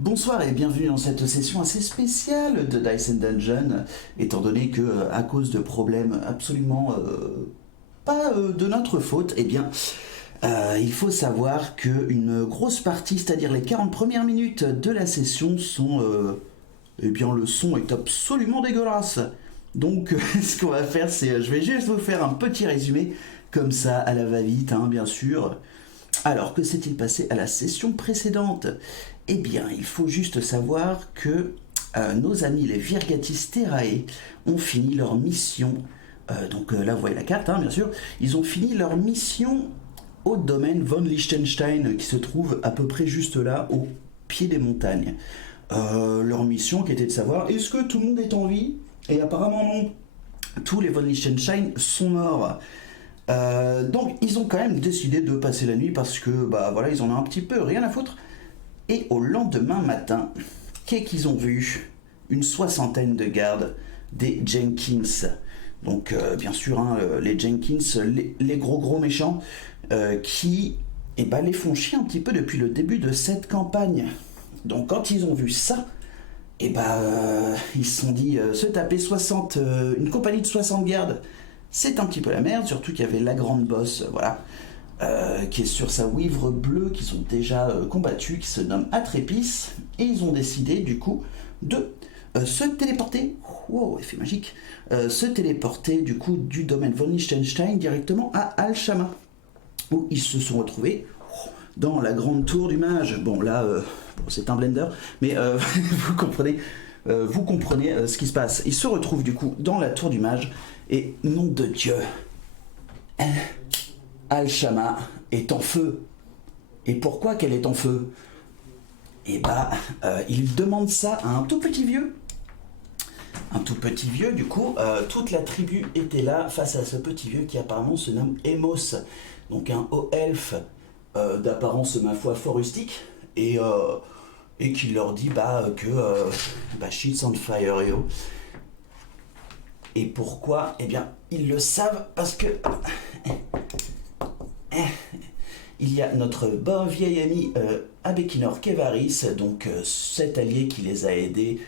Bonsoir et bienvenue dans cette session assez spéciale de Dice and Dungeon, étant donné que, à cause de problèmes absolument pas de notre faute, il faut savoir qu'une grosse partie, c'est-à-dire les 40 premières minutes de la session sont... le son est absolument dégueulasse. Donc ce qu'on va faire, c'est... je vais juste vous faire un petit résumé, comme ça, à la va-vite, hein, bien sûr. Alors, que s'est-il passé à la session précédente? Eh bien, il faut juste savoir que nos amis les Virgatis Terrae ont fini leur mission. Là, vous voyez la carte, hein, bien sûr. Ils ont fini leur mission au domaine von Liechtenstein, qui se trouve à peu près juste là, au pied des montagnes. Leur mission qui était de savoir, est-ce que tout le monde est en vie? Et apparemment non. Tous les von Liechtenstein sont morts. Donc ils ont quand même décidé de passer la nuit parce que ils en ont un petit peu rien à foutre. Et au lendemain matin, qu'est-ce qu'ils ont vu? Une soixantaine de gardes des Jenkins. Donc bien sûr, hein, les Jenkins, les gros méchants, qui les font chier un petit peu depuis le début de cette campagne. Donc quand ils ont vu ça, ils se sont dit se taper une compagnie de 60 gardes, c'est un petit peu la merde, surtout qu'il y avait la grande boss, qui est sur sa wivre bleue, qu'ils ont déjà combattu, qui se nomme Atrépis, et ils ont décidé du coup de se téléporter, wow, effet magique, se téléporter du coup du domaine von Liechtenstein directement à Al-Shama, où ils se sont retrouvés dans la grande tour du mage. Bon là, c'est un blender, mais vous comprenez ce qui se passe. Ils se retrouvent du coup dans la tour du mage, et nom de Dieu, Al-Shama est en feu. Et pourquoi qu'elle est en feu? Il demande ça à un tout petit vieux. Un tout petit vieux, du coup, toute la tribu était là face à ce petit vieux qui apparemment se nomme Emos. Donc un haut elfe d'apparence, ma foi, fort rustique. Et qui leur dit shit's on fire, yo. Et pourquoi? Eh bien, ils le savent parce que... il y a notre bon vieil ami Abekinor Kevaris, donc cet allié qui les a aidés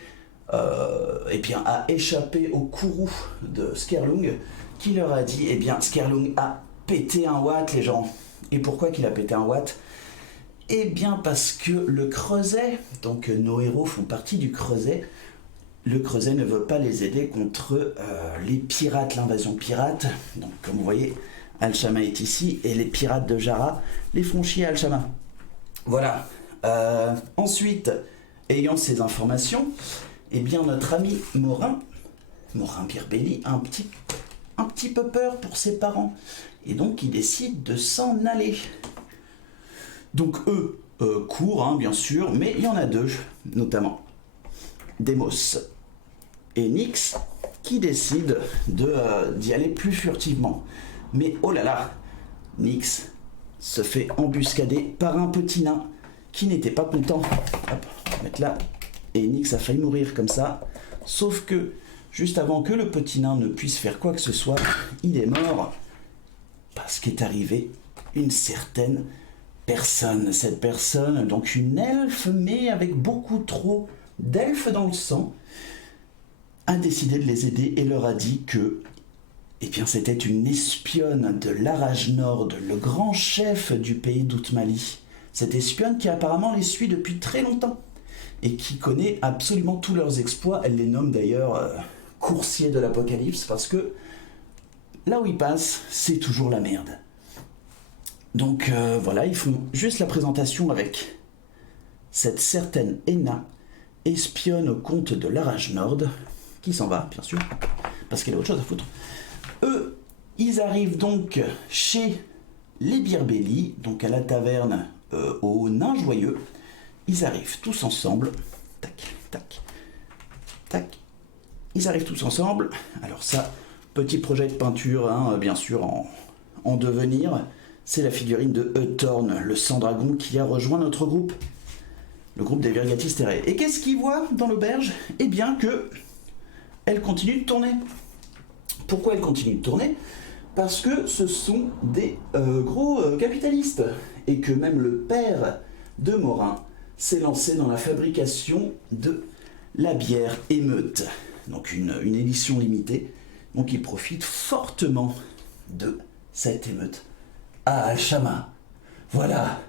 à échapper au courroux de Skerlung, qui leur a dit, Skerlung a pété un watt, les gens. Et pourquoi qu'il a pété un watt? Eh bien parce que le Creuset, donc nos héros font partie du Creuset, le Creuset ne veut pas les aider contre les pirates, l'invasion pirate. Donc comme vous voyez, Al-Shama est ici, et les pirates de Jara les font chier à Al-Shama. Voilà. Ensuite, ayant ces informations, notre ami Morin Birbelli, a un petit peu peur pour ses parents. Et donc il décide de s'en aller. Donc eux courent, hein, bien sûr, mais il y en a deux, notamment Demos et Nyx, qui décident d'y aller plus furtivement. Mais oh là là, Nyx se fait embuscader par un petit nain qui n'était pas content. Hop, on va mettre là. Et Nyx a failli mourir comme ça. Sauf que, juste avant que le petit nain ne puisse faire quoi que ce soit, il est mort. Parce qu'est arrivée une certaine personne. Cette personne, donc une elfe, mais avec beaucoup trop d'elfes dans le sang, a décidé de les aider et leur a dit que c'était une espionne de l'Arage Nord, le grand chef du pays d'Outmali. Cette espionne qui apparemment les suit depuis très longtemps et qui connaît absolument tous leurs exploits. Elle les nomme d'ailleurs coursiers de l'apocalypse, parce que là où ils passent, c'est toujours la merde. Donc ils font juste la présentation avec cette certaine Enna, espionne au comte de l'Arage Nord, qui s'en va, bien sûr, parce qu'elle a autre chose à foutre. Eux, ils arrivent donc chez les Birbelli, donc à la taverne au Nain Joyeux. Ils arrivent tous ensemble. Tac, tac, tac. Ils arrivent tous ensemble. Alors ça, petit projet de peinture, hein, bien sûr, en devenir. C'est la figurine de Euthorn, le sang-dragon, qui a rejoint notre groupe. Le groupe des Virgatis Terrae. Et qu'est-ce qu'ils voient dans l'auberge? Eh bien que elle continue de tourner. Pourquoi elle continue de tourner? Parce que ce sont des gros capitalistes. Et que même le père de Morin s'est lancé dans la fabrication de la bière Émeute. Donc une édition limitée. Donc il profite fortement de cette émeute. Ah, Chama, voilà.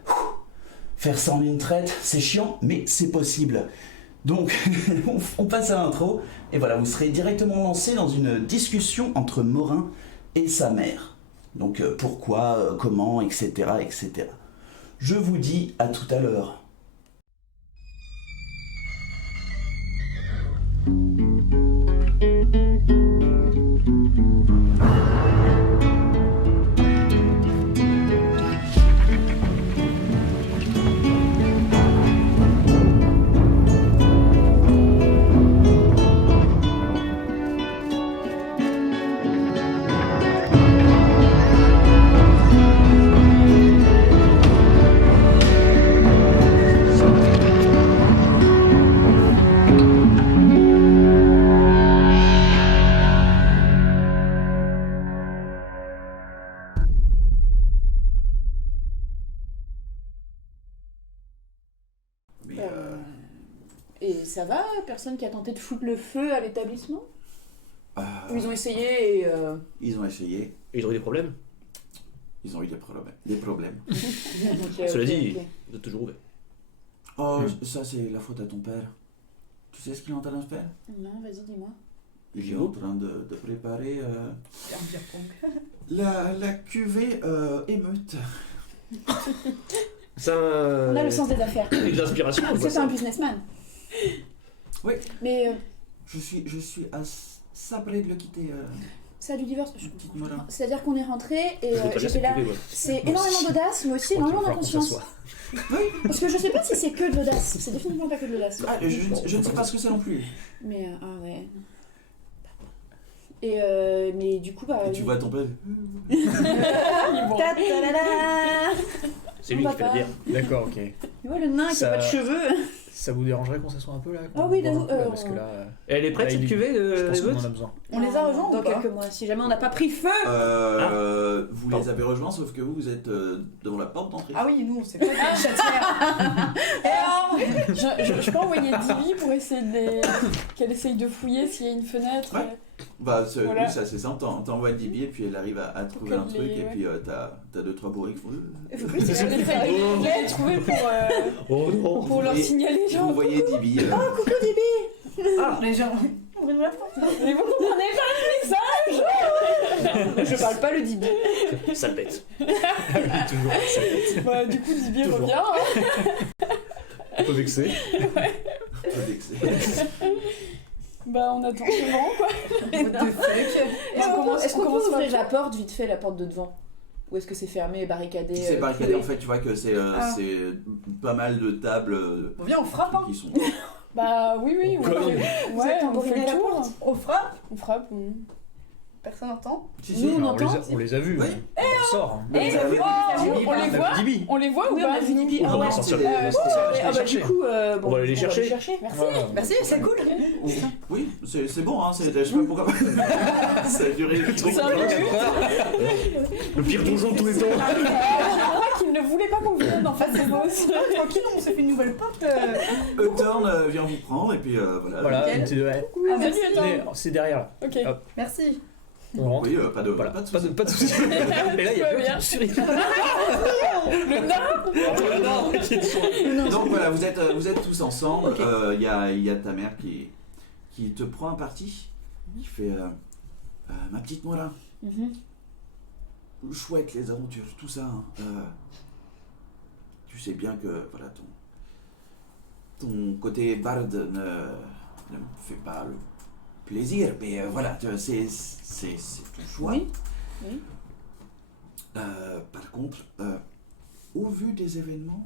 Faire ça en une traite, c'est chiant, mais c'est possible. Donc, on passe à l'intro, et voilà, vous serez directement lancé dans une discussion entre Morin et sa mère. Donc, pourquoi, comment, etc., etc. Je vous dis à tout à l'heure. Et ça va? Personne qui a tenté de foutre le feu à l'établissement? Ou ils ont essayé et... Ils ont essayé. Et ils ont eu des problèmes? Ils ont eu des problèmes. Cela dit, vous êtes toujours ouvert. Oh, ça c'est la faute à ton père. Tu sais ce qu'il est en train de faire? Non, vas-y, dis-moi. Il est en train de préparer la cuvée émeute. Ça, On a le sens des affaires. et de l'inspiration, quoi, C'est ça. un businessman. Oui. Mais Je suis sabré de le quitter. ça du divorce. Voilà. C'est-à-dire qu'on est rentré et Je voudrais j'étais là. bien C'est énormément d'audace, mais aussi énormément d'inconscience. Oui. Parce que je sais pas si c'est que de l'audace. C'est définitivement pas que de l'audace. Ah, je ne sais pas ce que c'est non plus. Mais ah ouais. Et mais du coup Et tu vois ton père. Ta-ta-da-da. C'est lui qui fait la bière. D'accord, ok. Tu vois le nain qui Ça- a pas de cheveux. Ça vous dérangerait qu'on s'assoie un peu là? Ah oui, qu'on boive un d'accord, peu, là, parce que là, Elle est prête, là, cette cuvée je de pense qu'on l'émeute? en a besoin. On les a rejoints dans ou pas quelques mois, si jamais on n'a pas pris feu. Vous les avez rejoints, sauf que vous êtes devant la porte d'entrée. Ah oui, nous, on sait pas une chatière. Je peux envoyer Divi pour essayer qu'elle essaye de fouiller s'il y a une fenêtre. Ouais. Bah, Voilà. oui, c'est assez simple. T'envoies 10 billets, puis elle arrive à trouver un qu'elle truc, les- et puis t'as 2-3 bourrés qui font. Il faut plus Elle essaye de les trouver Oh non! pour leur Et- signaler Vous genre. voyez 10 billets. Ah! Les gens, ouvrez-nous la porte. Mais vous comprenez Je parle pas le Dibi. Ça pète. Toujours. pas? Bah, du coup, Dibi Toujours. revient. Hein. Un peu vexé. Bah, on attend devant quoi. What the fuck? Est-ce qu'on peut commence ouvrir par- la porte vite fait, la porte de devant? Ou est-ce que c'est fermé, barricadé? C'est barricadé, cloué en fait, tu vois que c'est Ah. pas mal de tables Bon, viens, on frappe, hein. qui sont. Bah, oui, on Quoi, fait, Vous ouais, êtes on tambouriné fait à le la tour. porte. On frappe. On frappe. Personne n'entend. Si, Nous, si. on Alors, entend. on les a vus. Oui. On sort. Et Vous avez- on les voit. Dibi. On les voit ou Oui, on pas? a vu Dibi. On Ah va ouais. les sortir. c'est- Ah bah du coup, On va aller les chercher. Merci. Merci, c'est cool. Oui, c'est bon, hein. Je sais pas pourquoi. Ça a duré. C'est un peu Le pire donjon de tous les temps. Je crois qu'il ne voulait pas qu'on vienne en face de boss. Tranquille, on s'est fait une nouvelle porte. Euturn vient vous prendre, et puis voilà. Voilà, Nickel. ouais. Ah, merci. C'est derrière là. Ok. Hop. Merci. On rentre. Oui, pas de Voilà, pas de pas soucis. de soucis. Et là, il y a Tout va bien. Le nain. Donc voilà, vous êtes tous ensemble. Il y a ta mère qui te prend un parti, qui fait ma petite Morin. Chouette les aventures, tout ça. Hein. Tu sais bien que voilà ton côté barde ne me fait pas le plaisir, mais voilà, c'est ton choix. Oui, oui. Par contre, au vu des événements,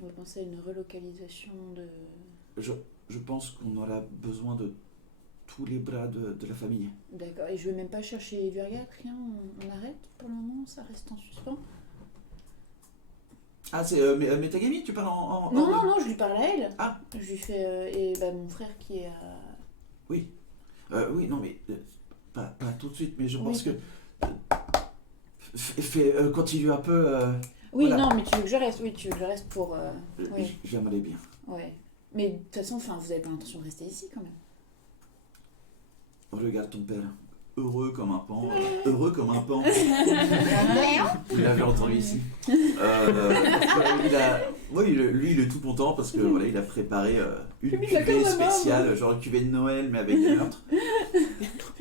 On va penser à une relocalisation de... je pense qu'on aura besoin de tous les bras de la famille. D'accord, et je vais même pas chercher Virgat, rien, on arrête pour le moment, ça reste en suspens. Ah, c'est Metagami, tu parles en... Non, non, non, je lui parle à elle. Ah. Je lui fais... et bah mon frère qui est à... Oui, non, mais pas tout de suite, mais je Oui. pense que... continue un peu... Oui, Voilà. non, mais tu veux que je reste, oui, tu veux que je reste pour... oui, J'aimerais bien. ouais. Mais de toute façon, vous avez pas l'intention de rester ici, quand même. Regarde ton père. Heureux comme un pan. Heureux comme un pan. Vous l'avez entendu ici. Lui, il est tout content parce que voilà, il a préparé une Oui, d'accord, cuvée maman. spéciale, genre une cuvée de Noël, mais avec du meurtre.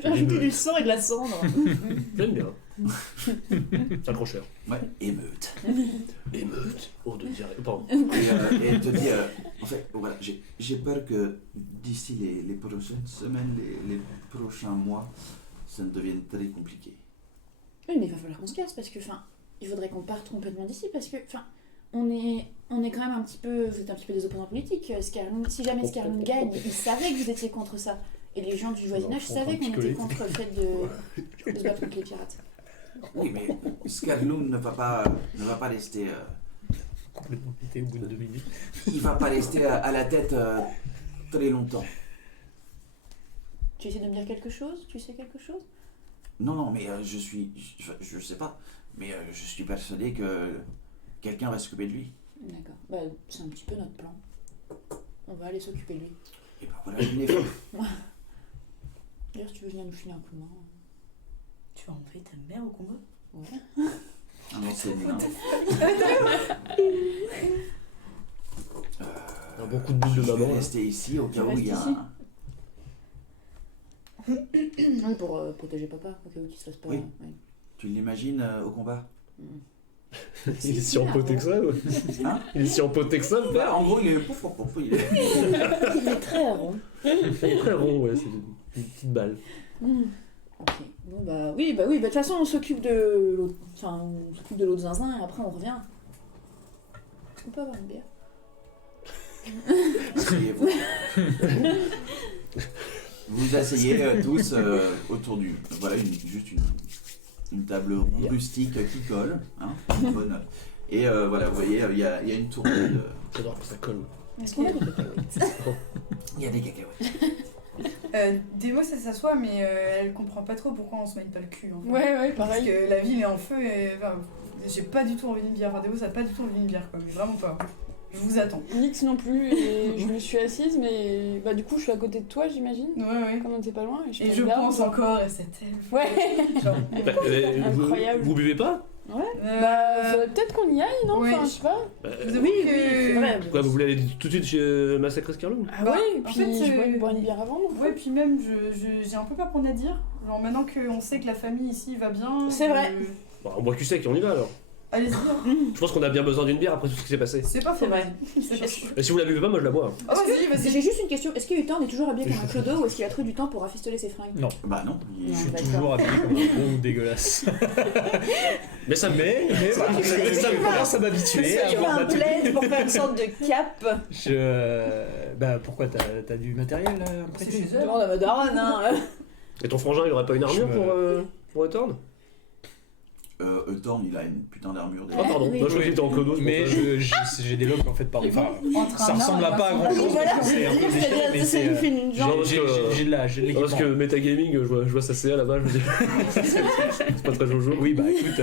J'ai rajouté du sang et de la cendre. J'aime bien. C'est accrocheur. Ouais, émeute. Émeute. Oh, de dire. Pardon. Et elle te dit, en fait, voilà, j'ai peur que d'ici les prochaines semaines, les prochains mois, ça ne devienne très compliqué. Oui, mais il va falloir qu'on se casse parce que, il faudrait qu'on parte complètement d'ici parce que, on est quand même un petit peu, vous êtes un petit peu des opposants politiques. Si jamais Scarloon gagne, ils savaient que vous étiez contre ça. Et les gens du voisinage savaient qu'on était contre le fait de se battre contre les pirates. Oui, mais Scarloon ne va pas rester. Complètement pété au bout de 2 minutes. Il va pas rester à la tête très longtemps. Tu essaies de me dire quelque chose? Tu sais quelque chose? Non, mais je sais pas, mais je suis persuadé que quelqu'un va s'occuper de lui. D'accord. C'est un petit peu notre plan. On va aller s'occuper de lui. Et ben voilà, je l'ai fait. D'ailleurs, si tu veux venir nous filer un coup de main. Tu vas envoyer ta mère au combat? Ouais. Ah non, c'est bien. Un bon coup de boule de Je vais maman. là. rester ici au cas Tu où il y a restes ici un... Oui, pour protéger papa, au cas où qu'il se fasse pas. Oui. Ouais. Tu l'imagines au combat? Il est si empoté que ça, ouais. Hein? Il est si empoté que ça, le père. En gros, il est pouf, il est... Il est très rond. Il est très rond, ouais, c'est une petite balle. Ok. Bon oui, de toute façon on s'occupe de l'autre. On s'occupe de l'autre zinzin et après on revient. On peut avoir une bière. Asseyez-vous. Vous vous asseyez tous autour du... Voilà, juste une table rustique qui colle. Hein, bonne. Et voilà, vous voyez, il y a une tournée de... J'adore quand ça colle. Est-ce qu'on a des cacahuètes? Il y a des cacahuètes. Demo, ça s'assoit, mais elle comprend pas trop pourquoi on se mêle pas le cul. En fait. Ouais, Parce pareil. que la ville est en feu et j'ai pas du tout envie d'une bière. Enfin, Demo, ça a pas du tout envie d'une bière, quoi. Mais vraiment pas. Je vous attends. Nix non plus, et je me suis assise, mais du coup je suis à côté de toi, j'imagine. Ouais. Comme on était pas loin. Et Et je pense encore à cette elfe. Ouais. Genre, Incroyable. Vous buvez pas? Faudrait peut-être qu'on y aille, non? Ouais. Enfin, je sais pas. vous avouez que... c'est vrai. Pourquoi vous voulez aller tout de suite chez Massacre Scarloon? Ah Bah, ouais, et en puis fait, je pourrais boire une bière avant. non? Ouais, puis même, j'ai un peu peur qu'on a à dire. Genre, maintenant qu'on sait que la famille ici va bien... C'est vrai. Bon, on boit cul sec et on y va alors. Allez-y, hein. Je pense qu'on a bien besoin d'une bière après tout ce qui s'est passé. C'est pas faux. C'est vrai. C'est pas faux. Et si vous la buvez pas, moi je la bois. Oh, vas-y. J'ai juste une question. Est-ce que Uthorn est toujours habillé comme un clodo ou est-ce qu'il a trouvé du temps pour rafistoler ses fringues? Non, Bah non. Non. je suis d'accord. toujours habillé comme un gros dégueulasse. Mais ça me Mais voilà, ça me commence à m'habituer à avoir ma tenue. plaid pour faire une sorte de cap? Pourquoi t'as du matériel à me C'est prêter? chez eux. Demande à ma daronne, hein. Et ton frangin, il aurait pas une armure Je pour Etorn? Thorn, il a une putain d'armure. Ah pardon, oui. moi je croyais qu'il était en clodo. Mais j'ai des locks en fait par enfin, Entre ça un ressemble nain à et pas à un grand chose. Voilà, C'est un peu déchiré, mais c'est c'est. une fine une jambe. Genre, J'ai de l'équipement. Parce que Metagaming, je vois sa CA là-bas, je me dis. C'est pas très jojo. Oui, bah écoute,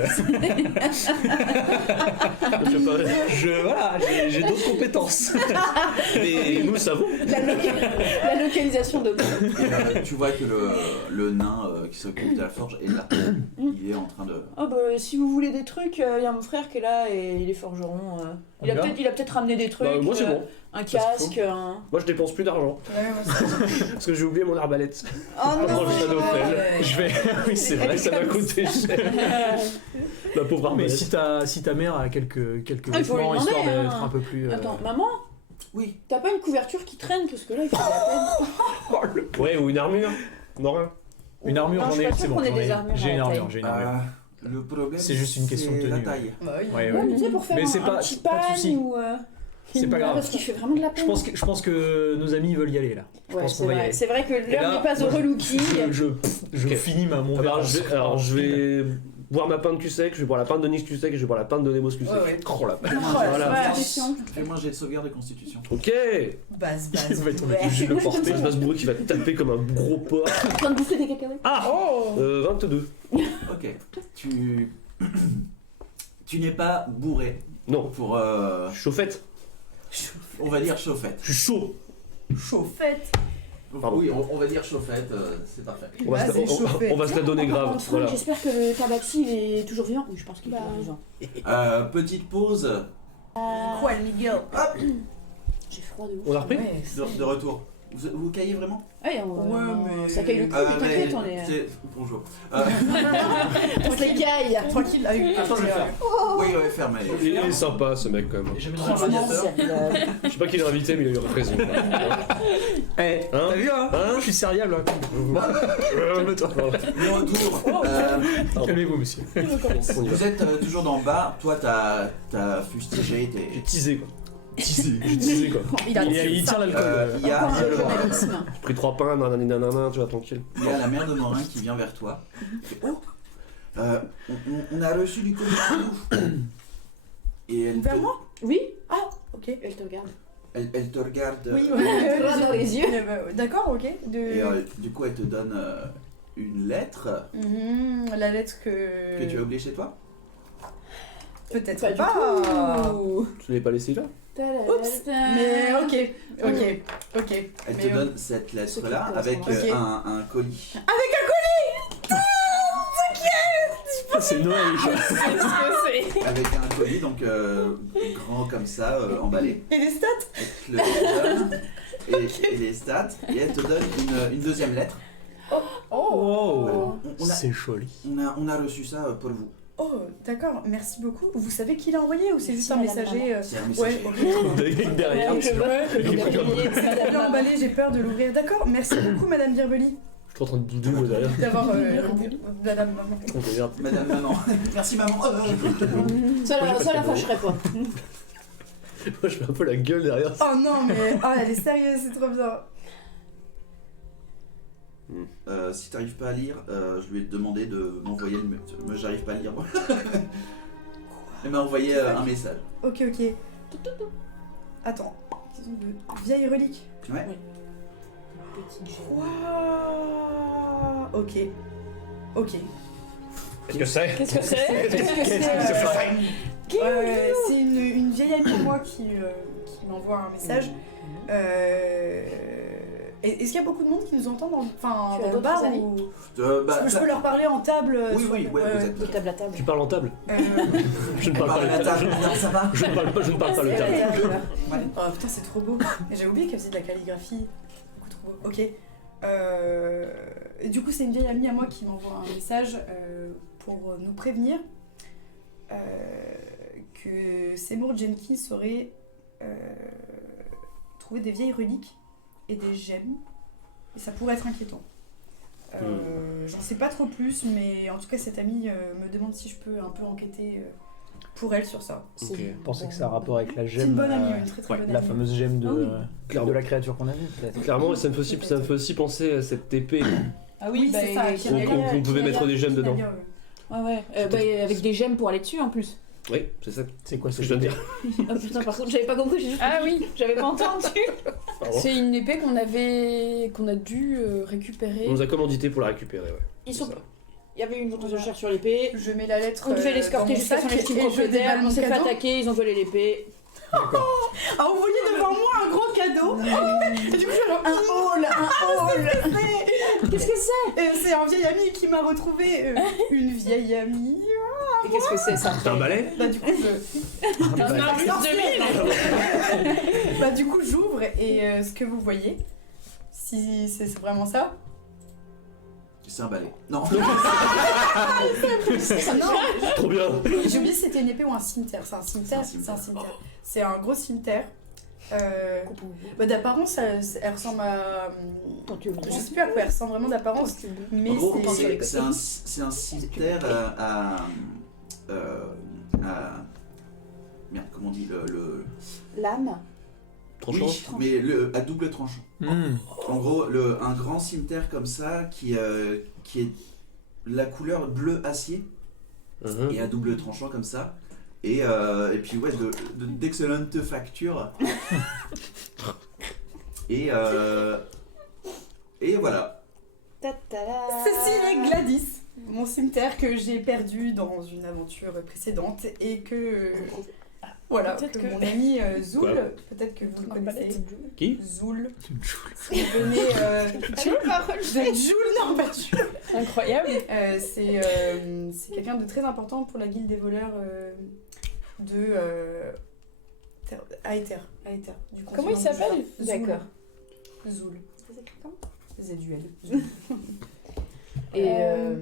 j'ai d'autres compétences. Mais nous le savons. La localisation de... Tu vois que le nain qui s'occupe de la forge est là. Il est en train de... Oh si vous voulez des trucs, il y a mon frère qui est là et il est forgeron. Il a peut-être ramené des trucs. Bah, moi c'est bon. Un qu'il casque, Moi je dépense plus d'argent. Parce que j'ai oublié mon arbalète. Oh non, j'ai pas d'offel. Je vais. Oui, c'est vrai. Ça m'a coûté cher. Ma pauvre Mais arbalète. si ta mère a quelques Ah, il faut lui vêtements demander, histoire d'être hein. un peu plus. Attends, maman, Oui. t'as pas une couverture qui traîne parce que là il fait de la peine. Ouais, ou une armure. Non, rien. Une armure, Non, je j'en suis ai. pas C'est sûre bon, qu'on ait j'en ai. des armures J'ai à une la armure, taille. j'ai une armure. Le problème, C'est juste une question de c'est la tenue. taille. Ouais. Ouais, mais tu sais, pour faire Mais c'est un pas- petit pas de pan souci. ou... C'est pas grave. Parce qu'il fait vraiment de la peine. Je pense que nos amis veulent y aller là. Je Ouais, pense c'est qu'on va y vrai. aller. C'est vrai que Et l'heure là, n'est pas au moi, relooking. Je Ok. finis mon verre. Alors je vais boire ma pinte cul sec, je vais boire la pinte de Nix cul sec et je vais boire la pinte de Nemos cul sec. Ouais. Oh la Voilà. Voilà. Fais-moi un jet de sauvegarde de constitution. Ok. Base. Il va être Ouais. obligé de le porter. C'est ce bourré qui va taper comme un gros porc. En train de bouffer des cacahuètes. Ah Oh 22. Ok. Tu Tu n'es pas bourré Non. pour, Chauffette. on va dire chauffette. Je suis chaud. Chauffette. Pardon. Oui, on va dire chauffette, c'est parfait. On va, Vas-y, chauffette. on va se la donner grave. Franck, Voilà. j'espère que le tabaxi il est toujours vivant. Oui, je pense qu'il est toujours vivant. Petite pause, Quoi, Miguel? hop, J'ai froid de ouf. On a repris Ouais, de retour. Vous caillez vraiment? Ouais, mais- ça caille le cul, mais t'inquiète, on est. Bonjour. On se les caille. Tranquille, avec Attends, je vais faire. Oui, ferme. allez. Il est sympa ce mec quand même. Je mets dans le radiateur. Je sais pas qui l'a invité, mais il a eu raison. Eh, t'as vu hein, Hein je suis serviable. Calme-toi. Le retour. Calmez-vous, monsieur. On y va. Vous êtes toujours dans le bar. Toi, t'as fustigé J'ai tes. teasé quoi. J'ai teasé quoi. Il tire l'alcool. Il y a Encore un peu de journalisme. J'ai pris 3 pains, nanana, tu vois, tranquille. la mère de Morin qui vient vers toi. Oh, on a reçu du colis. Et elle Vers te, moi? Oui, Ok. elle te regarde. elle te regarde. Oui, Elle te regarde dans les yeux. D'accord, ok. Et du coup, elle te donne une lettre La lettre que. que tu as oubliée chez toi. Peut-être Pas pas. du tout. Tu l'avais pas laissé là? Oups. Mais ok. Elle Mais, te donne cette lettre-là c'est avec Ok. un colis. C'est Noël, quoi. Avec un colis, donc grand comme ça, emballé. Et les stats? Elle te le donne. Et les stats. Et elle te donne une deuxième lettre. Oh, On a, c'est joli. on a reçu ça pour vous. Oh, d'accord, merci beaucoup. Vous savez qui l'a envoyé ou c'est juste un Madame messager C'est un Ouais, messager. ok. Derrière, Je vois que le guerrier de Il Madame est emballé, j'ai peur de l'ouvrir. D'accord, merci beaucoup, Madame Birbeli, Je suis en train de bouder moi derrière. d'avoir. Madame Maman. On regarde. Madame Maman. Merci maman. Ça, la fâcherait pas. Moi je fais un peu la gueule derrière. Oh non, mais. Oh, elle est sérieuse, c'est trop bien. Si t'arrives pas à lire, je lui ai demandé de m'envoyer le. Mais j'arrive pas à lire moi. Elle m'a envoyé un message. Ok. Attends. Disons de vieilles reliques. Ouais. Waouh. Ok. Qu'est-ce que c'est? Qu'est-ce que c'est? C'est une vieille amie de moi qui m'envoie un message. Est-ce qu'il y a beaucoup de monde qui nous entend dans Tu as le bar d'autres amis ou... Bah, Je peux leur parler en table Oui, sur- oui, ouais, vous êtes. De table à table. Tu parles en table? Je ne On parle pas parle à le la table. table. Non, ça va. Je ne parle pas le table. Oh putain, c'est trop beau. Et j'avais oublié qu'elle faisait de la calligraphie. Beaucoup trop beau. Ok. Et du coup, c'est une vieille amie à moi qui m'envoie un message pour nous prévenir que Seymour Jenkins aurait trouvé des vieilles reliques et des gemmes. Et ça pourrait être inquiétant. J'en sais pas trop plus, mais en tout cas, cette amie me demande si je peux un peu enquêter pour elle sur ça. Ok. Je pensais que ça a un rapport avec la C'est gemme. une bonne amie, une très très bonne La amie. fameuse gemme de Clairement. la créature qu'on a vue, peut-être. Clairement, ça me fait aussi penser à cette épée. Ah Oui, c'est ça. qui- On pouvait mettre des gemmes dedans. Ouais. Avec des gemmes pour aller dessus en plus. Oui, c'est ça C'est quoi ce que ce je viens de dire. Oh putain, par contre, j'avais pas compris, j'ai juste. Ah oui. J'avais pas entendu. Pardon. C'est une épée qu'on a dû récupérer. On nous a commandité pour la récupérer, ouais. Ils sont. C'est ça. Il y avait une vente aux enchères sur l'épée. Je mets la lettre. On devait dans l'escorter mon jusqu'à son sac légitime et je propriétaire. déballe On mon s'est fait cadeau. attaquer, ils ont volé l'épée. Ah, vous voyez devant moi un gros cadeau. Et du coup, je suis genre, Un hall. Qu'est-ce que c'est? c'est un vieil ami qui m'a retrouvé une vieille amie. Et qu'est-ce que c'est ça? C'est un balai? Bah du coup, bah du coup, j'ouvre et ce que vous voyez, si c'est vraiment ça. C'est un balai. Non. Non, Trop bien. j'ai oublié si c'était une épée ou un cimetière. C'est un cimetière. C'est un cimetière. C'est un gros cimetière. Bah, d'apparence, elle ressemble à. Quand tu veux. Je sais plus à quoi elle ressemble vraiment d'apparence, mais En gros, c'est. c'est un cimetière à. Merde, comment on dit le. L'âme. Tranchant. Oui, mais à double tranchant. En gros, un grand cimetière comme ça qui est la couleur bleu acier et à double tranchant comme ça. Et puis ouais, d'excellente facture. Et voilà. Ceci est Gladys, mon mon cimetière que j'ai perdu dans une aventure précédente et que voilà, Peut-être que que- mon ami Zoul, Quoi peut-être que vous le En connaissez. palette. Qui? Zoul. Il venait de Joule, non pas Joule. Incroyable. C'est quelqu'un de très important pour la guilde des voleurs de Aether. Du Comment il continent s'appelle? Zoul. D'accord. Zoul. Z-U-L. Et Euh,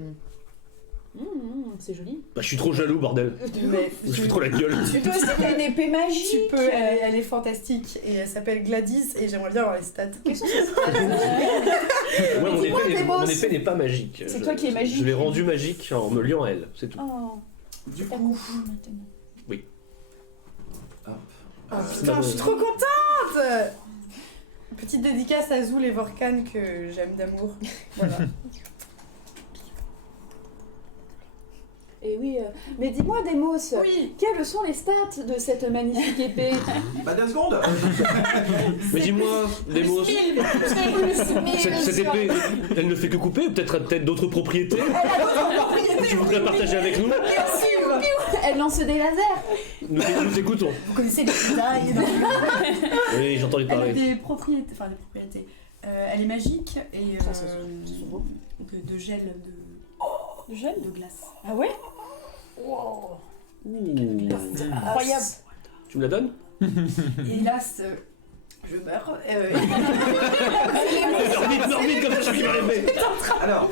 c'est joli. Bah, je suis trop jaloux, bordel. Mais Je fais trop la gueule. tu peux, T'as une épée magique. tu peux, elle est fantastique et elle s'appelle Gladys et j'aimerais bien avoir les stats. Quelles sont ces stats Moi, mon dis-moi, épée, Demos. mon épée n'est pas magique. C'est toi qui es magique. Je l'ai rendue magique en me liant à elle, c'est tout. Oh, Du t'as coup, compris maintenant. hop. Oh putain, je suis trop contente! Petite dédicace à Zoul et Vorkan que j'aime d'amour. Voilà. Et oui, mais dis-moi, Demos, Oui! quelles sont les stats de cette magnifique épée? Bah 2 secondes. Mais dis-moi, Demos, cette épée, elle ne fait que couper, ou peut-être d'autres propriétés que tu voudrais partager avec nous? Elle lance des lasers. Nous écoutons. Vous connaissez les médailles dans Oui, j'ai entendu Elle a parler. des propriétés, enfin des propriétés. Elle est magique et Ça c'est beau. de gel, Le gel. de glace. Ah ouais? Incroyable. Tu me la donnes? Et hélas, je meurs. Meurs vite, comme ça je finis ma épée. Alors,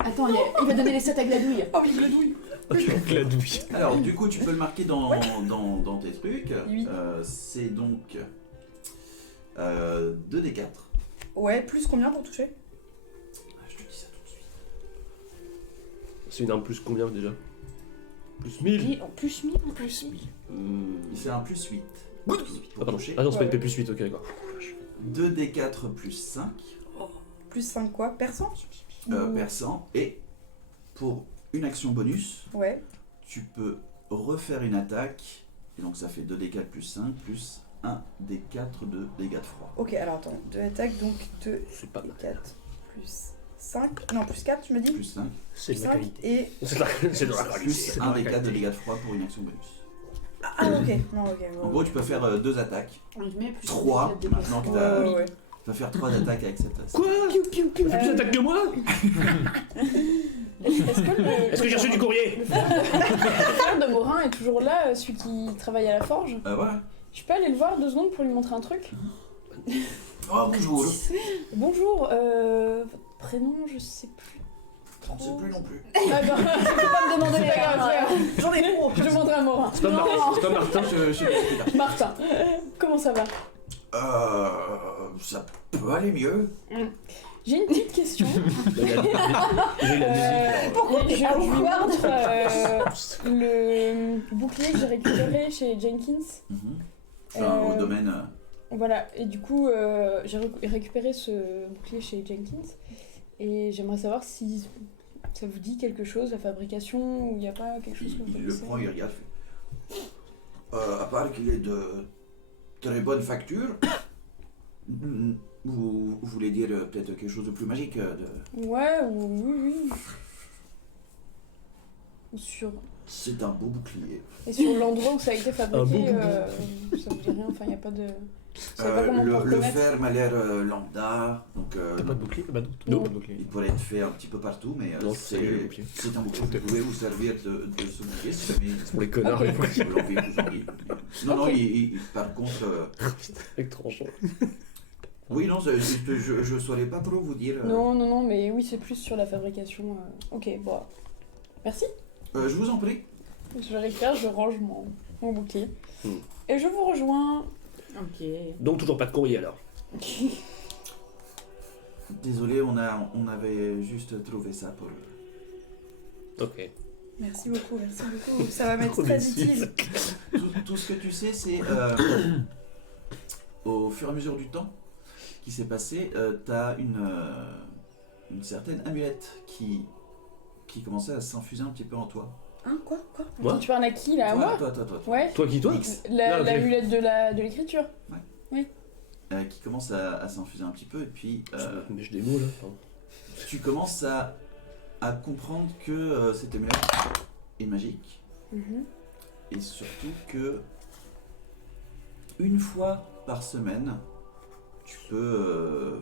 Attends, il va donner les stats à Gladouille. Oh oui, le douille. La douille. alors, du coup, tu peux le marquer dans tes trucs. Oui. C'est donc 2d4. Ouais, plus combien pour toucher? Je te dis ça tout de suite. C'est une arme plus combien déjà? Plus 1000. Plus 1000 Plus 1000. C'est un plus 8. Ah pardon, toucher. ah non, c'est pas une Ouais. épée plus 8, ok d'accord. 2d4 plus 5. Plus 5 quoi? Perçant? Perçant. Et pour une action bonus, Ouais. tu peux refaire une attaque. Et donc ça fait 2d4 plus 5 plus 1d4 de dégâts de froid. Ok, alors attends. 2 attaques, donc 2 C'est pas mal. 4 plus 5. Non, plus 4, tu me dis? Plus 5 C'est de la 5 qualité. et. C'est de la qualité. plus 1d4 de dégâts de froid pour une action bonus. Ah, ok. Non, ok. En gros, tu peux faire 2 attaques. On met plus 3 maintenant que t'as. Ouais, ouais. Tu vas faire 3 attaques avec cette attaque. Quoi? Tu fais plus d'attaque que moi? Est-ce que j'ai reçu du courrier? Le frère de Morin est toujours là, celui qui travaille à la forge. Voilà. Je peux aller le voir 2 secondes pour lui montrer un truc? Oh, bonjour. Bonjour, votre prénom, je sais plus. Je sais plus non plus. Ah bah, Tu peux pas me demander c'est pas grave, c'est pas grave. J'en ai trop. Je vais montrer à Morin. C'est pas Martin. Je sais plus. Martin, comment ça va? Ça peut aller mieux. J'ai une petite question. Déjà, il a la musique. Pourquoi Je t'es lui awkward? montre le bouclier que j'ai récupéré chez Jenkins. Enfin, au Euh, domaine. Voilà, et du coup, j'ai récupéré ce bouclier chez Jenkins. Et j'aimerais savoir si ça vous dit quelque chose, la fabrication, ou il n'y a pas quelque chose que vous Il le connaissez. prend, il regarde. À part qu'il est de très bonne facture, vous voulez dire peut-être quelque chose de plus magique Ouais, oui. Ou sur... C'est un beau bouclier. Et sur l'endroit où ça a été fabriqué, beau ça vous dit rien, enfin il n'y a pas de... Je sais pas comment on peut Le reconnaître. fer m'a l'air lambda, donc T'as pas de bouclier? Bah non, Non. pas de bouclier. il pourrait être fait un petit peu partout, mais Non, c'est le bouclier. c'est un bouclier. Vous pouvez vous servir de ce bouclier si jamais Pour les connards, Ok. les boucliers. vous l'envie, vous envie. Non, non, par contre, Avec tranchant. oui, non, je saurais pas trop vous dire. Non, mais oui, c'est plus sur la fabrication. Ok, bon. Merci. Je vous en prie. Je récupère, je range mon bouclier. Et je vous rejoins. Ok. Donc toujours pas de courrier alors. Désolé, on avait juste trouvé ça pour. Ok. Merci beaucoup. Ça va m'être Trop très déçu. utile. Tout ce que tu sais, c'est au fur et à mesure du temps qui s'est passé, t'as une certaine amulette qui commençait à s'infuser un petit peu en toi. Hein, quoi? Moi Attends, tu parles à qui là? À moi? Toi. Ouais. Toi qui toi? X, L'amulette de l'écriture. qui commence à s'infuser un petit peu et puis Mais je des mots là. tu commences à comprendre que cet amulette est magique. Et surtout que une fois par semaine, tu peux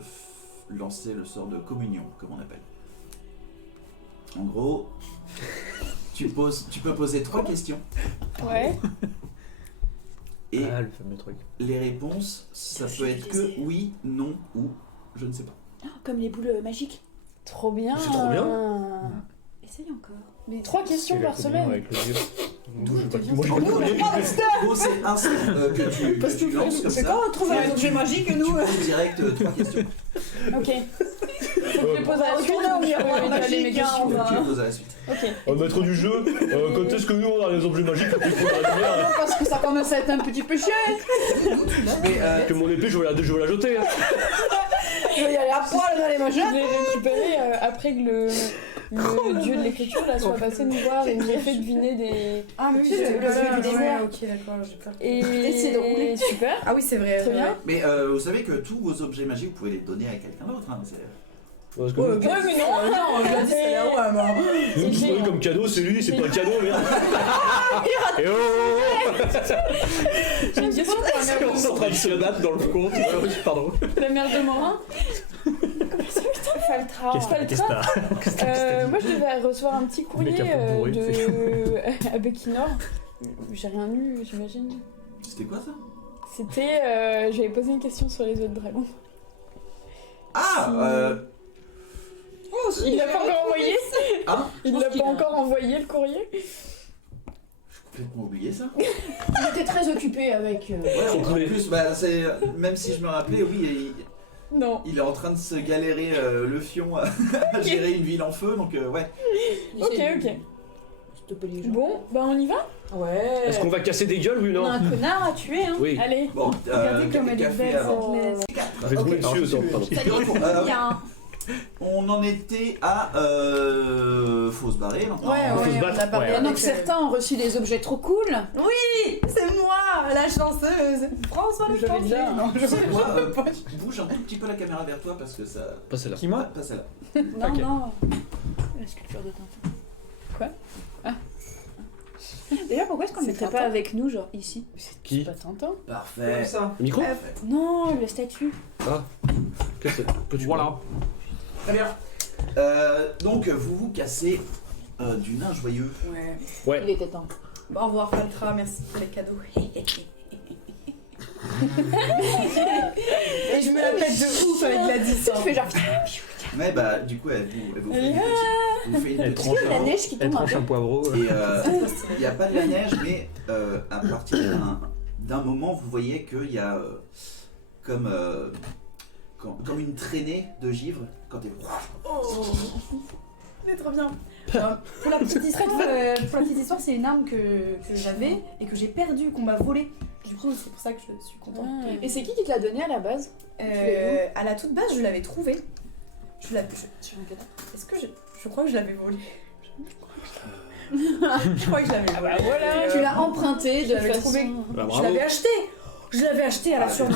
lancer le sort de communion, comme on appelle. En gros, tu peux poser 3 questions. Ouais. Et Ah, le fameux truc. les réponses, ça peut être que oui, non ou je ne sais pas. Comme les boules magiques. Trop bien. C'est trop bien. Essaye encore. Mais 3 questions par semaine. Avec le dieu. Moi, j'ai pas de communion. En gros, c'est un sort que tu lances comme C'est ça. quand on trouve un objet magique, Tu nous poses direct 3 questions. Ok. Faut que je les pose à la suite. Retournez au miroir magique, mes questions. on va- Tu les poses à la suite. Ok. Maître du jeu, quand est-ce que nous on a les objets magiques quand il faut dans la lumière Parce que ça commence à être un petit peu cher. Mais que mon épée je vais la jeter hein. Je vais y aller à poil dans les Je machins. l'ai récupéré après que le dieu de l'écriture là soit passé nous voir et nous ait fait deviner des. Ah, mais oui, Tu sais, c'est le jeu du désert. Ok, d'accord, j'ai peur. Et Essayez de rouler. super. Ah oui, c'est vrai. Très bien. Mais vous savez que tous vos objets magiques, vous pouvez les donner à quelqu'un d'autre. Hein, Parce que Ouais, mais non. Non, je l'ai dit, c'est là où alors. nous qui prenons comme cadeau, c'est lui, c'est pas un cadeau merde. Et oh J'ai une question pour la mère on est en train de se battre dans le compte. Pardon. de, la mère de Morin. Faltra. Qu'est-ce que t'as Moi je devais recevoir un petit courrier Mec un peu bourré, de Abekinor. J'ai rien lu, j'imagine. C'était quoi ça? C'était. J'avais posé une question sur les œufs de dragon. Ah Il l'a pas encore envoyé. Hein? Il l'a pas encore envoyé le courrier. J'ai complètement oublié ça. J'étais très occupée avec. Ouais, en poulet. plus, même si je me rappelais, oui, Non. il est en train de se galérer le fion à gérer une ville en feu, donc ouais. Ok. Stopper les gens. Bon, bah on y va. Ouais. Est-ce qu'on va casser des gueules, oui ou On a non un connard à tuer, hein. Oui. Allez. Bon, Regardez comme elle est café belle, avant. cette laisse. Je vais trouver dessus, attends, pardon. Et donc, Bien. on en était à faut se barrer maintenant. Ouais, faut se ouais, battre. on a parlé Ouais. avec, Donc certains ont reçu des objets trop cool. Oui, c'est moi, la chanceuse. François le Je l'avais déjà. chantier. Non, je C'est quoi pas. Bouge un tout petit peu la caméra vers toi parce que ça. Pas celle-là. Qui moi Pas celle-là. Non, Ok. non. La sculpture de Tintin. Quoi Ah. Déjà, pourquoi est-ce qu'on ne C'est mettrait Tintin pas avec nous, genre ici Qui Pas Tintin. Parfait. Le micro Non, la statue. Qu'est-ce que tu Voilà. Très bien. Donc vous vous cassez du nain joyeux. Ouais. Ouais. Il était temps. Bon, au revoir, Faltra, merci pour les cadeaux. Et je me la pète de ouf avec Gladys. Tu fais genre. Mais bah du coup elle vous fait une petite. Vous fait une Elle petite. tranche La neige qui Elle tombe un tranche peu. un poivreau. Et il n'y a pas de la neige, mais à partir d'un moment, vous voyez qu'il y a comme une traînée de givre quand elle. Oh, c'est trop bien. Pour la petite histoire, c'est une arme que j'avais et que j'ai perdue, qu'on m'a volée. Du coup, c'est pour ça que je suis contente. Et c'est qui te l'a donné à la base À la toute base, je l'avais trouvée. Sur un cadavre. Est-ce que je crois que je l'avais volée. Je crois que je l'avais volée. Bah voilà. Tu l'as emprunté de je l'avais façon... trouvé. Bah, Je bravo. l'avais acheté. Je l'avais acheté à la survie.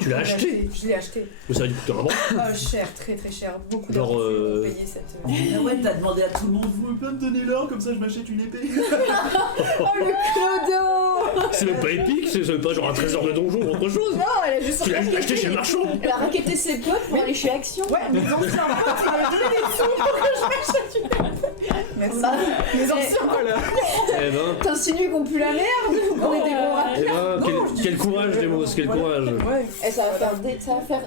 Tu l'as acheté Je l'ai acheté. Mais ça a dû coûter un bras. Ah, cher, très très cher. Beaucoup Genre, d'argent pour payer cette. Ah ouais, t'as demandé à tout le monde, vous pouvez pas me donner l'or, comme ça je m'achète une épée. Oh le clodo. C'est même pas épique, c'est même pas genre un trésor de donjon ou autre chose. Non, elle a juste Tu l'as acheté chez le marchand. Elle a raquetté ses potes pour aller chez Action. Ouais, mes anciens potes m'avaient donné des sous pour que je m'achète une épée. Merci. Bah, Mes anciens voilà. Eh ben, t'insinues qu'on pue la merde ou qu'on est des gros rats. eh ben, quel courage, Demos, quel courage. Ouais. Et ça va faire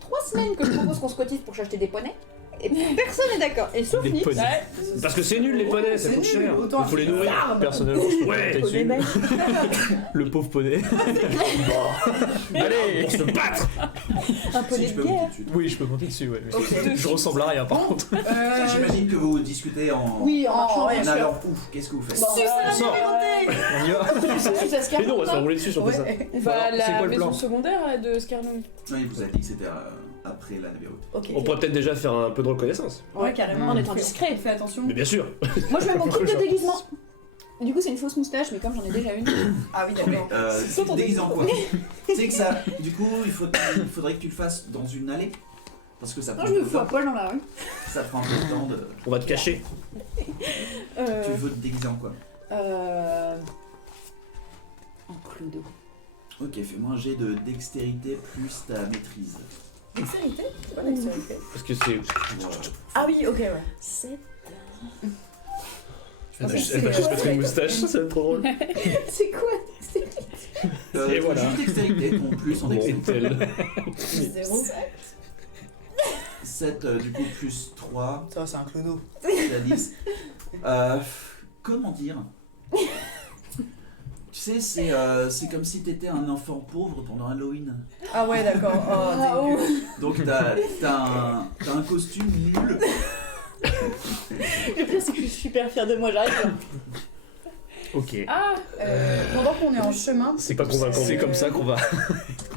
3 semaines que je propose qu'on se cotise pour s'acheter des poneys. Et personne n'est d'accord. Et sauf Des Nick. poneys. Ouais. Parce que c'est nul les poneys, ça C'est coûte nul, cher. autant Il faut les nourrir. arbre. Personnellement, je peux Ouais. monter Poney dessus. belge. Le pauvre poney. Allez, pour se battre. Un poney Si, je de peux monter guerre. dessus. Oui, je peux monter dessus, ouais. mais Ok. Je ressemble à rien par contre. J'imagine que vous discutez en. Oui, en marchant, ouais, bien En sûr. allant où? Qu'est-ce que vous faites? Bon, Suce à la sort. vérité. On y va. ça se Mais non, on va se faire calme. rouler dessus sur ça. Ouais. Bah Alors, c'est la quoi le maison plan secondaire là, de Scarnum. Non, il vous a dit que c'était après la navire haute. Ok. On pourrait peut-être déjà faire un peu de reconnaissance. Ouais, carrément. En étant discret. Fais attention. Mais bien sûr. Moi je mets mon truc de déguisement. Du coup c'est une fausse moustache, mais comme j'en ai déjà une. Ah oui, Mais d'accord. tu te déguises en quoi? Tu sais que ça. Du coup, il faudrait que tu le fasses dans une allée. Parce que ça Non, prend je un me peu de fous à temps. poil dans la rue. Ça prend un peu de temps de. On va te cacher. Tu veux te déguiser en quoi? En clodo. Ok, fais-moi un jet de dextérité plus ta maîtrise. Dextérité? C'est pas dextérité. Parce que c'est. Ah oui, ok, ouais. 7. Elle va c'est- juste mettre une moustache, ça va être trop drôle. C'est quoi? Et voilà. Juste dextérité, ton plus en dextérité. Intel. 0. 7 du coup plus 3, Ça, c'est un clodo. c'est à 10. Comment dire? Tu sais, c'est comme si t'étais un enfant pauvre pendant Halloween. Ah ouais, d'accord. Oh, dégueu. Donc t'as un costume nul. Le pire, c'est que je suis super fière de moi, j'arrive. Ok. Ah Pendant qu'on est en chemin, C'est pas convaincant. C'est comme ça qu'on va.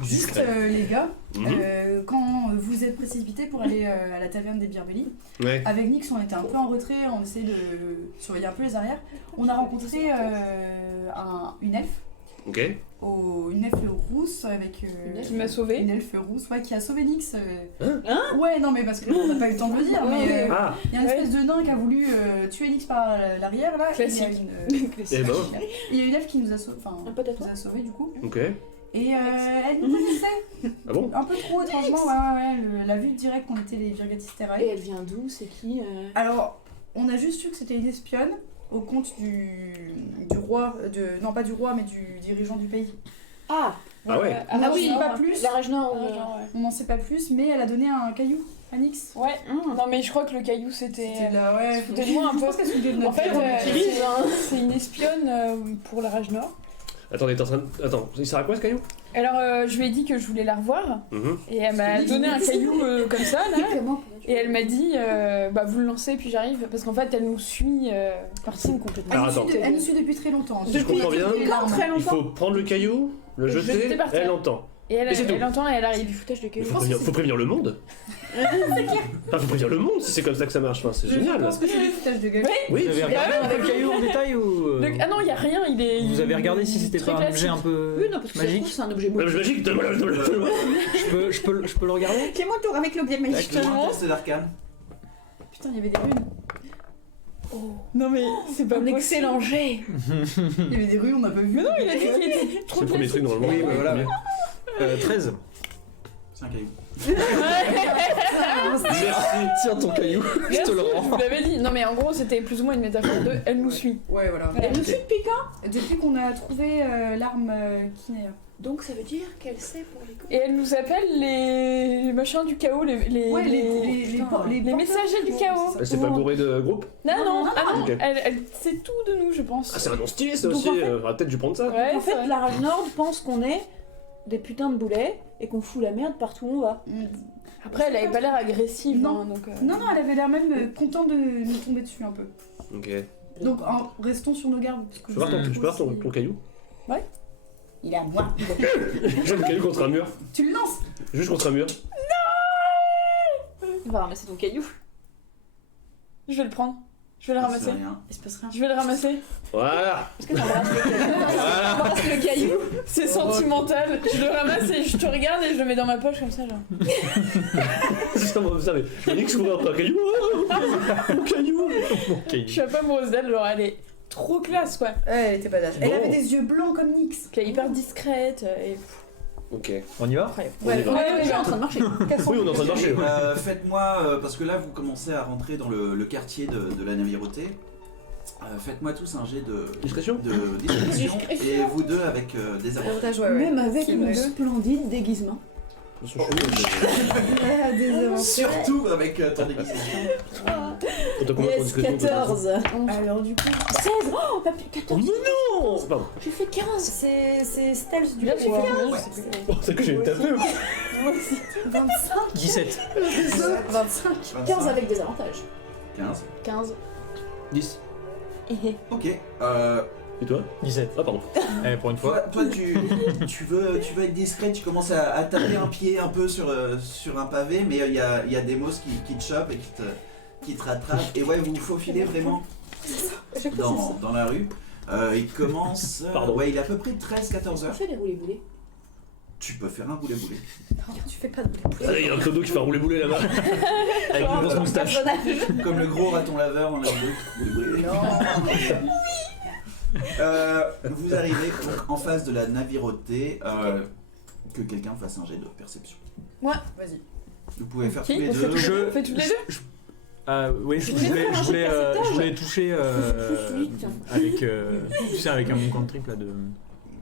juste les gars, Mhm. quand vous êtes précipités pour aller à la taverne des Birbelli, Ouais. avec Nix, on était un peu en retrait, on essayait de surveiller un peu les arrières. On a rencontré une elfe, Ok. une elfe rousse avec. Qui m'a sauvée. Une elfe rousse, ouais, qui a sauvé Nix. Hein Ouais, non, mais parce qu'on n'a pas eu le temps de le dire, mais Ah. il y a une espèce de nain qui a voulu tuer Nix par l'arrière là. Classique. Eh ben. Il y a une elfe qui nous a sauvés, enfin, Un pote à toi nous a sauvés du coup. Ok. Et elle nous connaissait Ah bon? un peu trop étrangement, ouais, elle a vu direct qu'on était les Virgatis Terrae. Et elle vient d'où? C'est qui Alors, on a juste su que c'était une espionne au compte du roi, non pas du roi, mais du dirigeant du pays. Ah Ah ouais. On n'en oui, sait pas plus, La Rage Nord. on n'en sait pas plus, mais elle a donné un caillou à Nix. Ouais. Non mais je crois que le caillou c'était. C'était là, ouais. Foutez de moi un Je peu. pense qu'elle se foutait de En notre fait, gueule. c'est une espionne pour la Rage Nord. Attendez, t'es en train de. Attends, il sert à quoi ce caillou? Alors je lui ai dit que je voulais la revoir Mhm. et elle m'a donné un caillou comme ça là. Comment Et elle m'a dit bah vous le lancez puis j'arrive parce qu'en fait elle nous suit partout complètement. Alors, attends. Elle nous suit depuis très longtemps. Si je comprends bien, Depuis larmes. très Il faut prendre le caillou, le Le jeter, jeter par terre. elle entend. Et elle, Mais c'est tout. elle entend et elle C'est arrive. du foutage de Mais caillou. faut prévenir le monde. Enfin, faut prévenir le monde si c'est comme ça que ça marche. Enfin, c'est Je génial. pense que c'est du foutage de gueule. Oui, Vous avez regardé le caillou en détail ou. Ah non, il y a rien, il est. Vous avez regardé si c'était très pas un objet classique. un peu Oui, non, parce que ça se magique? trouve, c'est un objet Madame magique. Magique, donne-moi. Je peux le regarder? Fais-moi tour avec l'objet magique. Fais-moi un test d'arcane. Putain, il y avait des runes. Non mais c'est pas Un possible. excellent jet. Il y avait des runes, on n'a pas vu. Mais non, il a dit qu'il était C'est trop le premier truc classique. normalement. Oui, bah voilà. 13. C'est un caillou. Merci. Tiens ton caillou, je Merci, te le je rends. vous l'avais dit. Non mais en gros c'était plus ou moins une métaphore de elle nous suit. Ouais, voilà. Elle nous suit depuis quand? Depuis qu'on a trouvé l'arme Kinea. Donc ça veut dire qu'elle sait pour les coups. Et elle nous appelle les machins du chaos, Ouais, les messagers du chaos. Elle s'est pas bourrée de groupe? Non, Ok. elle sait tout de nous je pense. Ah, c'est un nom stylé ça Donc, aussi. en fait- Peut-être dû prendre ça. Ouais, En c'est fait, vrai. la Rage Nord pense qu'on est des putains de boulets et qu'on fout la merde partout où on va. Après elle avait pas l'air agressive Non. hein, donc. Non, elle avait l'air même contente de nous tomber dessus un peu. Ok. Donc, restons sur nos gardes. Parce que Je peux voir ton, sais je peux voir ton, aussi- ton caillou? Il est à moi. J'ai le caillou contre un mur. Tu le lances. Juste contre un mur. On va ramasser ton caillou. Je vais le prendre. Je vais le ramasser. C'est rien. Il se passe rien. Je vais le ramasser. Voilà. Est-ce que t'embrasses le caillou? T'embrasses le caillou. C'est sentimental. Je le ramasse et je te regarde et je le mets dans ma poche comme ça genre. C'est ça, moi, ça, mais je me dis que je voudrais un caillou. Mon caillou. Je suis un peu amoureuse d'elle, genre elle est trop classe quoi. Ouais, elle était badass. Elle Bon. avait des yeux blancs comme Nix. Puis elle est hyper discrète et Ok. On y va? incroyable. On y va. Ouais, je suis en train de marcher. Oui, on est en train de marcher. ouais. Faites-moi, parce que là vous commencez à rentrer dans le quartier de la Navirauté. Faites-moi tous un jet de Discrétion? discrétion. Et Discrétion. vous deux avec des avantages. Avantage, ouais, ouais. Même avec C'est mon vrai. splendide déguisement. Ah, des avantages. Surtout avec ton déguisement. On t'a combien pour discrétion, toi? Alors, du coup, 16. Oh, pas plus. Oh 14. non! Pardon. J'ai fait 15. c'est stealth du Bien, coup. j'ai fait Ouais. 15. Ouais. Oh, c'est que j'ai une tapée. 25. 17. 25. 15 avec des avantages. 15. 15. 10. Ok. Et toi? 17. Ah, pardon. Allez, pour une fois. Toi tu veux être discret, tu commences à taper un pied un peu sur un pavé, mais il y a des mosses qui te chopent et qui te rattrapent. Et ouais, vous vous faufilez vraiment dans la rue. Il commence. Pardon. Ouais, il est à peu près 13-14 On heures. fait les roulés boulets. Tu peux faire un boulet-boulet. Non, tu fais pas de boulet. Ah, il y a un clodo qui fait un rouler-boulet là-bas. Avec une grosse moustache. Comme le gros raton laveur dans la boulet-boulet. Vous arrivez donc en face de la Navirauté. Que quelqu'un fasse un jet de perception. Vas-y. Vous pouvez faire Qui tous les on fait deux. on fait toutes les deux Oui, je voulais toucher avec, tu sais, avec un bon cantrip là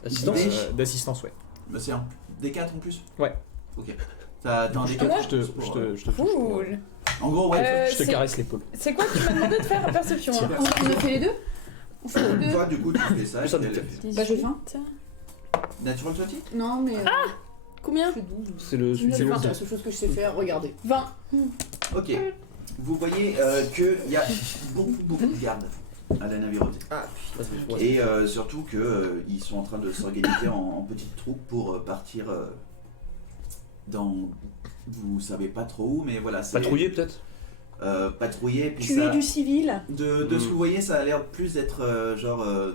Assistance. d'assistance, ouais. Bah, c'est un D4 en plus. Ouais. Ok. T'as un Je D4 te touche. Cool. En gros, ouais. Je te caresse l'épaule. C'est quoi tu m'as demandé de faire perception hein On a fait les deux. On fait les deux. Toi, du coup, tu fais ça. Ça, et puis elle- Bah, je fais 20. Natural 20. Non, mais. Combien? Je fais 12. C'est le C'est suivant. la seule chose que je sais faire, regardez. 20. Ok. Vous voyez qu'il y a beaucoup de gardes à la Navirauté. Et surtout qu'ils sont en train de s'organiser en petites troupes pour partir dans... Vous savez pas trop où, mais voilà. c'est- Patrouiller peut-être. Patrouiller, puis Tuer ça... du civil. De ce que vous voyez, ça a l'air plus d'être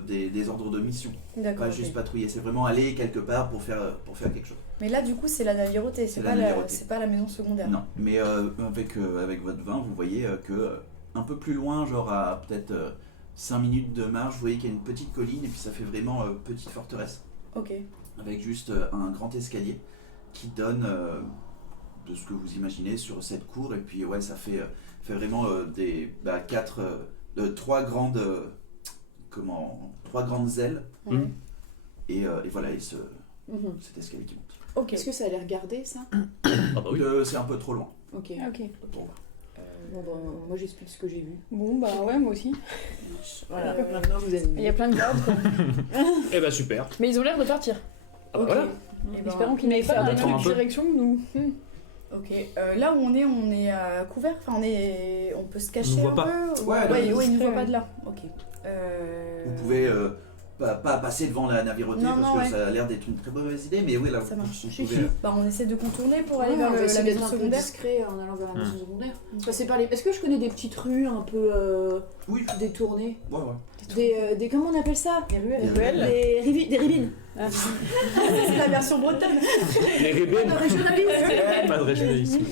des ordres de mission. D'accord. Pas ok. juste patrouiller, c'est vraiment aller quelque part pour faire quelque chose. Mais là, du coup, c'est la Navirauté, C'est c'est la pas, Navirauté. c'est pas la maison secondaire. Non, mais avec votre vin, vous voyez que un peu plus loin, genre à peut-être 5 minutes de marche, vous voyez qu'il y a une petite colline et puis ça fait vraiment petite forteresse. Ok. Avec juste un grand escalier qui donne de ce que vous imaginez sur cette cour. Et puis ouais, ça fait vraiment trois grandes ailes. Ouais. Mhm. Et voilà, et cet escalier qui monte. Ok. Est-ce que ça a l'air gardé, ça? Ah bah oui. C'est un peu trop loin. Ok. Ok. Bon, bah, moi j'explique ce que j'ai vu. Bon bah ouais moi aussi. Voilà, Euh, maintenant vous avez Il y a plein de gardes. quoi. Eh bah super. Mais ils ont l'air de partir. Ah bah voilà. Eh ben, Espérons qu'ils n'aient pas faire un des truc temps un de peu. direction nous. Ok. Là où on est à couvert. Enfin, on peut se cacher nous voit un pas. peu. Ouais, ouais, là, ils nous voient ouais. pas de là. Ok. Vous pouvez pas passer devant la Navirauté Non, parce non, que ouais. ça a l'air d'être une très mauvaise idée, mais oui, là, Ça marche. vous pouvez... Bah, on essaie de contourner pour Ouais, aller vers on va la essayer maison d'être un peu secondaire. discret en allant vers la maison secondaire. Passer par les... Est-ce que je connais des petites rues un peu Oui, détournées? ouais. Des comment on appelle ça? Des ruelles. Des ruelles. Des ribines. C'est la version bretonne. Les rébelles. Pas de régionalisme.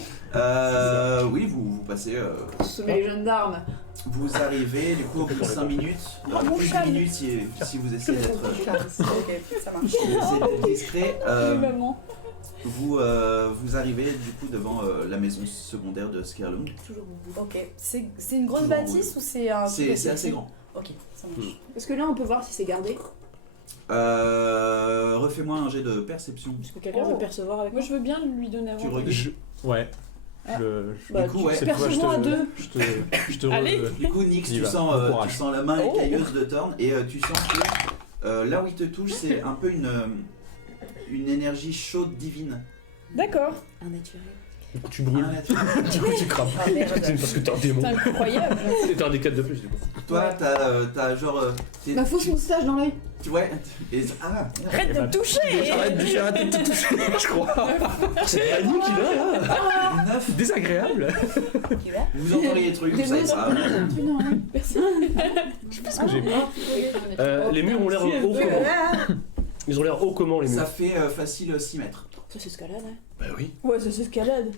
Oui, vous passez... Sommet les gendarmes. Vous arrivez, du coup, au bout de 5 minutes, mon plus chat. de minutes si vous essayez d'être Ok, ça marche. discret. Maman. Vous arrivez, du coup, devant la maison secondaire de Skerlung. Toujours bon goût. Ok. C'est une grosse Toujours bâtisse ou c'est un. C'est assez grand. Ok, ça marche. Est-ce que là on peut voir si c'est gardé? Refais-moi un jet de perception. Est-ce que quelqu'un Oh. veut percevoir avec Moi moi? je veux bien lui donner Tu avant. regardes. Ouais. Ah. Bah, Du coup, ouais. cette fois, percevons à deux. Je te Allez. Du coup, Nix, Y tu va, sens, bon tu courage. sens la main Oh. écailleuse de Thorn et tu sens que là où il te touche, c'est un peu une énergie chaude divine. D'accord. Un naturel. Du coup tu brûles. Ah, Du coup tu crames. Ah, merde. C'est parce que t'es un démon. C'est incroyable. C'est un des 4 de plus du coup. Toi, t'as genre. Ma fausse moustache dans l'œil. Tu vois. Arrête de me toucher. J'arrête de te toucher, je crois. C'est Annie qui l'a là. 9. Désagréable. Vous entendez les trucs, vous savez pas. Merci. Je sais pas ce que j'ai. Les murs ont l'air hauts comment? Ils ont l'air hauts comment les Ça murs? fait facile 6 mètres. Ça c'est escalade, hein. Bah oui. Ouais c'est escalade.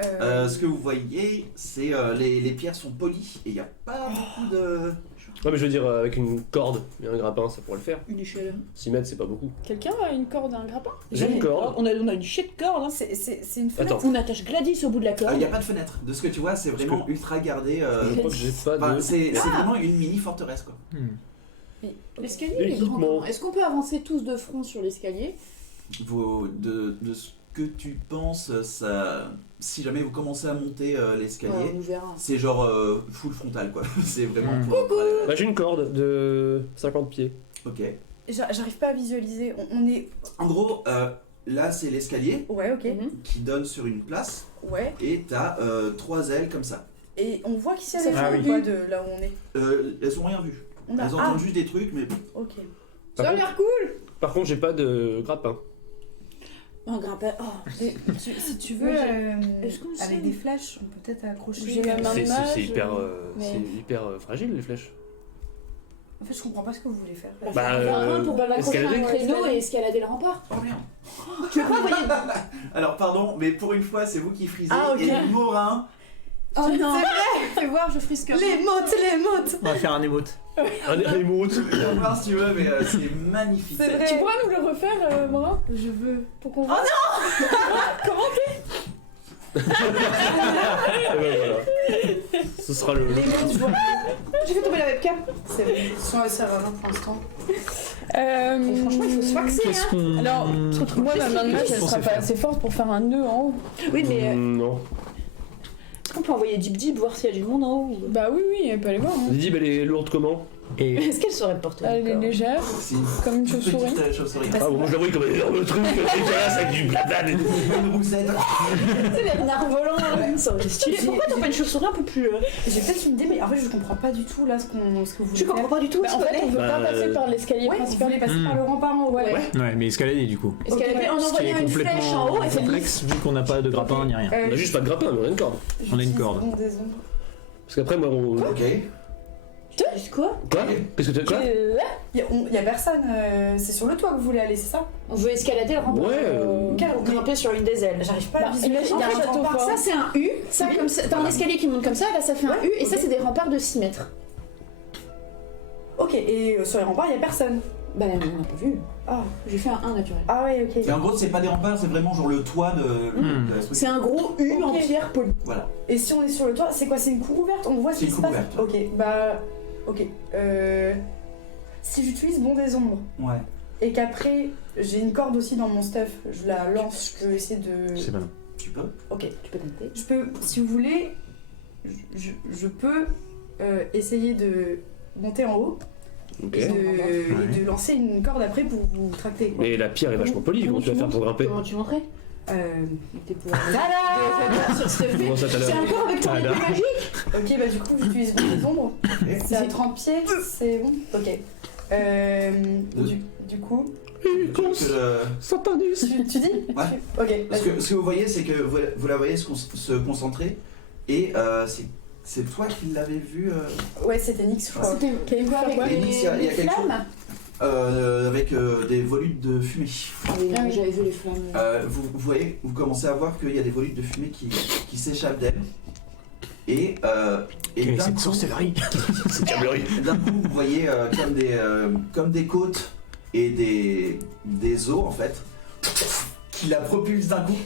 Ce que vous voyez, c'est les pierres sont polies et il n'y a pas beaucoup de. Non mais je veux dire avec une corde et un grappin ça pourrait le faire. Une échelle. 6 mètres c'est pas beaucoup. Quelqu'un a une corde et un grappin? J'ai une corde. On a une chier de corde, hein. C'est une fenêtre. Attends. On attache Gladys au bout de la Il corde. n'y a pas de fenêtre. De ce que tu vois, c'est vraiment ultra gardé. Je crois que j'ai pas Enfin, de. c'est vraiment une mini forteresse quoi. L'escalier il est grand. Équipement. Comment? Est-ce qu'on peut avancer tous de front sur l'escalier? De ce que tu penses, ça, si jamais vous commencez à monter l'escalier, Ouais, on verra. c'est genre full frontal quoi. C'est vraiment. Bah j'ai une corde de 50 pieds. Ok. J'arrive pas à visualiser. On est. En gros, là c'est l'escalier Ouais, ok. qui donne sur une place Ouais. et t'as 3 ailes comme ça. Et on voit qu'il y a Ça des fait gens un ou pas de là où on est. Elles ont rien vu. On a. Elles entendent juste des trucs, mais Ok. Ça a l'air cool. Par contre j'ai pas de grappin. Un grappin. Oh. Si tu veux, Ouais, est-ce qu'on avec sait des flashs, on peut peut-être accrocher. J'ai même un C'est mage, hyper, mais- c'est hyper fragile les flèches. En fait, je comprends pas ce que vous voulez faire. Bah, un pour accrocher escalader. un créneau et escalader le rempart. Oh merde. Tu veux pas envoyer... Alors pardon, mais pour une fois, c'est vous qui frisez. Ah, ok. Et Morin, Oh non. C'est vrai. Fais voir, je frise comme Les mots. On va faire un émote. Un emote. viens voir si tu veux, mais c'est magnifique. C'est vrai. Tu pourras nous le refaire, Morin Je veux. Pour qu'on voit. Et ben voilà. Ce sera le. Les mots, je vois. J'ai fait tomber la webcam. C'est bon. Sans la serre à main pour l'instant. Et franchement, il faut se faxer. Qu'est-ce qu'on. Alors, moi, ma main de match, elle Qu'est-ce qu'on sera sait pas faire assez forte pour faire un nœud en haut. Oui, mais Non. est-ce qu'on peut envoyer Dip Dip voir s'il y a du monde en haut Bah oui, elle peut aller voir. Hein. Didi, elle est lourde comment? Et Est-ce qu'elle saurait porter Elle est légère, C'est comme une chauve-souris. petite chauve-souris. Ah, bon, moi je la voyais comme un énorme truc dégueulasse avec du blabla. Une roussette. C'est les renards volants là. Ça aurait été stylé. Pourquoi t'as pas une chauve-souris un peu plus... J'ai peut-être une idée, mais en fait, je comprends pas du tout là ce que vous voulez Je comprends pas du tout. Bah, en fait, on veut pas Bah, passer par l'escalier Ouais, vous principal. voulez passer par le rempart en haut. Ouais. ouais, mais escalader du coup. Est-ce qu'elle avait en Ce qui est envoyant une flèche en haut complètement et fait complexe vu qu'on n'a pas de grappin ni rien. On a juste pas de grappin, mais on a une corde. On a une corde. Des ombres. Parce qu'après, moi, on. Ok. Juste quoi? Quoi? Qu'est-ce que tu. Quoi? Y a personne, c'est sur le toit que vous voulez aller, c'est ça? On veut escalader le rempart. Ouais. Grimper sur une des ailes. J'arrive pas Bah, à visualiser. imagine En un fait, château fort. ça c'est un U, ça comme ça, t'as un escalier qui monte comme ça, là ça fait un U, et ça c'est des remparts de 6 mètres. Ok, et sur les remparts, y a personne. Bah on a pas vu. Ah, J'ai fait un 1 naturel. ah ouais, ok. Et en gros, c'est pas des remparts, c'est vraiment genre le toit de la C'est structure. un gros U en Ok. pierre polie. Voilà. Et si on est sur le toit, c'est quoi? C'est une cour ouverte? On voit ce C'est qui une se cour passe? ouverte. Ok, bah. Ok. Si j'utilise Bond des ombres Ouais. et qu'après j'ai une corde aussi dans mon stuff, je la lance, je peux essayer de. C'est pas non. Tu peux. Ok. Tu peux tenter. Je peux, si vous voulez, je peux essayer de monter en haut Ok. et Ouais. de lancer une corde après pour vous tracter. Mais la pierre est vachement polie, comment tu vas faire pour grimper? Comment tu montrais? T'es pour... Tada! Comment ça t'as C'est l'air? encore avec ton Tada. épée magique? Ok, bah du coup j'utilise Bond des ombres. C'est à 30 pieds, c'est bon? Ok. Du coup, Satanus! tu dis? Ouais. Ok. Parce que ce que vous voyez, c'est que vous la voyez se concentrer et c'est toi qui l'avais vu Ouais, c'était Nix, je crois. C'était quoi avec Et les, Nix, il y a les quelque flammes? avec des volutes de fumée. Ah oui, non, j'avais vu les flammes. Vous voyez, vous commencez à voir qu'il y a des volutes de fumée qui s'échappent d'elle. Et Quelle est d'un cette coup, sorcellerie? C'est diablerie. d'un coup, vous voyez comme des côtes et des os en fait qui la propulsent d'un coup.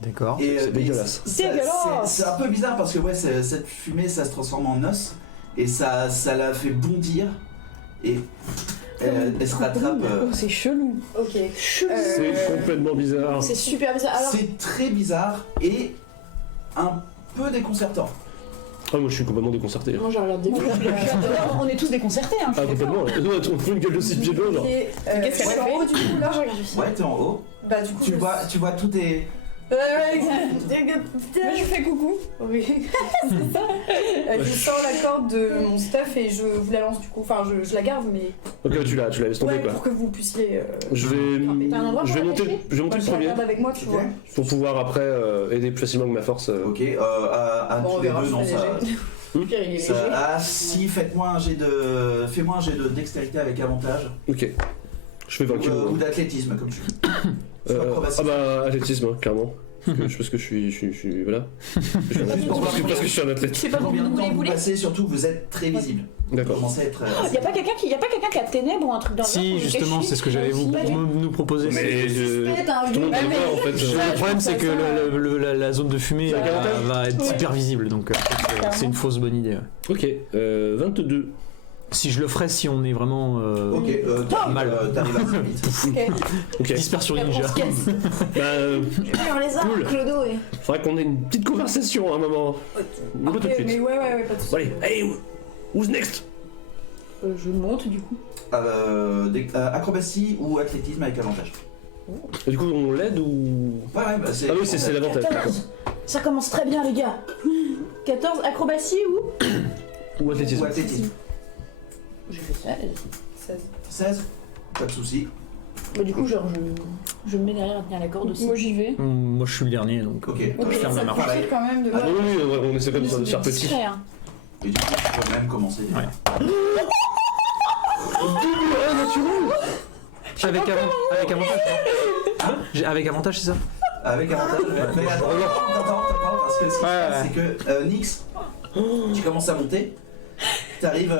D'accord. Et, C'est dégueulasse. C'est un peu bizarre parce que ouais, cette fumée ça se transforme en os et ça la fait bondir et elle se rattrape. Oh, c'est chelou. Ok. C'est complètement bizarre. C'est super bizarre. Alors, C'est très bizarre et un peu déconcertant. Ah, moi je suis complètement déconcerté. moi j'ai l'air déconcerté. On est tous déconcertés, hein. Ah, complètement. Toi, tu trouves une gueule de 6 pieds de haut, genre. Qu'est-ce qu'elle a fait? Du coup, là, je regarde. Ouais, t'es en haut. Bah, du coup, Tu vois tout est. Moi, je fais coucou. Oui. C'est ça. Je sors la corde de mon stuff et je vous la lance du coup. Enfin, je la garde, mais. Ok, tu la laisses tomber Ouais, quoi. pour que vous puissiez. Je vais. T'as un endroit Je vais pour monter, l'attacher je vais monter Moi, le je la premier garde avec moi, tu vois. pour pouvoir après aider plus facilement que ma force. Ok, à Bon, on tous les verra, deux, je non, serai ça. Le pire, il est léger. Ah, si, fais-moi un jet de dextérité avec avantage. Ok. Je fais 20 kilos. Ou d'athlétisme, comme tu veux. Ah bah, athlétisme, hein, clairement. Parce que je suis. Voilà. Je suis un athlète. Parce que je suis un athlète. C'est pas pour Combien de temps vous bouler. passez, surtout, vous êtes très visible. Vous D'accord. commencez à être. Y'a pas quelqu'un qui a ténèbres ou un truc dans le genre Si, pour nous justement, cacher c'est ce que j'allais nous proposer. Mais Peut-être un tout le monde vieux- peut le voir en fait. Le problème, c'est que la zone de fumée C'est un avantage va être Ouais. hyper visible, donc c'est une fausse bonne idée. Ok, 22. Si je le ferais, si on est vraiment Ok, mal. t'arrives assez vite. Ok. dispersion ninja. Bah, On les a, Cool. Clodo et... faudrait qu'on ait une petite conversation à un moment. Mais pas tout de Ok, suite. mais ouais, pas tout de suite. Bon, allez, hey, who's next? Je monte du coup. Acrobatie ou athlétisme avec avantage. Du coup, on l'aide ou. Ouais, bah c'est. Ah oui, c'est l'avantage. d'accord. 14. Ça commence très bien les gars. 14, acrobatie ou Ou athlétisme. Ou athlétisme. J'ai fait 16. 16. 16. Pas de soucis. Bah du coup genre je me mets derrière à tenir la corde aussi. Moi, j'y vais. Moi, je suis le dernier, donc Ok. je ferme la Ça marche. profite quand même de. Ah, Ah oui, oui, on essaie comme ça de faire petit. Discret, hein. Et du coup, tu peux même commencer déjà. Ouais. Avec avantage. Hein avec avantage, c'est ça? Avec avantage, mais attends, parce que ce qui se passe, c'est que Nyx, tu commences à monter, t'arrives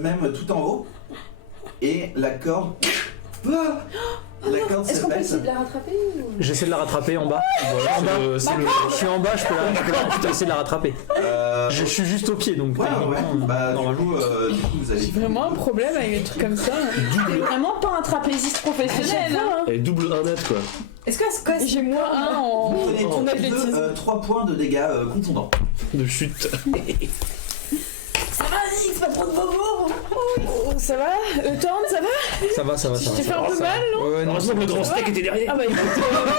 même tout en haut, et la corde. La corde Est-ce se qu'on peut baisse. essayer de la rattraper ou... J'essaie de la rattraper en bas. Voilà, En bas. c'est Je suis en bas, je peux essayer de la rattraper. Je suis juste au pied donc. Ouais, bah du normalement. coup, vous avez. J'ai vraiment un problème avec des trucs comme ça. T'es vraiment pas un trapéziste professionnel, hein. Et double 1 net quoi. Est-ce que Et j'ai moins 1 en Vous prenez en tous les athlétisme. deux 3 points de dégâts contondants. De chute. ça va, Nyx, pas trop de bobos? Oh, ça va Torn, ça va Ça va. Je t'ai fait un peu mal, non Ouais, non. Heureusement que le grand steak était derrière. Ah bah écoute,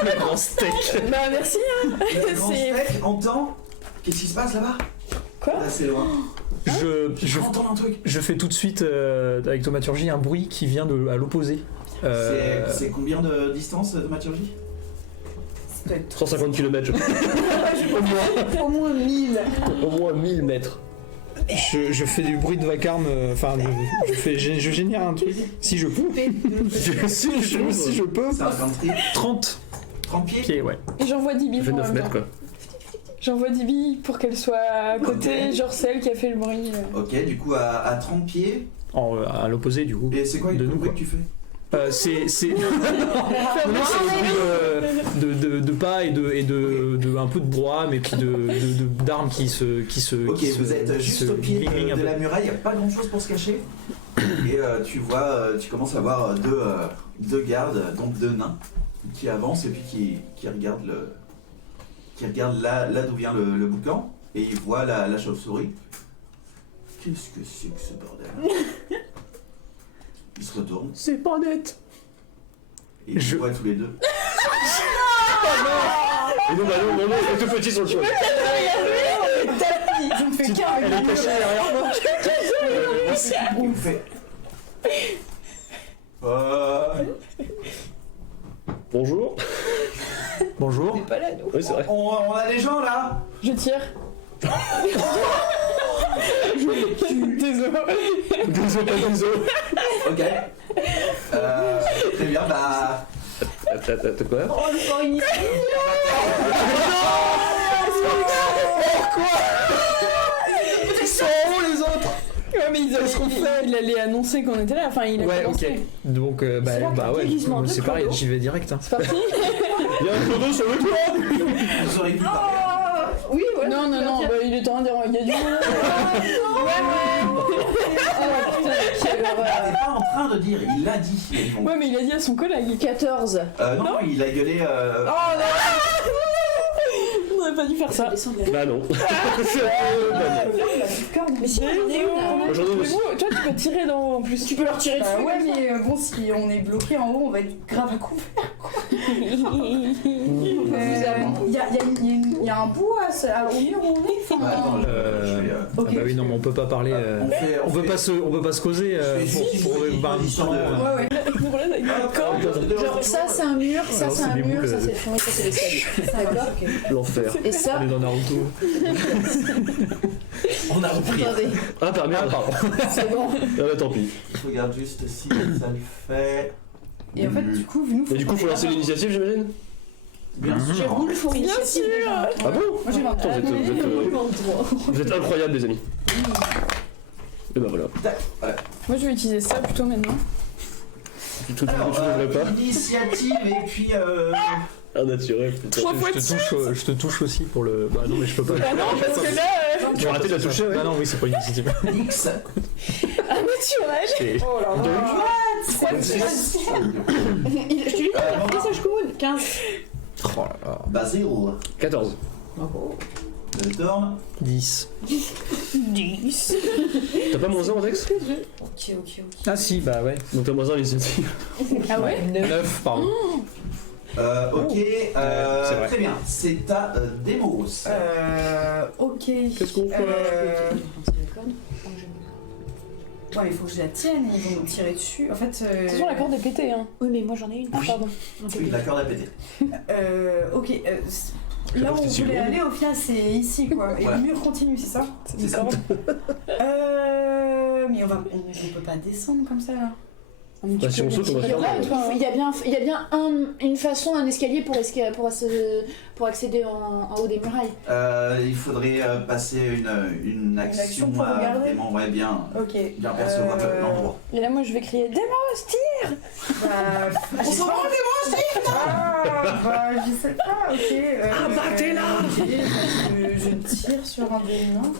Le grand steak. bah merci hein. Le grand C'est- steak entend. Qu'est-ce qui se passe là-bas? Quoi Là, c'est loin. J'entends un truc. Je fais tout de suite avec thaumaturgie un bruit qui vient à l'opposé. C'est combien de distance de maturgie? Ça doit être 150 km. Au moins 1000. Au moins 1000 mètres. Je fais du bruit de vacarme, je génère un truc. Si je peux. si je peux. C'est un country. 30 30 pieds. pieds, ouais. Et j'envoie 10 Ça billes fait en 9 même mètres temps. quoi. J'envoie 10 billes pour qu'elle soit à côté, Ok. genre celle qui a fait le bruit. Ok, du coup à 30 pieds. À l'opposé du coup. Et c'est quoi De le nous, bruit quoi. que tu fais? C'est non, c'est le bruit de pas et de un peu de brouhaha mais puis d'armes qui se Ok, qui se- vous êtes qui juste se au pied gling-gling un de peu. la muraille, il n'y a pas grand chose pour se cacher. Et tu commences à voir deux gardes, donc deux nains, qui avancent et puis qui regardent là d'où vient le boucan. Et ils voient la chauve-souris. Qu'est-ce que c'est que ce bordel? Ils se retournent C'est pas net. et ils voient tous les deux. Et non, bah non, il est tout petit sur le choix. Je ne fais qu'un avec Elle est cachée derrière moi. Il vous fait. Bonjour. Bonjour. Pas là, nous. Oui, c'est vrai. On a des gens là. Je tire. Désolé. Désolé. Ok. Très bien, bah. T'as quoi? Oh, le fort initié. Ils sont où les autres? Ouais, mais il allait annoncer qu'on était là. Enfin, il a Ouais, commencé. ok. Donc C'est là que t'as déguisement de c'est pareil, Clodo. j'y vais direct. Hein. C'est parti. Il y a un clodo sur le toit. Vous aurez pu parler. Oui, ouais. Non, bah, il est en train de dire il y a du monde. Oh putain, quelle Il horreur. n'est pas en train de dire, il l'a dit. Ils vont- Ouais, mais il a dit à son collègue. 14. non, il a gueulé. Oh non. On aurait pas dû faire ça. Bah non. Mais si, j'en ai une. Mais J'en ai aussi. bon, toi, tu peux tirer dans en plus. Tu peux leur tirer dessus. Bah ouais, mais bon, si on est bloqué en haut, on va être grave à couvert. Il y a un bout au mur où on est. Enfin, Attends, je vais. Ah bah oui, non, mais on peut pas parler. On peut pas se causer Bah, l'histoire de. Ouais, ouais. Nous relève avec un corps. Genre, ça c'est un mur, ça Alors, c'est c'est un des mur, boules, ça c'est le fond et ça c'est l'escalier. D'accord. L'enfer. Et ça, On est dans Naruto. On a repris. attendez, Ah, merde, pardon. c'est bon. Ah bah tant pis. Je regarde juste si ça le fait. Et en fait, du coup, nous. Et du coup, faut lancer l'initiative, j'imagine? Bien Je sûr. roule pour Bien initiative. sûr. Ah bon? Moi j'ai 20. Attends, vous êtes incroyables, les amis. Et bah voilà. Moi, je vais utiliser ça plutôt maintenant. Tu ne devrais pas. Initiative et puis. Un naturel, putain. Je te touche aussi pour le. Bah non, mais je peux pas. Ah non, parce que là, Tu vas arrêter de la toucher, ouais. Bah non, oui, c'est pas une initiative. X. un naturel. Oh là là. Je te dis, ça je coule. 15. Oh là là. Basile. 14. Le turn. 10. 10. T'as pas moins 1 en texte? Ok. Ah si, bah ouais. Donc t'as moins 1 l'initiative. Ah ouais 9, pardon. Ok, c'est vrai. très bien. C'est à Demos. Ok. Qu'est-ce qu'on fait? Ouais, mais il faut que je la tienne et ils vont nous tirer dessus. En fait. De toute façon, la corde est pétée, hein. Oui, mais moi j'en ai une. Ah, pardon. Oui, la corde a pété. Ok. Là où on si voulait lourd. aller, au final, c'est ici, quoi. Et Voilà. le mur continue, c'est ça? C'est ça. mais on peut pas descendre comme ça là. Bah, si on saute, on va Il y faire. a- il y a bien une façon, un escalier pour accéder en haut des murailles. Il faudrait passer une action action pour regarder. vraiment bien Ok. percevoir l'endroit. Et là, moi, je vais crier Demos, tire. Bah, je sais pas. Bah, je sais pas, ok. Abattez-la. Je tire sur un des nains.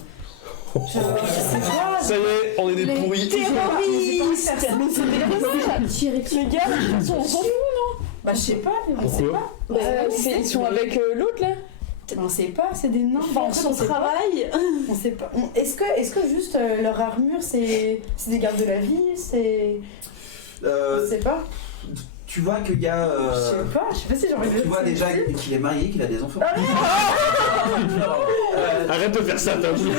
Je sais pas. Ça y est, on est des pourris. Terroristes. Mais c'est déjà tirer Les gars, on s'en fout. Bah, je sais pas, mais on sait Pourquoi pas. Ils sont avec l'autre, là. On sait pas, c'est des nains. Enfin, en fait, on sait pas. travail. On sait pas. Est-ce que juste leur armure, c'est des gardes de la vie, c'est. On sait pas. Tu vois qu'il y a. Je sais pas si j'ai envie de. Tu vois déjà qu'il est marié, qu'il a des enfants. Arrête de faire ça, t'as vu.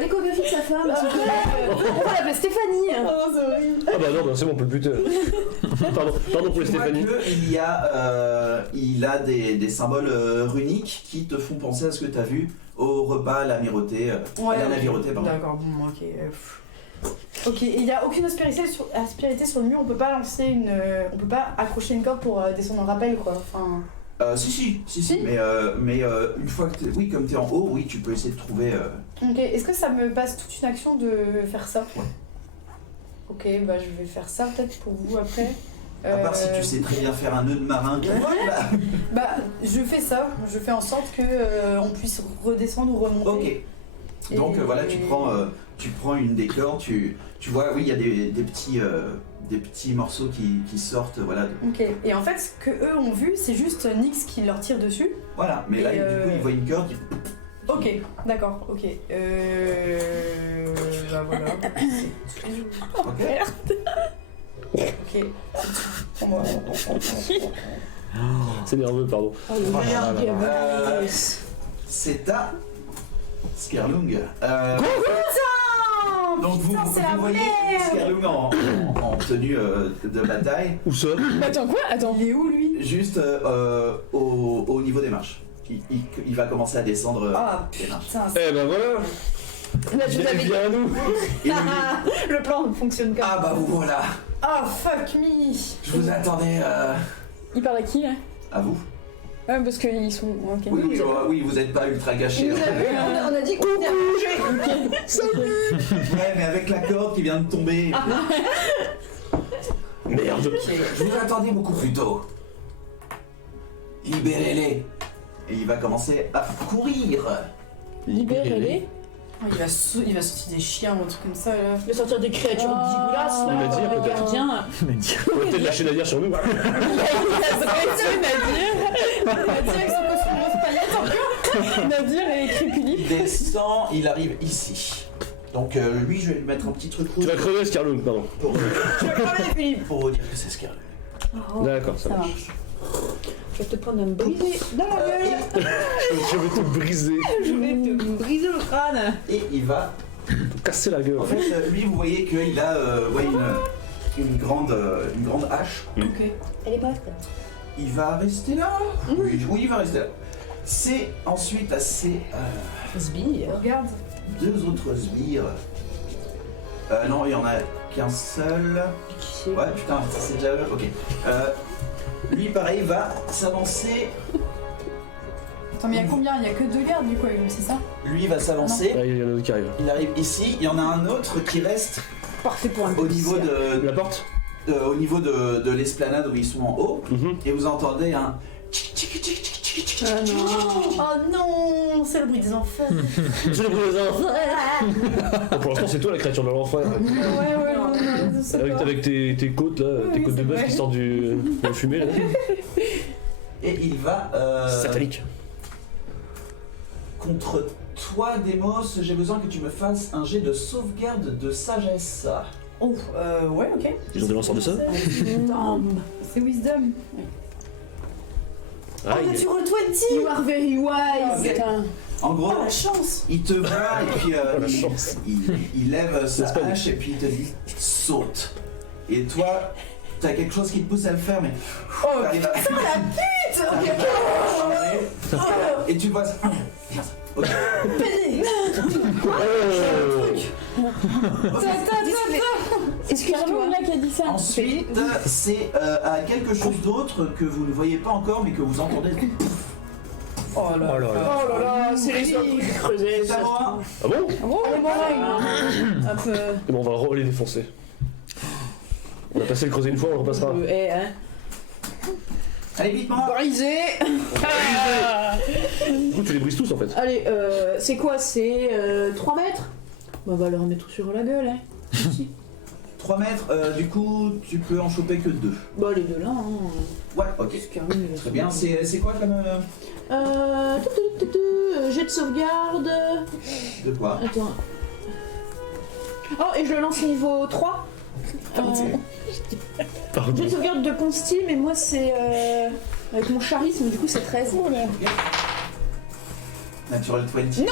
L'échographie de sa femme. On va l'appeler Stéphanie. Oh, c'est horrible. Ah bah non, bah c'est bon, on peut le buter. Pardon pour les Tu vois Stéphanie. il a des symboles runiques qui te font penser à ce que tu as vu au repas à l'amirauté. Ouais, à la navirauté, pardon. D'accord, bon, ok. Ok, et il n'y a aucune aspérité sur le mur, on peut pas lancer une. On peut pas accrocher une corde pour descendre en rappel quoi. Enfin. Si, mais une fois que oui, comme tu es en haut, oui, tu peux essayer de trouver. Ok, est-ce que ça me passe toute une action de faire ça? Ouais. Ok, bah je vais faire ça peut-être pour vous après. À part si tu sais très bien faire un nœud de marin. Bah, je fais ça, je fais en sorte que on puisse redescendre ou remonter. Ok. Donc voilà, tu prends une des cordes, tu vois, oui, il y a des petits morceaux qui sortent, voilà. Ok, et en fait, ce que eux ont vu, c'est juste Nyx qui leur tire dessus. Voilà, mais là, Et du coup, il voit une corde, Ok, d'accord, ok. Bah voilà. ok. Ok. C'est nerveux, pardon. C'est à Skerlung. Donc vous c'est la voyez merde. Skerlung en tenue de bataille, Où ça Attends, quoi? Attends. Il est où lui? juste au niveau des marches. Il va commencer à descendre Ah les marches. putain, Eh ben voilà. Là, je vous avais dit. Viens à nous. Et lui, Le plan fonctionne comme ah bah vous voilà, oh fuck me. je vous attendais Il parle à qui, là? à vous. Ouais, parce qu'ils sont. Ok. Oui, vous n'êtes pas ultra gâchés. Vous avez vu, on a dit qu'on était Ouais, mais avec la corde qui vient de tomber. Merde. Je vous attendais beaucoup plus tôt. Libérez-les. Et il va commencer à courir. Libérez-les. Oh, il va sortir des chiens ou un truc comme ça là. de sortir des créatures dégueulasses, Il m'a dit, là, peut-être. gardiens. On va peut-être lâcher Nadir sur nous. Il a Nadir avec son costume rose paillette encore. Nadir et Crépuli. Il descend, il arrive ici. Donc lui, je vais lui mettre un petit truc rouge Tu vas crever, Scarlung, pardon. pour vous dire que c'est Scarlet. D'accord, ça Ça marche. marche. Je vais te prendre un briser dans la gueule. Je vais te briser. Je vais te briser le crâne. Et il va... Te casser la gueule. En fait, lui, vous voyez qu'il a une grande hache. Ok. Elle est morte. Il va rester là. Oui, il va rester là. C'est ensuite assez... Sbire. Regarde. deux autres sbires. Non, il y en a qu'un seul. Qui c'est? Ouais, putain, c'est déjà eux. Ok. Lui, pareil, va s'avancer. Attends, mais il y a combien? Il y a que 2 gardes du coup avec lui, c'est ça? Lui va s'avancer. Là, il y en a d'autres qui arrivent. Il arrive ici. Il y en a un autre qui reste Parfait pour un au niveau La porte au niveau de l'esplanade où ils sont en haut. Mhm. Et vous entendez un tchic tchic tchic tchic tchic tchic. Ah non. Oh non, c'est le bruit des enfants. Je le prends les enfants. Pour l'instant, c'est toi la créature de l'enfer. Ouais, non, je sais pas. Avec tes côtes là, Oui, tes côtes de c'est bœuf vrai. qui sortent de la fumée là. Et il va Satanique. contre toi, Demos. J'ai besoin que tu me fasses un jet de sauvegarde de sagesse. Oh, ouais, ok. Ils ont des lanceurs de ça C'est Wisdom. Ah, Oh, il est- tu roll 20. You are very wise. Putain. En gros, Oh, la chance. il te voit et puis la chance. il lève sa C'est pas hache et puis il te dit saute. Et toi, t'as quelque chose qui te pousse à le faire, mais Oh, t'arrives à... t'arrives à changer. Et tu vois ça. Merde. Ok. pédé. Oh. Excuse-moi. là qui a dit ça. Ensuite, c'est à quelque chose d'autre que vous ne voyez pas encore, mais que vous entendez. Oh Oh là là. Oh là là, c'est les autres qui creusaient. C'est à moi. Ah bon? Allez, bon, là, un peu. Et bon, on va les défoncer. On a passé le creuset une fois, on le repassera. Allez, vite, moi. Brisé. Du coup, tu les brises tous en fait. Allez, c'est quoi? C'est 3 mètres? Bah, on va leur mettre tout sur la gueule, hein. 3 mètres, du coup, tu peux en choper que 2. Bah, les deux là, hein. Ouais, ok. Très bien. C'est quoi comme. Jet de sauvegarde. De quoi? Attends. Oh, et je le lance niveau 3. Pardon. Jet de sauvegarde de Consti, mais moi c'est avec mon charisme, du coup c'est 13. Natural 20. Non.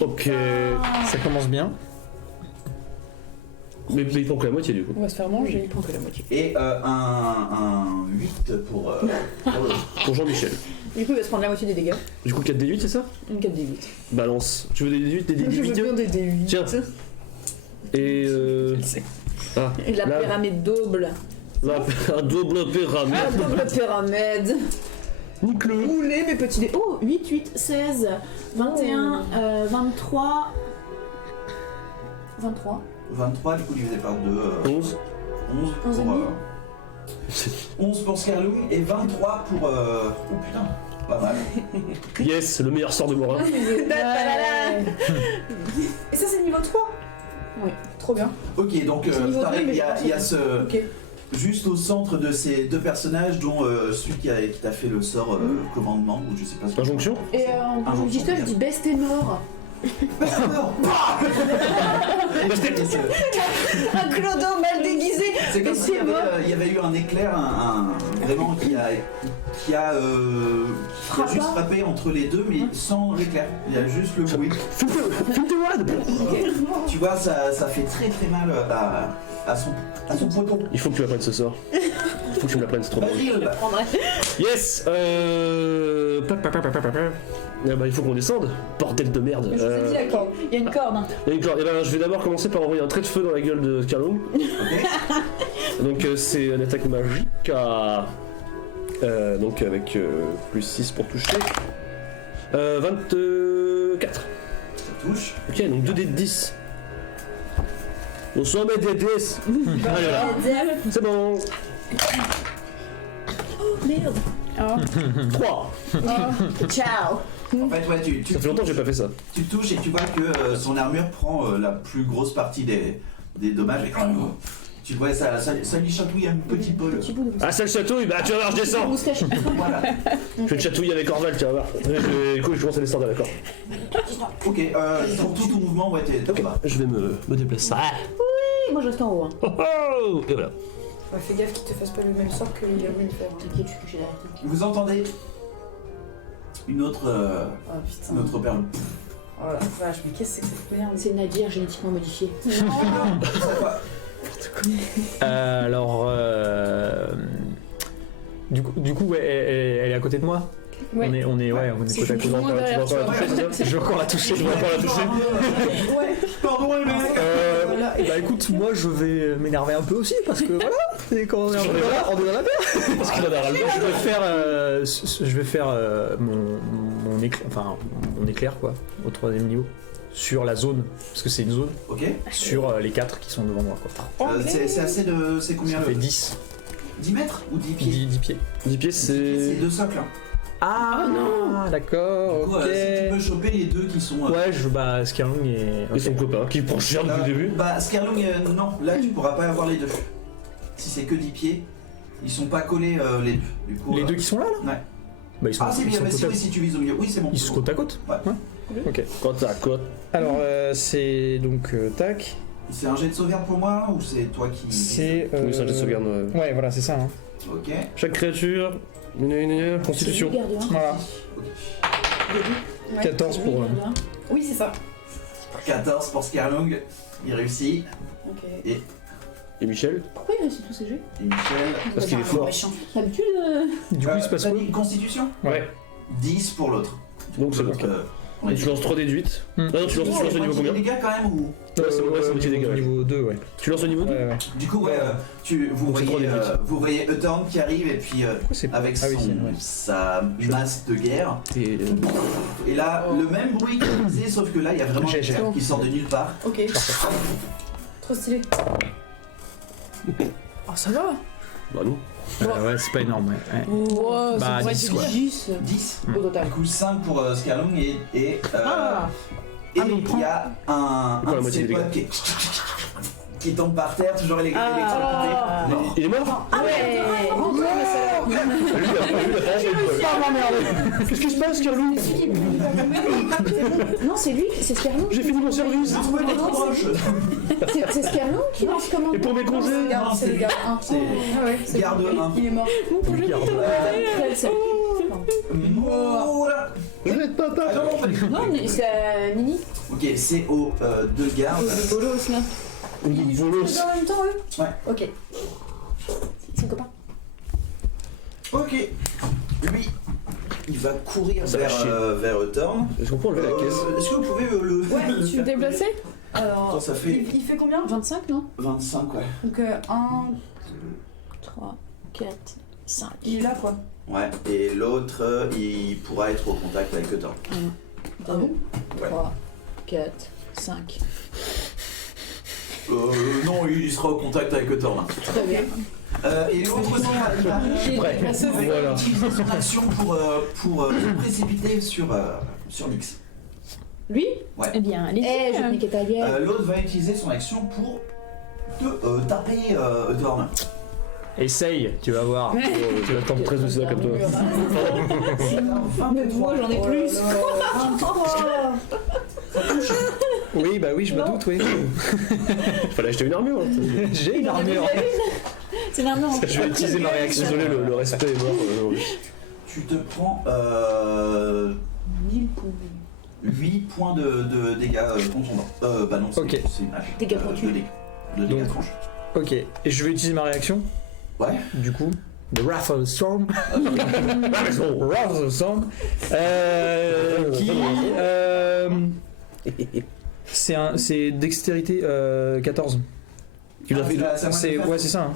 Ok. Ça commence bien. Mais il prend que la moitié du coup. On va se faire manger. Il prend que la moitié. Et un 8 pour l'autre. Pour Jean-Michel. Du coup, il va se prendre la moitié des dégâts. Du coup, 4 D8, c'est ça? Une 4 d 8. Balance. Tu veux des D8, des Je veux D8? bien des D8. Tiens. Et Ah, Et la là, pyramide double. un double pyramide. La double pyramide. Nique-le. Roulez mes petits dés. Oh, 8, 8, 16, 21, 23. 23. 23, du coup, divisé par 2. 11. 11 pour. 11 pour Scarloum et 23 pour. Oh putain, pas mal. Yes, le meilleur sort de Morin. Et ça, c'est niveau 3? Oui. Trop bien. Ok, donc C'est niveau pareil, deux, mais il y a, je pense il y a que- ce. Ok. Juste au centre de ces deux personnages, dont celui qui t'a fait le sort commandement, ou je sais pas ce que. Injonction. Et en bon, dis ça, je dis best est mort. Un clodo mal déguisé. C'est comme Et s'il y c'est avait, mort. il y avait eu un éclair, vraiment qui a juste frappé entre les deux, mais sans l'éclair. Il y a juste le bruit. Tu vois, ça fait très très mal à son poteau. Il faut que tu apprennes ce sort. Il faut que tu me l'apprennes, c'est trop bon. Basil. Yes. Ah bah, il faut qu'on descende. Bordel de merde. Je vous ai dit la corde. Il y a une corde. Hein. D'accord, eh ben, je vais d'abord commencer par envoyer un trait de feu dans la gueule de Scarloum. Donc c'est une attaque magique donc avec plus 6 pour toucher. 24. Ça touche. Ok, donc 2 dés de 10. On s'en met des 10. Allez, voilà. C'est bon. Oh merde. 3. Ciao. En fait, ouais, Ça fait longtemps que j'ai pas fait ça. tu touches et tu vois que son armure prend la plus grosse partie des dommages. Et, tu vois, ça lui chatouille un petit peu. Ah, ça le chatouille. Bah, tu vas voir, je descends. Moustache. Voilà. Je vais te chatouiller avec Orval, tu vas voir. Du coup, je commence à descendre, d'accord. Ok, pour tout ton mouvement, ouais, t'es Ok, bas. je vais me déplacer. Moi je reste en haut. Hein. Oh, oh, et voilà. Ouais, fais gaffe qu'il te fasse pas le même sort que Irwin fait. Hein. T'inquiète, je suis caché derrière toi. Vous entendez une autre Oh putain. perle. Oh la vache, mais qu'est-ce que c'est que cette merde? C'est Nadir génétiquement modifié. C'est à toi. Alors, du coup, ouais, elle est à côté de moi. Ouais. On est côte à côte. Tu vas encore la toucher, c'est ça? Je vais encore la toucher. Tu vas encore la toucher? Ouais. Pardon, les mecs. Voilà. Bah écoute, moi je vais m'énerver un peu aussi parce que voilà, c'est quand on est on est dans la mer. Parce qu'il en a ras le bol. Je vais faire mon éclair quoi, au 3e niveau, sur la zone, parce que c'est une zone, Ok. sur les 4 qui sont devant moi quoi. C'est assez de. C'est combien Ça fait le 10, 10 mètres ou 10 pieds 10 pieds. 10 pieds, C'est c'est. 2 socles. Hein. Ah non, d'accord, Du coup, ok. si tu peux choper les deux qui sont. Ouais, Scarlung et... Et son copain qui prend cher depuis le début. Bah, Scarlung, non, là tu pourras pas avoir les deux. Si c'est que 10 pieds, ils sont pas collés les deux. Du coup, Les deux qui sont là Ouais. Bah ils sont, Ah, c'est ils bien, sont mais côte à- si tu vises au milieu. Oui, c'est bon. ils sont côte à côte. Ouais. Ok. Côte à côte. Alors c'est donc tac. C'est un jet de sauvegarde pour moi ou c'est toi qui. C'est. Oui, ça, je sauvegarde. Ouais, voilà, c'est ça. Hein. Ok. Chaque créature. Constitution. Garde un. Voilà. Ouais. 14 pour. Garde un. Oui, c'est ça. 14 pour Scarlung, il réussit. Ok. Et Michel? Pourquoi il réussit tous ces jeux? Et Michel. Parce qu'il est fort. D'habitude. Du coup, il se passe t'as quoi dit Constitution Ouais. 10 pour l'autre. Donc c'est bon. Donc, Et tu lances 3 déduites. Ah non, tu lances au niveau combien? Les gars quand même ou... Ouais, c'est moitié des gars. Ouais. Niveau 2, ouais. Tu lances au niveau 2? Ouais. Du coup, ouais, vous Donc, c'est voyez 3 déduites. vous voyez Euthorn qui arrive et puis avec Ah oui, son, ouais. sa masse de guerre. Et Et là, le même bruit qu'il faisait, sauf que là, il y a vraiment J'ai- quelqu'un qui sort de nulle part. Ok. Trop stylé. Oh, ça va. bah non. Ouais, c'est pas énorme, ouais. Wow, Bah, ça pourrait 10, être quoi. 10 10. au total. Du coup, 5 pour Scarlung et mais il il y a un Quoi, la de moitié ses des potes qui tombe par terre, toujours électrocuté. Non. Il est mort? Ah ouais. Lui, il a fait qu'est-ce qui se passe, Carlou? Non, c'est lui, c'est Scarlon. J'ai fini mon service! J'ai trouvé les trop proches. C'est Scarlon qui lance comment? Et pour mes congés? Non, C'est le gars 1. Oh. Ah ouais, Garde 1. il est mort. Je vais être papa. Ah non, pas du tout. Non, mais c'est Nini. Ok, c'est aux deux gardes. Bolos là. Ils jouent en même temps, eux? Ouais. Ok. C'est son copain. Ok. Lui, il va courir Ça va chier. vers Euthorn. Est-ce qu'on peut enlever la caisse? Est-ce que vous pouvez le Ouais, le Tu faire te déplaçais? Alors, Attends, ça fait il fait combien? 25, non? 25, ouais. Donc 1, 3, 4, 5. il est là quoi. Ouais, et l'autre, il pourra être au contact avec Euthorn. 2, bon 3, 4, 5. Non, il sera au contact avec Euthorn. Très bien. Et l'autre aussi, il va Prêt. Voilà. utiliser son action pour se précipiter sur Nyx. Lui? Eh bien, allez. Eh, je vais niquer ta gueule. L'autre va utiliser son action pour te taper Euthorn. Essaye, tu vas voir. Tu vas attendre 13 de ça comme toi. Mais moi, j'en ai plus. Oui, bah oui, je me doute, oui. Fallait acheter une armure. Hein. J'ai une armure. C'est l'armure en Je vais utiliser ma réaction. Désolé, le respect est mort. Tu te prends 1000 points. 8 points de dégâts contondants. Bah non, c'est Ok. c'est une hache. Dégâts pointus. De dégâts Donc- tranches. Ok, et je vais utiliser ma réaction, Ouais. du coup. The Wrath of the Storm. Wrath of the Storm. Qui. C'est dextérité 14. Il a fait Ah, c'est la C'est, moindre ouais, c'est ça. Hein.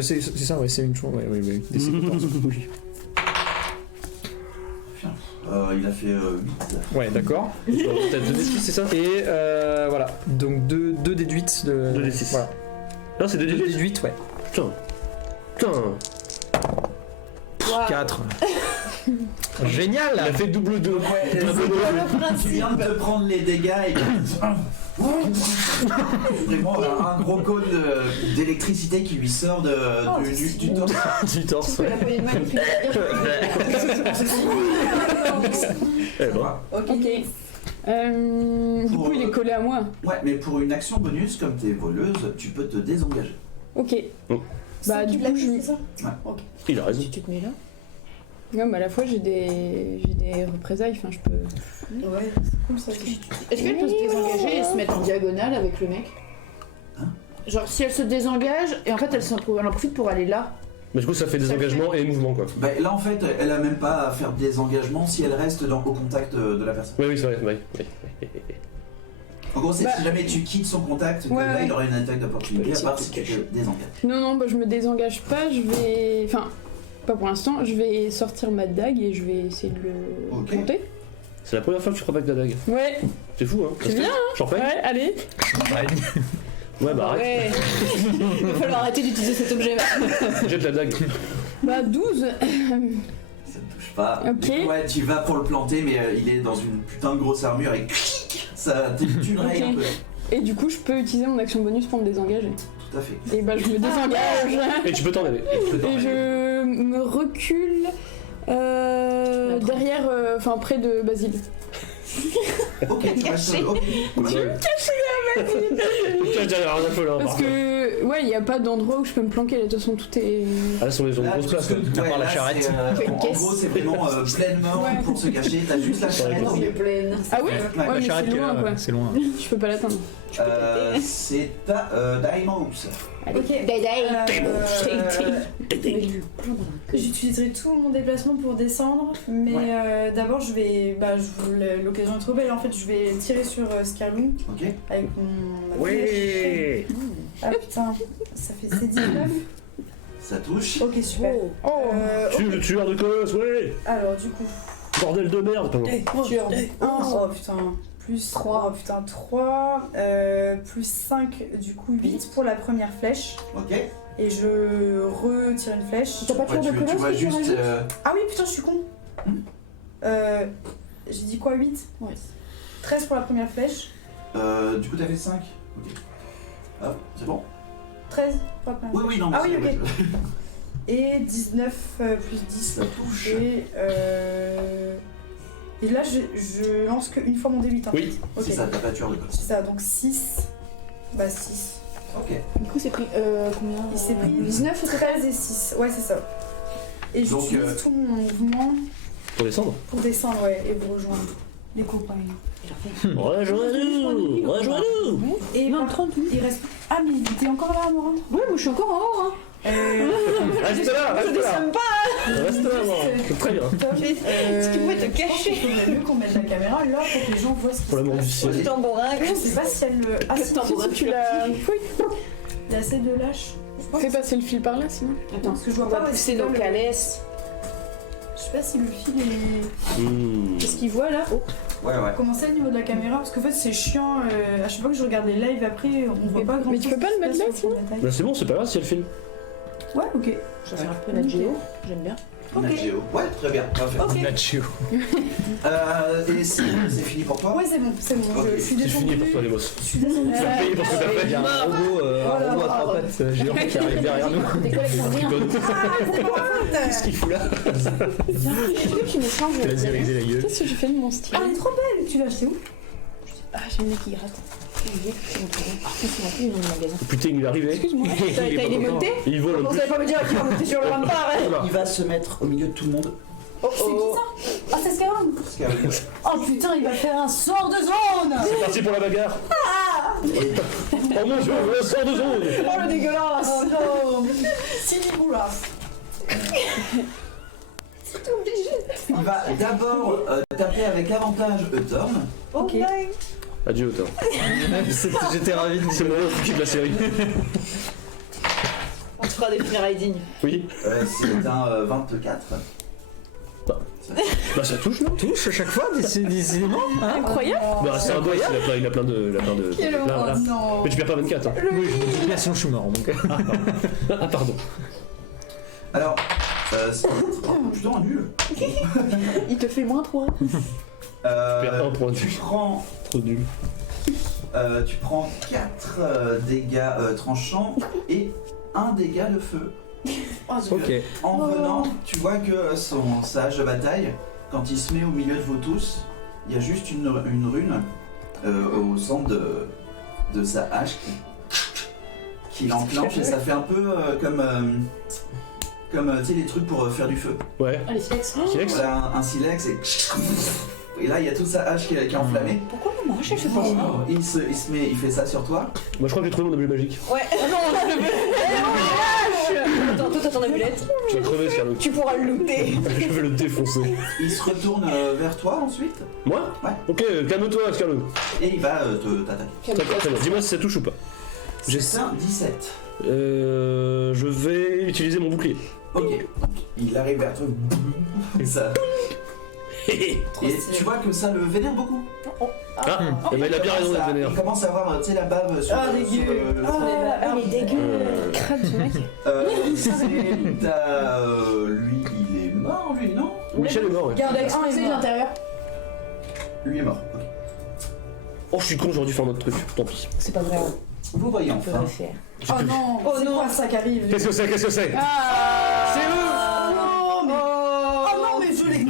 C'est ça, ouais, c'est une chose. Ouais, oui. DC 14. Oui. Il a fait 8. Ouais, d'accord. T'as 2d6, c'est ça? Et voilà, donc 2 déduites de. 2d6. Voilà. Non, c'est 2 2 d8. déduites, ouais. Putain. Putain. 4. Génial! Il a fait double 2. Tu viens de te prendre les dégâts et vraiment un gros cône d'électricité qui lui sort du torse. Du torse. La poignée de main, il Eh ben. Ok. Du coup, il est collé à moi. Ouais, mais pour une action bonus, comme t'es voleuse, tu peux te désengager. Ok. Bah, du coup, je. Il a raison. Tu te mets là? Non, mais à la fois, j'ai des représailles. Enfin, je peux. Ouais, c'est cool ça. Est-ce qu'elle peut se désengager et se mettre en diagonale avec le mec? Hein? Genre si elle se désengage et en fait elle en profite pour aller là. Mais du coup, ça fait des engagements et mouvements quoi. Bah, là en fait, elle a même pas à faire des engagements si elle reste au contact de la personne. Oui, oui, c'est vrai. Oui. En gros, c'est Bah, si jamais tu quittes son contact, que ouais, là ouais. il aurait une attaque d'opportunité, à part si tu te désengages. Non, bah, je me désengage pas. Je vais. Enfin, pas pour l'instant. Je vais sortir ma dague et je vais essayer de le Ok. planter. C'est la première fois que tu crois pas avec ta dague. Ouais, C'est fou, hein. c'est bien. J'en fais? Ouais, allez. Ouais, bah arrête. Ouais. Il va falloir arrêter d'utiliser cet objet. Jette la dague. Bah, 12. Ça te touche pas. Ok. Du coup, ouais, tu vas pour le planter, mais il est dans une putain de grosse armure et ça tu le rayes un peu. Et du coup, je peux utiliser mon action bonus pour me désengager. Tout à fait. Et bah, je me désengage. Et tu peux t'en aller. Et je me recule derrière, enfin près de Basile. Ok, tu restes. Ok. Tu me caches derrière un info là. Parce que Ouais, il n'y a pas d'endroit où je peux me planquer, là, de toute façon, tout est. Ah, là, sur les zones Là, grosses tout places. ce que- à part la là, charrette. c'est, en gros, c'est vraiment pleinement Ouais. pour se cacher. T'as juste la charrette. Ouais. pleine. Ah oui Ouais. Ouais, La mais charrette c'est qui est loin, là, quoi. c'est loin. Je peux pas l'atteindre. C'est à Diamonds. Ok. J'utiliserai tout mon déplacement pour descendre, mais d'abord l'occasion est trop belle. En fait, je vais tirer sur Scarloon Ok. avec ma flèche. Ouais. Ah putain, ça fait c'est 19. Ça touche. Ok, super. Tu le Ok. tueur de colosse, ouais. Alors, du coup, Bordel de merde. Pardon. oh putain, plus 3, oh putain, 3, plus 5, du coup 8 pour la première flèche. Ok. Et je retire une flèche. T'as pas de Ouais, tour de tu colosse vois que tu juste. rajoutes Ah oui, putain, je suis con. J'ai dit quoi, 8 Ouais. 13 pour la première flèche. Du coup, t'as fait 5. Ok. Hop, c'est bon. 13 pour la première Oui, flèche. oui, non, mais Ah oui, c'est- ok. Et 19 plus 10. Ça touche. Et là, je lance qu'une fois mon D8. Oui. fait. Ok. C'est ça, t'as pas tueur de colosse. C'est ça, donc 6. Bah 6. Ok. Du coup, c'est pris combien Il s'est pris 19 ou 13 et 6. Ouais, c'est ça. Et Donc, j'utilise tout mon mouvement Pour descendre. pour descendre, ouais, et vous rejoindre. Les copains. Rejoins-nous. Rejoins-nous. Et Non, par- 30. il reste. Ah, mais t'es encore là, Amora Ouais, moi je suis encore en haut. Hein. Reste là, reste là. Reste là, moi. C'est très bien. Est-ce que tu pouvais te cacher Il faudrait mieux qu'on mette la caméra là pour que les gens voient ce qui Pour se l'amour du passe. ciel. Tambourin. Je sais pas si elle le. Ah, si, tambourin, tu l'as. il y a assez de lâche. Je pense Fais passer le fil par là, sinon. Attends, parce que je vois on pas va où pousser est-ce nos que le- calesses. Je sais pas si le fil est. Qu'est-ce qu'il voit là? Oh. Ouais, ouais. Comment c'est au niveau de la caméra? Parce qu'en fait, c'est chiant. À chaque fois que je regarde les lives après, on voit pas grand chose. Mais tu peux pas le mettre là, sinon Bah, c'est bon, c'est pas grave si elle filme. Ouais, ok. Je vais faire un peu Nat Geo, j'aime bien. Ok. Nat Geo. Ouais, très bien. Parfait. Ok. Nacho. Et c'est fini pour toi? Ouais, c'est bon, c'est bon. Ok, Je suis C'est descendue. fini pour toi, les boss. Je suis descendue. Tu vas payer pour ce que t'as fait. Il y a un robot à 3 pattes géant qui arrive derrière nous. Tes collègues font rien. Qu'est-ce qu'il fout là Viens, je veux que tu me changes. Tu l'as zérisé la gueule. Qu'est-ce que j'ai fait de mon style Ah, elle est trop belle. Tu l'as acheté où? Ah, j'ai le nez qui gratte. C'est plus dans le magasin. Putain, il est arrivé. Excuse-moi. Il est T'as pas les content. montés Il vole en Vous plus. allez pas me dire qu'il va monter sur le rempart, hein? Voilà. Il va se mettre au milieu de tout le monde. Oh C'est qui oh. ça? Ah, c'est Skyrim. Oh putain, il va faire un sort de zone. C'est parti pour la bagarre. Oh mon dieu, on sort de zone. Oh le dégueulasse! Oh non. Sinibula. Il va d'abord taper avec avantage Euthorn. Ok. Adieu, toi. J'étais ravi de C'est le moment où tu quittes la série. On te fera des free riding. Oui. C'est un 24. Bah, ça touche, non? touche à chaque fois, décidément. Hein Incroyable. Bah, c'est un boss, il a plein de. Quel Là, horreur. là. Non. Mais tu perds pas 24. Hein. Oui, je me dis bien sinon je suis mort. Donc. Ah, pardon. Alors, c'est plutôt un nul. Il te fait moins 3. Tu perds un point de Tu vue. prends, Trop nul. tu prends 4 dégâts tranchants et 1 dégât de feu. Ok. En venant, tu vois que sa hache de bataille, quand il se met au milieu de vous tous, il y a juste une rune au centre de sa hache qui l'enclenche et ça fait un peu comme tu sais les trucs pour faire du feu. Ouais. Allez, silex. Silex. Voilà un silex et là il y a toute sa hache qui est enflammée. Pourquoi mon marché fait pas ça? Il fait ça sur toi. Moi, je crois que j'ai trouvé mon objet magique. Ouais. Non, attends, toi t'as ton amulette. Tu vas crever, Scarlett. Tu pourras le looter. Je vais le défoncer. Il se retourne vers toi ensuite Moi? Ouais. Ok, calme-toi, Scarlett. et il va t'attaquer. D'accord, très bien. Dis-moi si ça touche ou pas. J'ai C'est un 17. Je vais utiliser mon bouclier. Ok. Il arrive vers toi. Et ça. Et tu vois que ça le vénère beaucoup. Ah, eh ben, il a bien raison d'être vénère. Il commence à avoir tu sais, la bave sur, Ah, sur dégueu. le Ah, il est dégueu. Crade ce mec. Lui, il est mort, lui, non? Michel est mort, ouais. Garde avec un Explosé et de l'intérieur. Lui est mort. Ok. Oh, je suis con, j'aurais dû faire notre truc. Tant pis. C'est pas vrai, Vous voyez on enfin. peut le faire. Oh non, c'est quoi ça qui arrive? Qu'est-ce que c'est? Qu'est-ce que c'est? Oh non, mais je l'ai.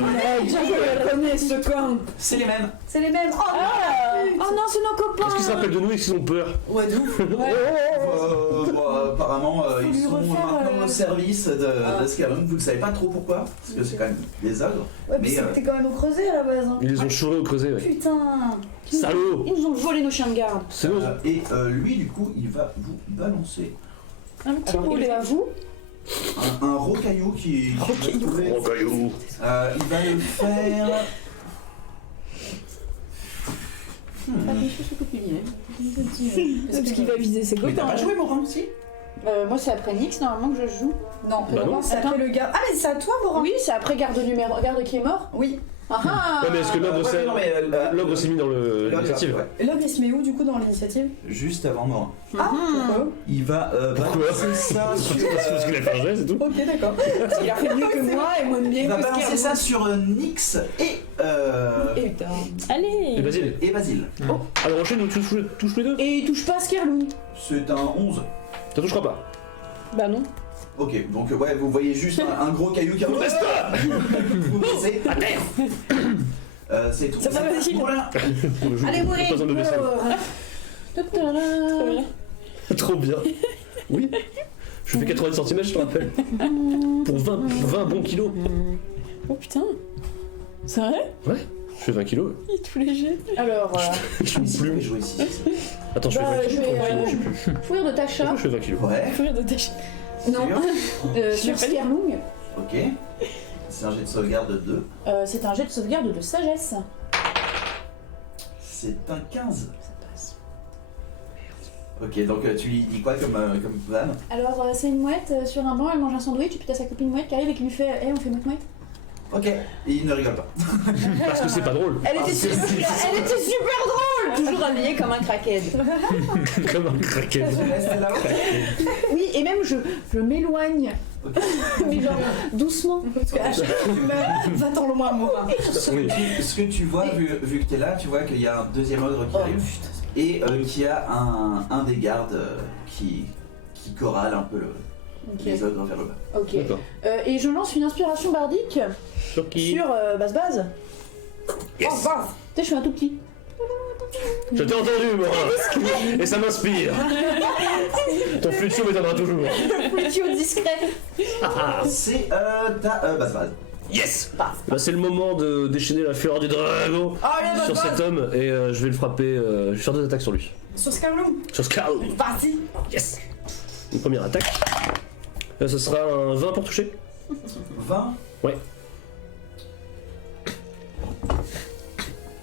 Je connais ce camp. C'est les mêmes. C'est les mêmes. Oh, Oh non, c'est nos copains. Est-ce qu'ils se rappellent de nous et qu'ils ont peur? ouais, de ouf. Apparemment, Faut ils lui sont refaire, maintenant au service de Skyrim. Vous ne savez pas trop pourquoi, parce que c'est quand même des ogres. Ouais, Mais, mais c'était quand même au creuset à la base. Hein. Ils les ont chourés au creuset, ouais. Putain. Salaud! Ils nous ont volé nos chiens de garde. C'est bon. Et lui, du coup, il va vous balancer Un petit Alors, il boulet. va à vous. un rocaillou qui va trouver. Oh, caillou! Il va le faire. Pas quelque chose que tu dis. Parce qu'il va viser ses Mais t'as copains. pas joué, Morin, aussi? Moi, c'est après Nix, normalement, que je joue. Non, Bah non. c'est après le garde. Ah, mais c'est à toi, Morin. Oui, c'est après garde qui est mort. Oui. Ah ah. Ouais, mais est-ce que l'ogre s'est mis dans l'initiative? Ouais. Et l'ogre, il se met où, du coup, dans l'initiative? Juste avant Morin. Ah, pourquoi? Il va Pourquoi? balancer ça sur. Parce qu'il a fait un jet, c'est tout. Ok, d'accord. Il a fait mieux que moi et moins bien Il va que balancer ça sur Nyx Putain. Allez. Et Basile. et Basile. Alors enchaîne, nous touche les deux. Et il touche pas Skerloon. C'est un 11. Ça touchera pas. Bah non. Ok, donc ouais, vous voyez juste un gros caillou qui arrive. Vous baissez à terre. C'est tout. Ça va, Basile. Voilà. Allez, mourir. Pas besoin de baisser. Trop bien. Trop bien. Oui. Je fais 90 cm, je te rappelle. Pour 20 bons kilos. Oh putain. C'est vrai? Je fais 20 kilos. Il est tout léger. Alors, Je suis Ici, je vais plus. jouer ici. Attends, je fais 20 bah, je kilos. vais 30 kilos, je sais plus. fourir de ta Je chat. crois que je fais 20 kilos. Ouais, Faut rire de ta chaîne. Non. Sur Skerloon. ok. C'est un jet de sauvegarde de 2. C'est un jet de sauvegarde de sagesse. C'est un 15. Ça passe. Ok, donc tu lui dis quoi comme plan? Alors, c'est une mouette sur un banc, elle mange un sandwich, et puis t'as sa copine mouette qui arrive et qui lui fait on fait mouette-mouette. Ok, et il ne rigole pas. Parce que c'est pas drôle. Elle était super drôle. Toujours habillée comme un crackhead. Comme un craquet. Reste là-haut. Oui, et même je m'éloigne. Mais genre doucement. Parce qu'à chaque fois que tu meurs, va-t'en loin, Morin. Oui. Ce que tu vois, vu que t'es là, tu vois qu'il y a un deuxième ogre qui arrive et qu'il y a un des gardes qui corrale un peu les ogres vers le bas. Ok. D'accord. Et je lance une inspiration bardique Sur qui? sur Base. Yes. Oh, bah. Tu sais, je suis un tout petit. Je t'ai entendu, moi. Et ça m'inspire. Ton flutio m'étonnera toujours. Plutôt discret. C'est ta base. Yes. Bah, c'est le moment de déchaîner la fureur du dragon sur cet homme et je vais le frapper. Je vais faire 2 attaques sur lui. Sur Skyloon. Sur Scarl. Parti. Yes. Une première attaque. Ce sera un 20 pour toucher. 20, Ouais.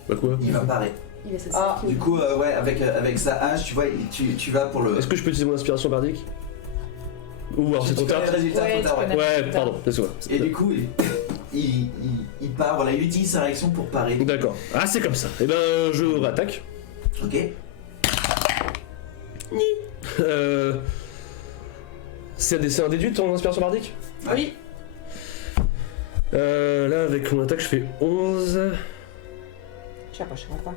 Bah quoi? il va parer. Il va Ah. Du coup, ouais, avec sa hache, tu vois, tu vas pour le. Est-ce que je peux utiliser mon inspiration bardique? Ou alors c'est trop tard? Les résultats Ouais, trop tard, ouais. Ouais, pardon, laisse-moi. Et du coup, il part, voilà, il utilise sa réaction pour parer. D'accord. Ah, c'est comme ça. Et ben, je réattaque. Ok. C'est un déduit ton inspiration bardique? Oui. Là, avec mon attaque, je fais 11. Je sais pas.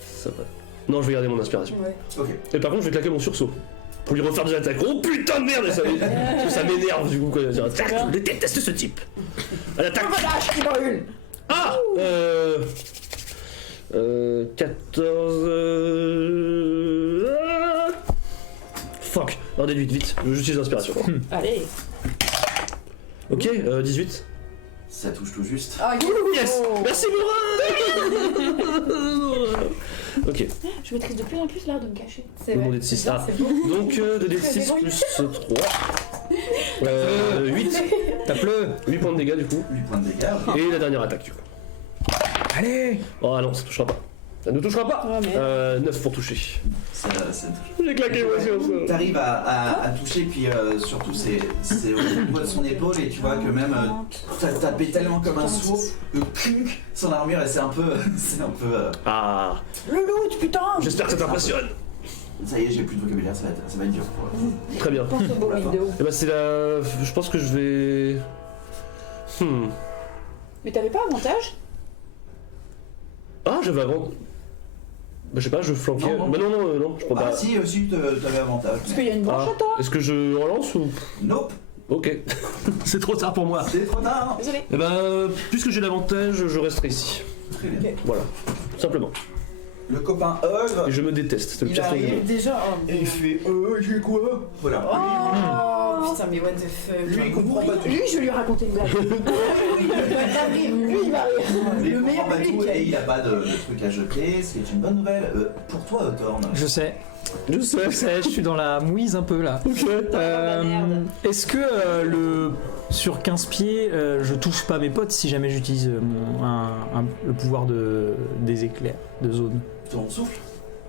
Ça va. Non, je vais garder mon inspiration. Ouais. Ok. Et par contre, je vais claquer mon sursaut. Pour lui refaire des attaques. Oh putain de merde! Et ça m'énerve du coup. Quoi. Je déteste ce type. À l'attaque! Qui brûle. Ah! 14. Fuck! Un déduit, vite. J'utilise l'inspiration. Allez. Ok, 18. Ça touche tout juste. Ah, Yes! Merci Morin! Ok, Je maîtrise de plus en plus l'art de me cacher. c'est le vrai. monde est de 6. bien, Ah, c'est beau. donc 2d6 plus 3. 8. Tape-le. 8 points de dégâts du coup. 8 points de dégâts. Et la dernière attaque du coup. Allez. Oh non, ça touchera pas. Ça ne touchera pas. Ouais, mais- 9 pour toucher. Ça touche. J'ai claqué moi sur ça. T'arrives à toucher, puis surtout c'est au niveau de son épaule, et tu vois que même t'as tapé tellement comme un sourd que clunk, son armure, et c'est un peu. Ah, Le loot, putain. j'espère que ça t'impressionne. Ça y est, j'ai plus de vocabulaire, ça va être dur. Très bien. Pense au beau vidéo. Et bah c'est la... Je pense que je vais... Mais t'avais pas avantage? Ah, j'avais avant... Bah je sais pas, je flanquais... Non, non. Bah non, je prends Ah pas... si, aussi t'avais avantage. Parce qu'il y a une branche Ah, à toi. est-ce que je relance ou... Nope. Ok. C'est trop tard pour moi. C'est trop tard. Désolé. Eh ben, puisque j'ai l'avantage, je resterai ici. Très bien. Voilà. Simplement. Le copain Eve, Et je me déteste. C'est le il pire truc du arrive monde. Déjà. et il fait j'ai quoi Voilà. Oh putain, mais what the fuck. Lui, il comprend pas tout. Lui, je vais lui raconter une blague. Lui, il va rire. Il Le comprend meilleur pas public. tout et il a pas de truc à jeter, ce qui est une bonne nouvelle pour toi, Thorn. Je sais, Je sais. je suis dans la mouise un peu là. Ok. Est-ce que sur 15 pieds, je touche pas mes potes si jamais j'utilise le pouvoir des éclairs, de zone Ton souffle.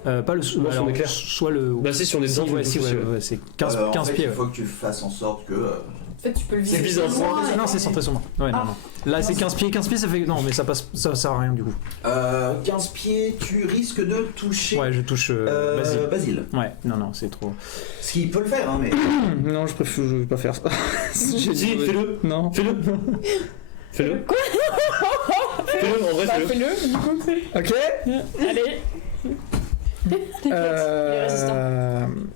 Pas le Moi, son éclair. soit le. Bah si on est dedans, Si, ouais, tu si, me touches ouais, aussi, ouais. ouais, c'est 15 En fait, pieds. il faut que tu fasses en sorte que. En fait, tu peux le C'est viser. bizarre, loin, Non, c'est centré sur moi. Ouais, non, non. Là, c'est 15 pieds, ça fait. Non, mais ça sert à rien du coup. 15 pieds, tu risques de toucher Ouais, je touche Basile. Basile. Ouais, non, c'est trop. Ce qui peut le faire, hein, mais. Non, je vais pas faire ça. Si, fais-le. Non. Fais-le. Fais-le. Quoi? Fais-le, en vrai, Bah, fais-le. fais-le, du coup. Ok. Allez.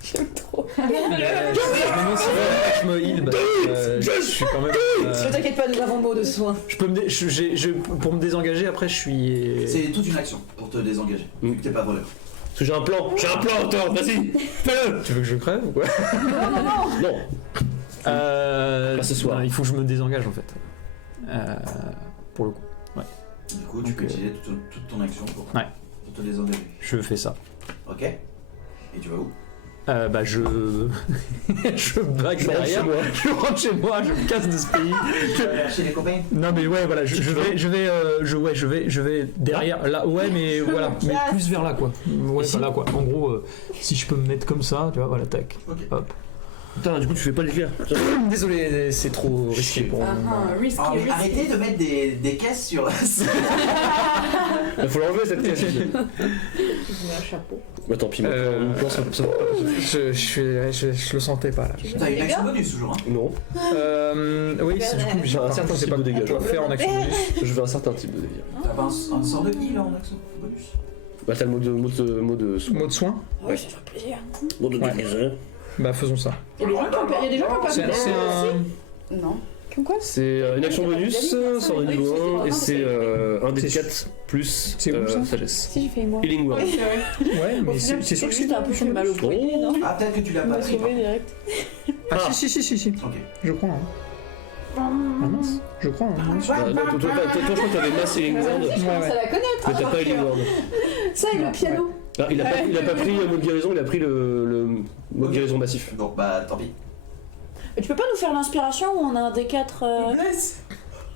J'aime trop. Je me heal, je suis quand même. Ne t'inquiète pas, nous avons mot de soin. Je peux pour me désengager après, je suis. C'est toute une action pour te désengager, vu que t'es pas voleur. Parce que j'ai un plan, Thor, vas-y, fais-le. Tu veux que je crève ou quoi? Non. Pas ce soir. Il faut que je me désengage en fait. Pour le coup. Du coup, tu peux Ok. utiliser toute ton action pour te désengager. Je fais ça. Ok. Et tu vas où? Bah je bague Je rentre derrière. chez moi. Je rentre chez moi, je me casse de ce pays. Tu vas aller chez les copains? Non mais ouais voilà, je vais derrière là ouais mais voilà, mais plus vers là quoi. Ouais Ici pas là quoi. En gros si je peux me mettre comme ça, tu vois, voilà tac. Ok. Hop. Putain, du coup, tu fais pas l'éclair. Désolé, c'est trop risqué pour moi. Risky, Ah, mais risky. arrêtez de mettre des caisses sur. Il faut l'enlever cette caisse. Je mets un chapeau. Bah tant pis, moi, Euh, mon plan, ça. Je le sentais pas là. T'as une action bonus toujours, hein? Non. Oui, c'est du coup j'ai Un certain type de dégâts. Je dois faire en action bonus. Je veux un certain type de dégâts. T'as pas un sort de heal en action bonus? Bah t'as le mot de soin. Mot de soin. Ouais, ça fait plaisir. Mot de Ouais. dégâts. Bah faisons ça. Il y a des gens qui ont pas C'est fait un. Non. Comme quoi? C'est une action bonus, sort de niveau 1, et c'est un des C'est- 4 plus c'est où, ça sagesse. Si, j'ai fait moi. Healing Word. Ouais, mais c'est sûr que Tu t'as un peu fait mal au poignet, non? Ah, peut-être que tu l'as On pas m'a pris. sauvé direct. Ah si. Ok. Je crois. Hein. Ah mince. Je crois. Hein. Bah, toi, je crois que t'avais masse Healing Word, Ouais. Ça la connaître. mais t'as pas Healing Word. Ça et le piano. Ah, il a pas pris le mot de guérison, il a pris le mot de guérison massif. Bon, bah tant pis. Mais tu peux pas nous faire l'inspiration où on a un des 4. Blesse.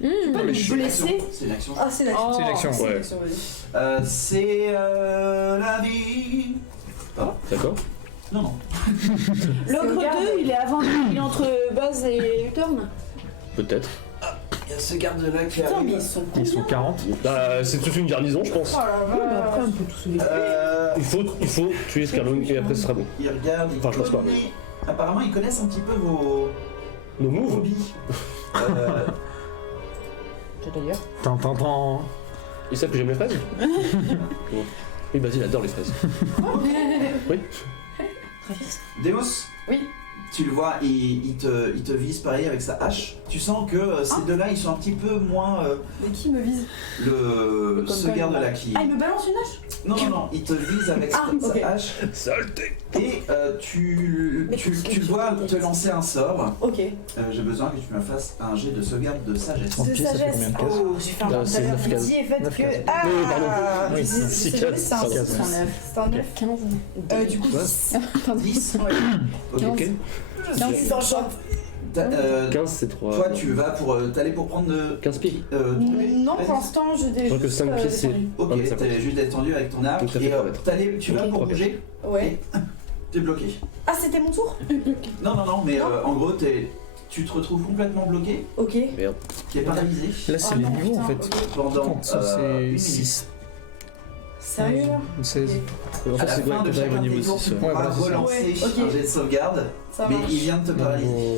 Tu peux pas mais nous je suis blesser? C'est une action. Ah, c'est l'action. C'est une action. C'est Ouais. l'action, vas-y. C'est la vie. D'accord. Non, non. L'ogre 2, il est avant, il est entre Buzz et Thorn. Peut-être. Il y a ce garde-là qui Putain, mais arrive. ils sont Ils sont 40. Bah, c'est toute une garnison, je pense. Oh la vache. Après, on peut tous se les Il faut tuer Scarlung et après ce sera bon. Il regarde, il Enfin, je pense pas, connaît- Apparemment, ils connaissent un petit peu vos Nos moves. hobbies. d'ailleurs. Tan. Ils savent que j'aime les fraises. Bon. Oui, vas-y, il adore les fraises. Oui. Demos, Oui. tu le vois, il te vise pareil avec sa hache. Tu sens que ces deux-là, ils sont un petit peu moins Mais qui me vise? ce quoi, garde-là qui. Ah, il me balance une hache? Non, il te vise avec Ah, sa ok. hache. Saleté. Et tu le vois te lancer un sort. Ok. J'ai besoin que tu me fasses un jet de sauvegarde de sagesse. En De pied, ça fait sagesse. combien de cases Oh, j'ai fait un bon c'est tout à l'heure. 9 Vous cases. disiez, faites 9 que. cases. Ah pardon. Oui, Je sais- six je sais jamais, cases, c'est un 5 cases. c'est un 9. C'est un 9. 15. Du coup, Ouais. 10. 10. Ok. Ok. Je suis en choc. T'as- 15, c'est 3. Toi, tu vas t'aller pour prendre 15 pieds. Non, pour l'instant, je Je crois que 5 pieds, c'est. Ok, un mètre cinquante. t'es juste descendu avec ton arc Donc ça fait et 3 mètres. tu vas Ok, pour 3 bouger. Ouais. T'es bloqué. Ah, c'était mon tour? Non, mais Non. en gros, tu te retrouves complètement bloqué, Ok. Merde. t'es paralysé Là, c'est Oh les non, niveaux en putain, fait. ok. pendant Quand ça, une c'est minute. 6. Sérieux là? 16. En À fait, la c'est fin quoi de que j'arrive au chacun de niveau tes tours, 6. tu pourras voilà, c'est ça. relancer Ouais, ok. un jet de sauvegarde, Ça mais marche. il vient de te paralyser.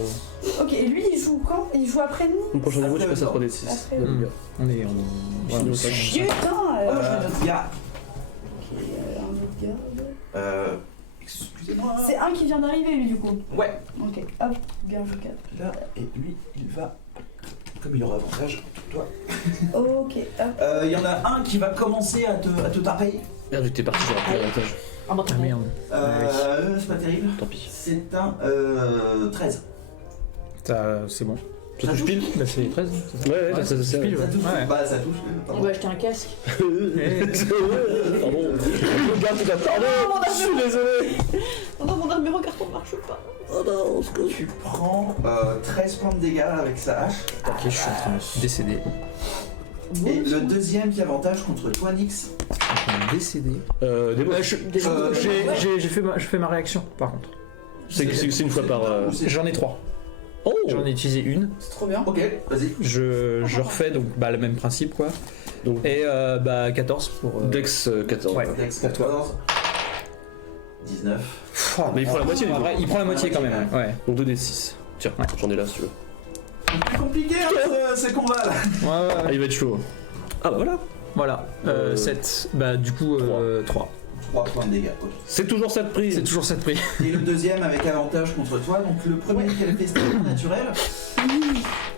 Ok, et lui il joue quand? Il joue après nous? Mon prochain niveau, tu Après, passes à non. 3d6. Après, Non, Hmm. gars. On est. Sinon, Ouais, ça- Putain! Je le note. Il y a Ok, un autre garde. Excusez-moi. C'est un qui vient d'arriver, lui, du coup. Ouais. Ok, hop, bien joué, 4. Là, et lui, il va. Comme il aura avantage, toi. Ok, hop. Il y en a un qui va commencer à te taper. Merde, t'es parti, j'aurais pris l'avantage. Ah bah, Ah merde. C'est pas terrible. Tant pis. C'est un 13. C'est bon. Ça touche pile? Bah c'est 13. c'est ça Ouais, ça touche pile, Ça touche. Ouais. Bah ça touche. On va acheter un casque. Pardon. Regarde, tout pardon. Je suis désolé. Oh non, mon arme regarde, on marche pas. Oh non, Tu prends 13 points de dégâts avec sa hache. Ok, je suis en train de décéder. Et le deuxième qui a avantage contre toi, Nix. Je suis en train de décéder. Des mots. Je fais ma réaction par contre. C'est une fois par. J'en ai 3. Oh. J'en ai utilisé une. C'est trop bien. Ok, vas-y. Je refais donc bah, le même principe quoi. Donc Et bah 14 pour. Dex 14. Ouais. Dex pour toi. 14. 19. Mais il prend la moitié du En coup. vrai, il prend la moitié quand même. Ouais. Donc 2d6. Tiens, Ouais. j'en ai là si tu veux. C'est compliqué hein, ce combat là. Ah, il va être chaud. Ah bah voilà. Voilà. 7. Bah du coup 3. 3 points de dégâts. Ok. C'est toujours ça de prise. C'est toujours 7 prix. Et le deuxième avec avantage contre toi. Donc le premier qui a fait c'était naturel.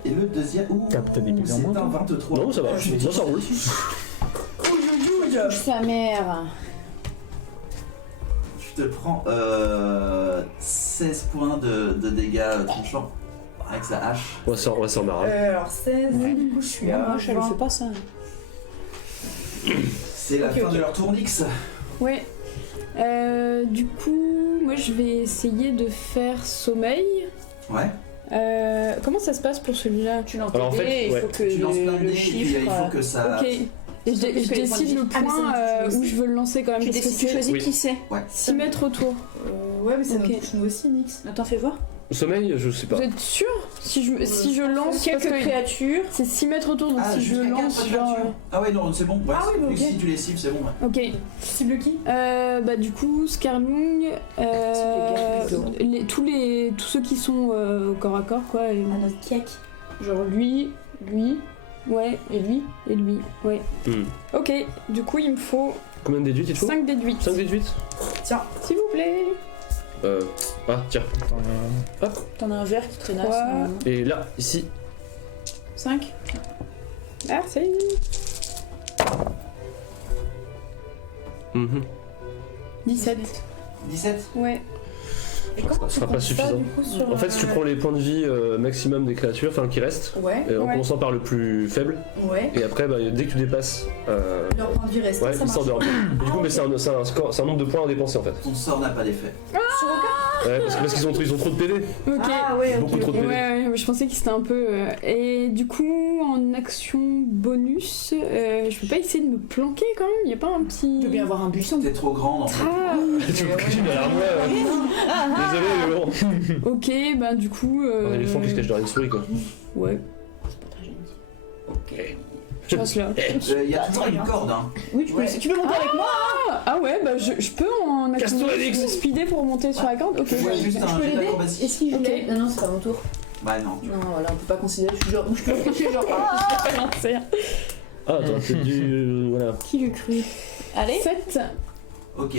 Et le deuxième. Ouh, T'as des PV en c'est moins, un toi 23. Non, ça va. Non, ça roule. Touche sa mère. Tu te prends 16 points de dégâts tranchants avec sa hache. On va s'en marrer. Alors 16, du coup je suis à Moi, je le 20. fais pas ça. C'est la Ok, fin ok. de leur tour Nix. Ouais. Du coup, moi je vais essayer de faire sommeil. Ouais. Comment ça se passe pour celui-là? Tu lances Alors, en des fait, dés, il ouais. faut que Tu lances plein de le dés et puis chiffre. il faut que ça. Ok. Et je Sauf que les points de décide vie. le Ah, mais point ça, où je veux le lancer quand même. Tu parce que décides, tu c'est choisis Oui. qui c'est. 6 mètres autour. Ouais, mais ça Ok. nous touche nous aussi, Nix. Attends, fais voir. Sommeil, je sais pas. Vous êtes sûr? Si je lance Quelques parce que créatures. c'est 6 mètres autour, donc Ah, si je jusqu'à lance quatre genre. créatures. Ah ouais, non, c'est bon. Ouais, Ah oui, bah, vu que ok. si tu les cibles, c'est bon. Ouais. Ok. Tu cibles qui Bah du coup, Scarlung, tous ceux qui sont au corps à corps quoi. Et, À notre cake. genre lui, ouais, et lui, ouais. Hmm. Ok, du coup il me faut Combien de déduites il te faut 5 déduites. 5 déduites S'il vous plaît. Ah, tiens. T'en as un verre qui traînasse. Trois. Et là, ici. 5. Merci. Mhm. 17. 17. Ouais. Et comment Ça tu sera pas comptes ça, suffisant. du coup, sur, En fait, si tu prends les points de vie maximum des créatures, enfin qui restent, Ouais, en Ouais. commençant par le plus faible, ouais. et après, bah, dès que tu dépasses, Leur point de vue reste. ouais, ça il marche. s'endort. Du coup, mais c'est un nombre de points à dépenser en fait. Ton sort n'a pas d'effet. Sur aucun. Ouais, parce qu'ils ont trop de PV. Ok. Ah ouais, Beaucoup ok. trop de Ouais, PV. ouais, mais je pensais que c'était un peu. Et du coup, en action bonus, je peux pas essayer de me planquer quand même. Y a pas un petit. Tu peux bien avoir un buisson. T'es trop grande en fait. Ah, Tu me crimes derrière moi. Désolé, mais bon. ok, bah du coup. Un éléphant qui se cache derrière une souris quoi. Ouais, C'est pas très gentil. Ok. je passe là. Il y a toujours une corde, hein. Oui, tu peux, Ouais. tu peux monter avec moi. Ah ouais, bah je peux en action Casse-toi, bonus Alix. me speeder pour monter sur la corde. Ok. Ouais, juste Je un peux jet l'aider. d'acrobatie. Est-ce qu'il joue Ok. Non, non, c'est pas mon tour. Bah non. Non, voilà, on peut pas considérer. Je suis genre, je peux approcher, genre. Pas lancer. Ah, attends, c'est du. Voilà. Qui l'eût cru? Allez. 7. Ok.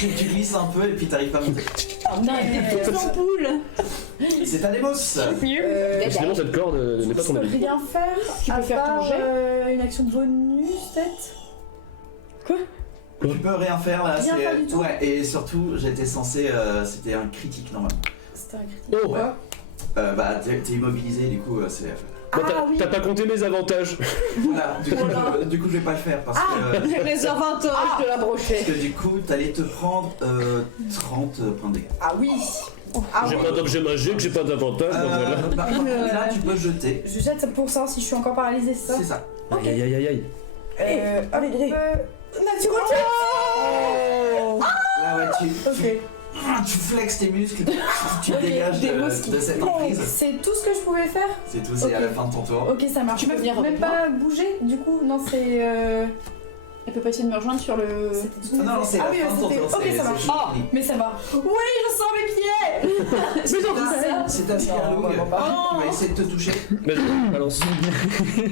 Tu glisses un peu et puis t'arrives pas à monter. Putain, des petites ampoules. C'est un démos. Sinon, cette corde n'est pas Je ton peux avis. rien faire. Tu à peux faire ton part, jet. une action bonus, peut-être. Tu peux rien faire là. Rien c'est- faire du tout. Ouais, et surtout, j'étais censé. C'était un critique normalement. C'était un critique. Oh, Ouais. Bah, t'es immobilisé, du coup, c'est. Bah, Ah oui. t'as pas compté mes avantages. Voilà, du coup, je vais pas le faire parce que. Les avantages de la brochée. Parce que du coup, t'allais te prendre 30 points de dégâts. Ah oui. Ah J'ai oui. pas d'objet magique, j'ai pas d'avantage, donc voilà. Par contre, là, tu peux jeter. Je jette ça pour savoir si je suis encore paralysée, c'est ça. C'est ça. Aïe aïe aïe aïe aïe. Allez, Natural Là, ouais, Ok. tu flexes tes muscles, tu te dégages des de mosquées. cette emprise. C'est tout ce que je pouvais faire. C'est tout, c'est à Ok. la fin de ton tour. Ok, ça marche. Tu peux venir même avec pas bouger, du coup. Non, c'est. Elle peut pas essayer de me rejoindre sur le. C'était tout. Ah non, c'est Ah la oui, fin de ton c'était. tour. Ok, c'est- ça c'est marche. fini. Ah, mais ça va. Oui, je sens mes pieds. C'est un Scarloug qui va essayer de te toucher. Vas-y, balance.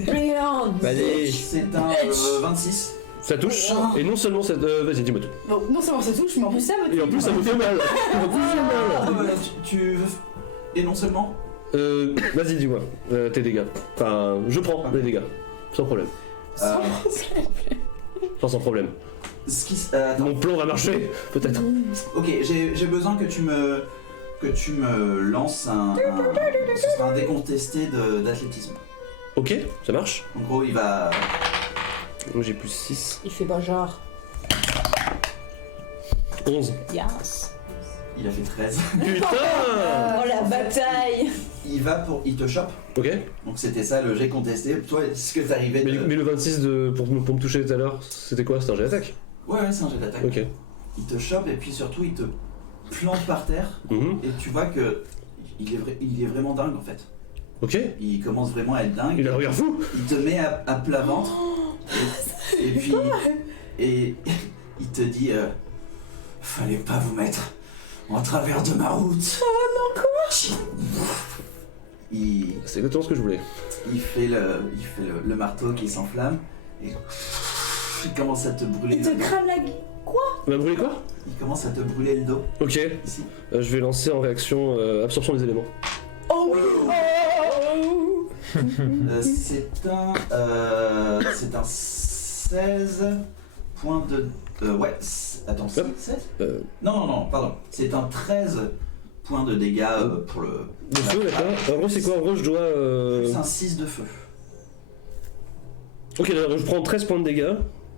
Brilliant. Vas-y. C'est un 26. Ça touche, et non seulement ça... vas-y, dis-moi tout. Bon, non seulement ça touche, mais en plus ça me Et en plus, ça me fait mal. En plus, j'ai Ah, mal. bah, tu veux... Et non seulement... Vas-y, dis-moi, tes dégâts. Enfin, je prends les dégâts, sans problème. Enfin, sans problème. Ce qui... attends. Mon plan va marcher, peut-être. Ok, j'ai besoin que tu me lances ce sera un décontesté d'athlétisme. Ok, ça marche. En gros, il va... Donc j'ai plus 6. Il fait genre. 11. Yes. Il a fait 13. Putain. Oh la bataille. Il te chope. Ok. Donc c'était ça le jet contesté. Toi, ce que t'arrivais de... Mais le 26 pour me toucher tout à l'heure, c'était quoi? C'était un jet d'attaque? Ouais, c'est un jet d'attaque. Ok. Il te chope et puis surtout il te plante par terre. Mhm. Et tu vois que il est vraiment dingue en fait. Ok. Il commence vraiment à être dingue. Il a un regard fou. Il te met à plat ventre. Et puis... Et il te dit... fallait pas vous mettre en travers de ma route. Oh non, quoi? C'est exactement ce que je voulais. Il fait le marteau qui s'enflamme. Et... il commence à te brûler Il te le dos. crame la gueule. On m'a brûlé quoi? Il commence à te brûler le dos. Ok. Ici. Je vais lancer en réaction absorption des éléments. Oh oui. C'est un 16 points de... ouais, attends, Hop. 16 Non, pardon. C'est un 13 points de dégâts pour le... De feu, d'accord. En gros, c'est quoi? En gros, je dois. Plus un 6 de feu. Ok, d'accord, je prends 13 points de dégâts.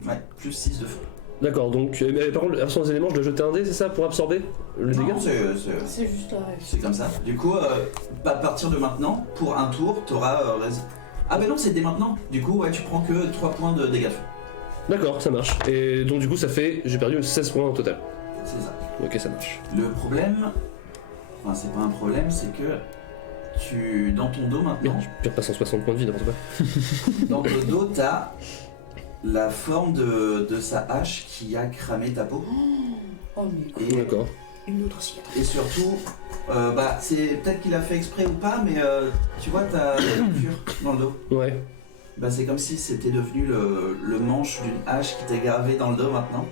Ouais, plus 6 de feu. D'accord, donc. Mais par contre, absorption des éléments, je dois jeter un dé, c'est ça, pour absorber le dégât? Non, C'est juste la règle. c'est comme ça. Du coup, à partir de maintenant, pour un tour, t'auras... Ah bah non, c'est dès maintenant. Du coup, ouais, tu prends que 3 points de dégâts de feu. D'accord, ça marche. Et donc, du coup, ça fait. J'ai perdu 16 points au total. C'est ça. Ok, ça marche. Le problème... Enfin, c'est pas un problème, c'est que... Dans ton dos maintenant... Merde, je perds pas 160 points de vie, n'importe quoi. Dans ton dos, t'as la forme de sa hache qui a cramé ta peau. Oh mais Et, D'accord. Une autre cicatrice. et surtout, bah, c'est peut-être qu'il a fait exprès ou pas, mais tu vois, t'as une coupure dans le dos. Ouais. Bah, c'est comme si c'était devenu le manche d'une hache qui t'est gravé dans le dos maintenant.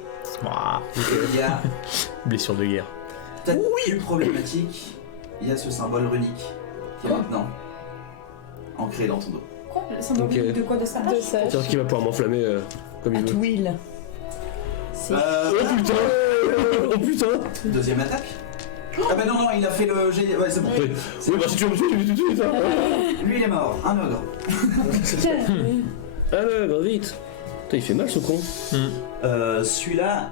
Ouah, Et il y a, blessure de guerre. peut-être plus problématique, il y a ce symbole runique qui est maintenant ancré dans ton dos. quoi? Le symbole Ok. de quoi? De sa De hache? ça. C'est-à-dire qu'il va pouvoir m'enflammer comme il At veut. will. C'est Oh putain. Oh putain. Deuxième attaque. Ah bah non, il a fait le G... Ouais, c'est bon. Oui, bah si tu veux me tuer, tu me tues tout de suite. Hein. Lui, il est mort. Un ogre. Allez, bah vite. Putain, il fait mal ce con. Celui-là...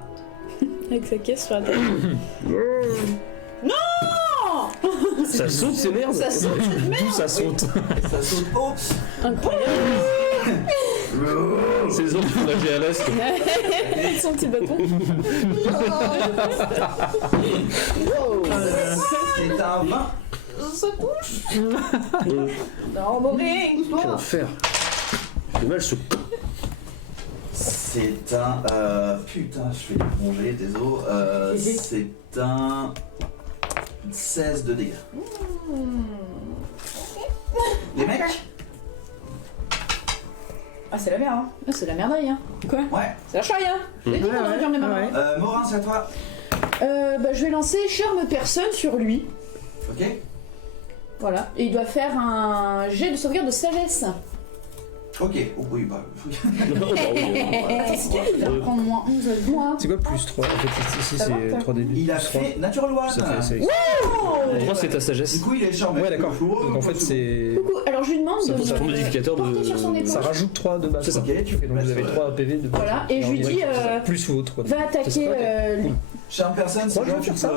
Avec sa caisse sur la tête. Ça saute ces merdes. Ça saute. D'où ça saute? Ça saute haut. Incroyable. C'est les autres qui font la GLS. Avec son petit bâton. C'est un 20. Non, boring. Quel enfer. J'ai mal ce con. C'est un... putain, je fais du congé, désolé. C'est un... 16 de dégâts. Les mecs? Ah, c'est la merde, hein. Ah, c'est la merdaille, hein. Ouais. C'est la chaille, hein. Je l'ai dit qu'on aurait fermé ma main. Morin, c'est à toi. Bah, je vais lancer charme personne sur lui. Ok. Voilà. Et il doit faire un jet de sauvegarde de sagesse. Ok. Oh, oui, bah... Non, bah oui. Il va prendre moins 11 à moi. C'est quoi plus 3? En fait, ici Ça c'est va, 3 début. Il a plus 3. fait Natural One. Ça fait, Je crois que c'est ta Du sagesse. coup, il est charmé. Ouais, d'accord. Donc en fait, c'est. Coucou, alors je lui demande Ça de peut- C'est un modificateur porter sur son de. épaule. Ça rajoute 3 de base. C'est ça. Ok, tu Donc vous avez 3 PV de base. Voilà, et je lui dis, Plus votre. Quoi. va attaquer lui. Charme personne, c'est Moi, je genre vais tu faire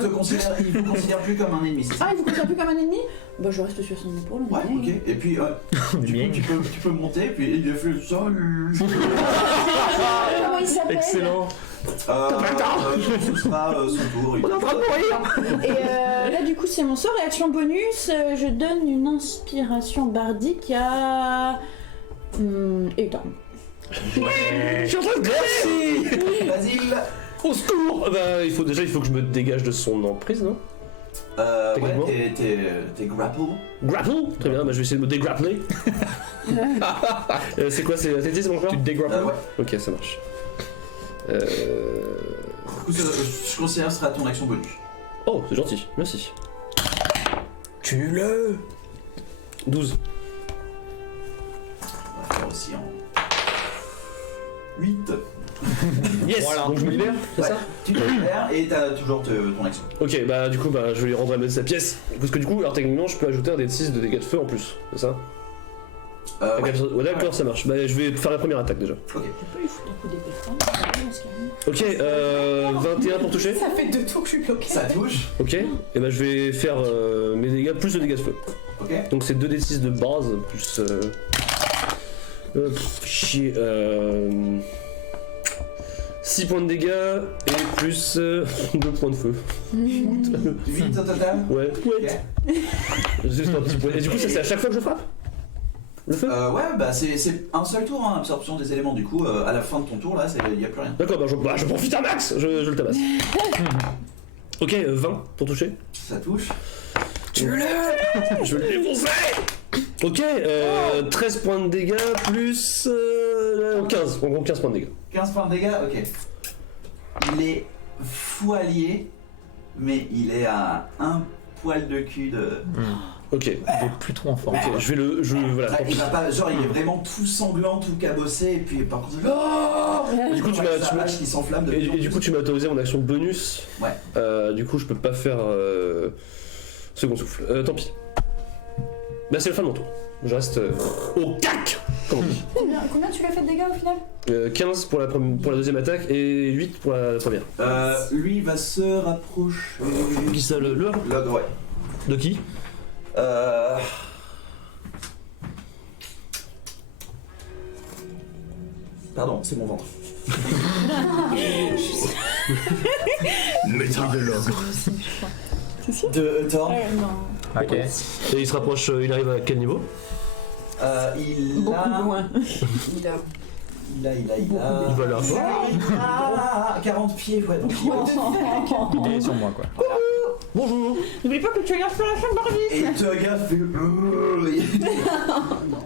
te considère, il vous considère plus comme un ennemi, c'est ça? Ah, il vous considère plus comme un ennemi? Bah, je reste sur son épaule. Ouais, mais- ok. Et puis, Bien. du coup, tu peux monter, puis il a fait salut. Comment il s'appelle? Excellent. Ce sera son tour. Et là, du coup, c'est mon sort. Réaction bonus, je donne une inspiration bardique à. Euthan. Je suis en train de glasser. Basile. Au secours. Bah, il faut que je me dégage de son emprise, non? Ouais, Techniquement. t'es grapple. Grapple. Très bien, bah je vais essayer de me dégrappler. C'est quoi, c'est athlétisme encore? Tu te dégrappes. Ouais. Ok, ça marche. Du coup, je considère que ce sera ton action bonus. Oh, c'est gentil, merci. Tue-le. 12. On va faire aussi en 8. Yes. Voilà. Donc je me libère, c'est Ouais. ça? Tu te libères et t'as toujours ton action. Ok, bah du coup, bah, je vais lui rendre sa pièce. Parce que du coup, alors techniquement, je peux ajouter un D6 de dégâts de feu en plus, c'est ça? Ouais. Ouais, d'accord, ça marche. Bah je vais faire la première attaque déjà. Tu peux lui foutre un coup d'épée de poing, Ok, 21 pour toucher. Ça fait 2 tours que je suis bloquée. Ça touche. Ok, et bah je vais faire mes dégâts plus le dégâts de feu. Ok. Donc c'est 2d6 de base plus. Chier. 6 points de dégâts et plus 2 points de feu. 8 au total. Ouais. Ok. Juste un petit point. Et du coup, ça c'est à chaque fois que je frappe? Le feu? Ouais, bah c'est un seul tour, hein, absorption des éléments. Du coup, à la fin de ton tour, là, il n'y a plus rien. D'accord, bah je profite un max, je le tabasse. Ok, 20 pour toucher. Ça touche. Tue-le. Je vais le défoncer. Ok, 13 points de dégâts plus 15, en gros 15 points de dégâts. 15 points de dégâts, ok. Il est fou allié, mais il est à un poil de cul de. Ok, Il est plus trop en forme. ok, je vais le. Voilà. Ouais, il va pas, genre il est vraiment tout sanglant, tout cabossé, et puis par contre. Oh Du coup, tu m'as- qui s'enflamme de Et, plus en et du plus. coup, tu m'as autorisé mon action bonus. Ouais. Du coup, je peux pas faire second souffle. Tant pis. Bah, c'est la fin de mon tour. Je reste au cac, comme on dit. Combien tu lui as fait de dégâts au final? 15 pour la deuxième attaque et 8 pour la première. Lui il va se rapprocher. Qui ça, le L'ogre, ouais. De qui? Pardon, c'est mon ventre. Maître de l'ogre. De Thor. non. Ok. Et il se rapproche, il arrive à quel niveau? Il Beaucoup a. loin. Il a. Il va là. Ah, 40 pieds, ouais, donc Il est sur moi quoi. Bonjour. N'oublie pas que tu regardes sur la chaîne Barbie. Et Toga fait.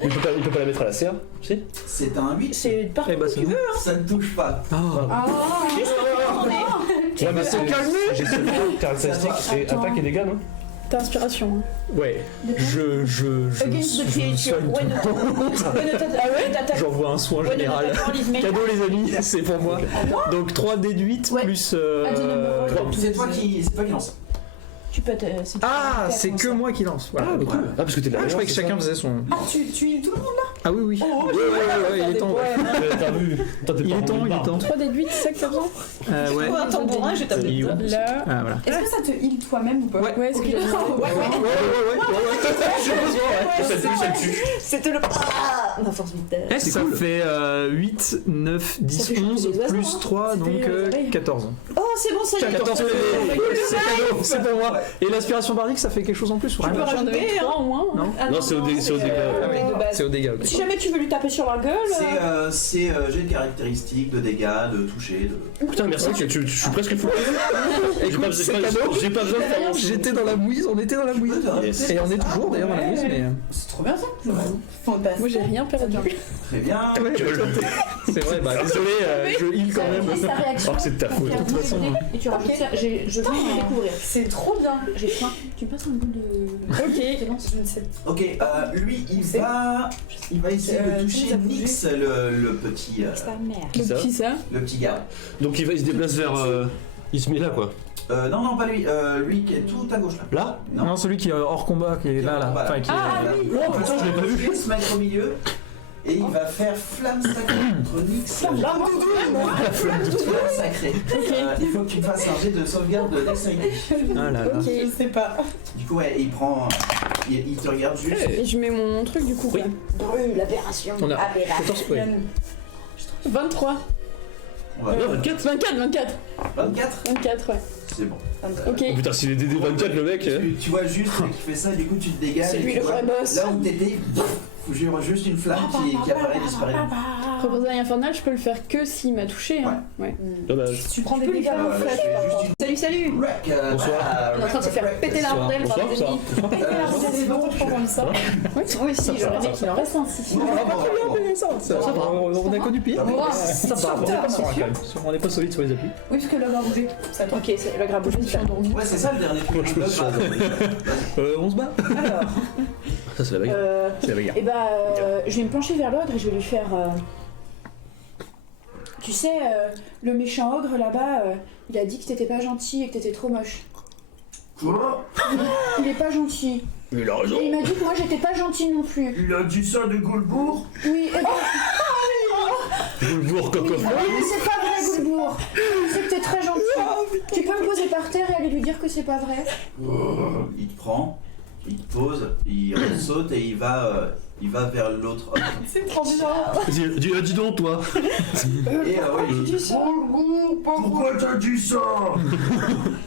Il peut pas la mettre à la serre, si? C'est un 8. C'est partout Eh bah où c'est tu bon. veux. Ça ne touche pas. Ouais, mais c'est calmé. J'ai cette caractéristique et attaque et dégâts, non? T'as inspiration. Ouais. Je Against the creature. soigne When tout. ah ouais, t'attaques. J'envoie un soin général. Cadeau les amis, c'est pour moi. Donc 3 déduites Ouais. plus. C'est toi qui lance. Tu peux te. Ah, c'est que moi qui lance. Voilà. Ah, bah cool. Ah, parce que t'es là. Ah, je croyais que chacun faisait son. Ah, tu heals tout le monde là? Ah oui, oui. Ouais, il est temps. T'as vu? Il est temps, il est temps. 3 déduites, c'est ça que t'as besoin? Ouais. Un tambourin, je tape Il est où dedans. Là. Ah voilà. Est-ce que ça te heal toi-même ou pas? Ouais, c'est ce que j'ai C'était le. Ah, ma force vitale. Eh, ça fait 8, 9, 10, Ça fait 11, chauffer les oiseaux, plus hein. 3, donc C'était les oreilles. 14. Oh, c'est bon, ça y est. 14 c'est cadeau, c'est pour moi. Et l'aspiration bardique, ça fait quelque chose en plus ou Tu peux rien? rajouter, hein. 3 en moins. Non. Non, c'est au dégâts. Ah oui, de base. c'est au dégâts, ok. Si jamais tu veux lui taper sur la gueule. C'est j'ai des caractéristiques de dégâts, de toucher, de. Putain, merci, je suis presque fou. Écoute, c'est cadeau. J'ai pas besoin de faire mon J'étais dans la mouise, on était dans la mouise. Yes. Et on est toujours d'ailleurs dans la mouise, mais. C'est trop bien ça. Fantastique. Moi j'ai rien perdu. Très bien. C'est vrai, bah désolé, je heal quand même. Sa réaction. Oh, c'est de ta faute. De toute façon. Et tu rajoutes ça. Je viens de découvrir. C'est trop bien. J'ai faim. Tu me passes un bout de. Ok. C'est bon, Je ne sais pas. Ok, lui il va essayer de toucher ça bouge. Nix, le petit Sa mère. Qui ça? Qui ça? le petit gars. Donc il se déplace vers. Il se met là, quoi. Non, pas lui. Lui qui est tout à gauche là. Là? Non, celui qui est hors combat, qui est là, là. Enfin, qui est. Oh putain, je l'ai pas vu. Il va se mettre au milieu et il va faire flamme sacrée contre Nix. Flamme sacrée. Il faut que tu me fasses un jet de sauvegarde de dextérité. Ah là là. Ok, je sais pas. Du coup, ouais, il prend. Il te regarde juste. Et je mets mon truc du coup. Oui. Brûle, aberration. On a Aberration. 14 ouais. 23. Ouais. Non, 24. 24. 24. Ouais. C'est bon. Ok. Oh putain, s'il est DD 24, le mec. Tu vois juste qui fait ça, du coup tu te dégages. C'est et lui tu le vois, vrai boss. Là où t'étais, jure juste une flamme qui apparaît et disparaît. Représailles infernales, je peux le faire que s'il m'a touché. Hein. Ouais. Dommage. Tu prends des peux le dégâts faire, en en fait. fait. Salut. Bonsoir. On est en train de se faire péter la rondelle par Bonsoir, les ça. ennemis. Péter la rondelle, c'est longtemps que je comprends ça. Oui, aussi, j'aurais dit qu'il en reste un si. On a connu pire. Ça va, on est pas sur un calme. On est pas solide sur les appuis. Oui, parce que l'homme a bougé. Ça tombe. Ok, le grave bouger, c'est endormi. Ouais, c'est ça le dernier truc. Je me suis On se bat. Alors, Ça, c'est la bagarre. C'est la bagarre. et bah, je vais me pencher vers l'ogre et je vais lui faire. Tu sais, le méchant ogre là-bas, il a dit que t'étais pas gentil et que t'étais trop moche. Quoi? Il est pas gentil. Il a raison. Et il m'a dit que moi j'étais pas gentille non plus. Il a dit ça de Goulbourg? Oui, et ben, Boulbourg, coco. oui, mais c'est pas vrai, Goulbourg. C'est que t'es très gentil. Tu peux me poser par terre et aller lui dire que c'est pas vrai? Il te prend, il te pose, il saute et il va vers l'autre. C'est trop bizarre. Dis donc, toi. Et ouais, Pourquoi t'as dit ça?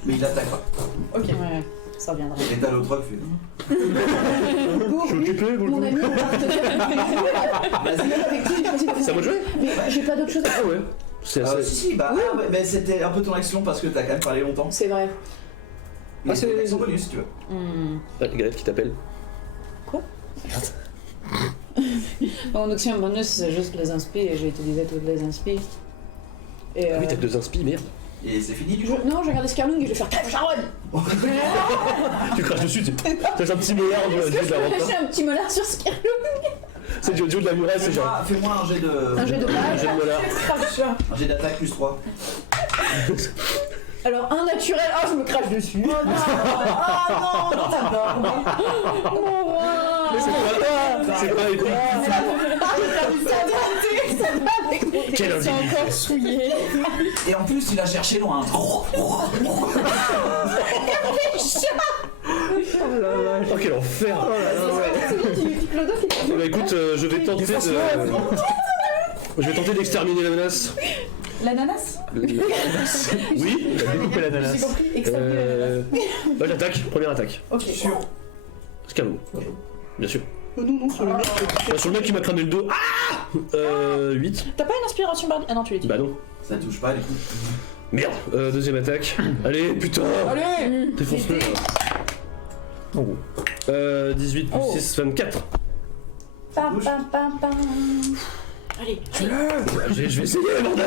mais il attaque pas. Ok, ouais, ça reviendra. Et t'as l'autre qui fait. Goulbourg, Je suis occupé, mon Boulbourg. ami, mon partenaire. Avec qui j'ai choisi de faire Ça va jouer? Mais j'ai pas d'autre chose à Ah faire. ouais. C'est Si, assez. si, bah, ah, mais c'était un peu ton action parce que t'as quand même parlé longtemps. C'est vrai. Mais Ah, c'est c'est- une action bonus si tu veux. Ah, Galette qui t'appelle. Mon action bonus, c'est juste les inspi et j'ai utilisé toutes les inspi. Et Ah oui, t'as 2 inspi, merde. Et c'est fini du coup. Non, j'ai regardé Scarling et je vais faire crève Charonne. Tu craches dessus, t'as un petit mollard de Est-ce que je la peux rencontre. lâcher un petit mollard sur Scarling? C'est du audio de la muraille, c'est genre. Fais-moi un jet de. Un jet de Un rage. jet de mollard. Un jet d'attaque plus 3. Alors, un naturel. Ah, je me crache dessus. Oh non, t'as peur. C'est pas épique. Quel C'est individu. encore souillé. Et en plus, il a cherché loin. Oh quel enfer. Bah écoute, je vais tenter de. Je vais tenter d'exterminer la menace. L'ananas? Oui. Découper l'ananas. J'ai compris. Exterminer l'ananas. Bah j'attaque, première attaque. Ok. Scalon. Bien sûr. Non, sur le mec. Bah, sur le mec qui m'a cramé le dos. Ah 8. T'as pas une inspiration bardique? Ah non, tu l'as dit. Bah non. Ça touche pas, du coup. Merde. Deuxième attaque. Allez, putain. Allez! Défonce-le. En gros. 18 plus Oh. 6, 24. Pam, pam, pam, pam. Allez, Je vais essayer, bordel.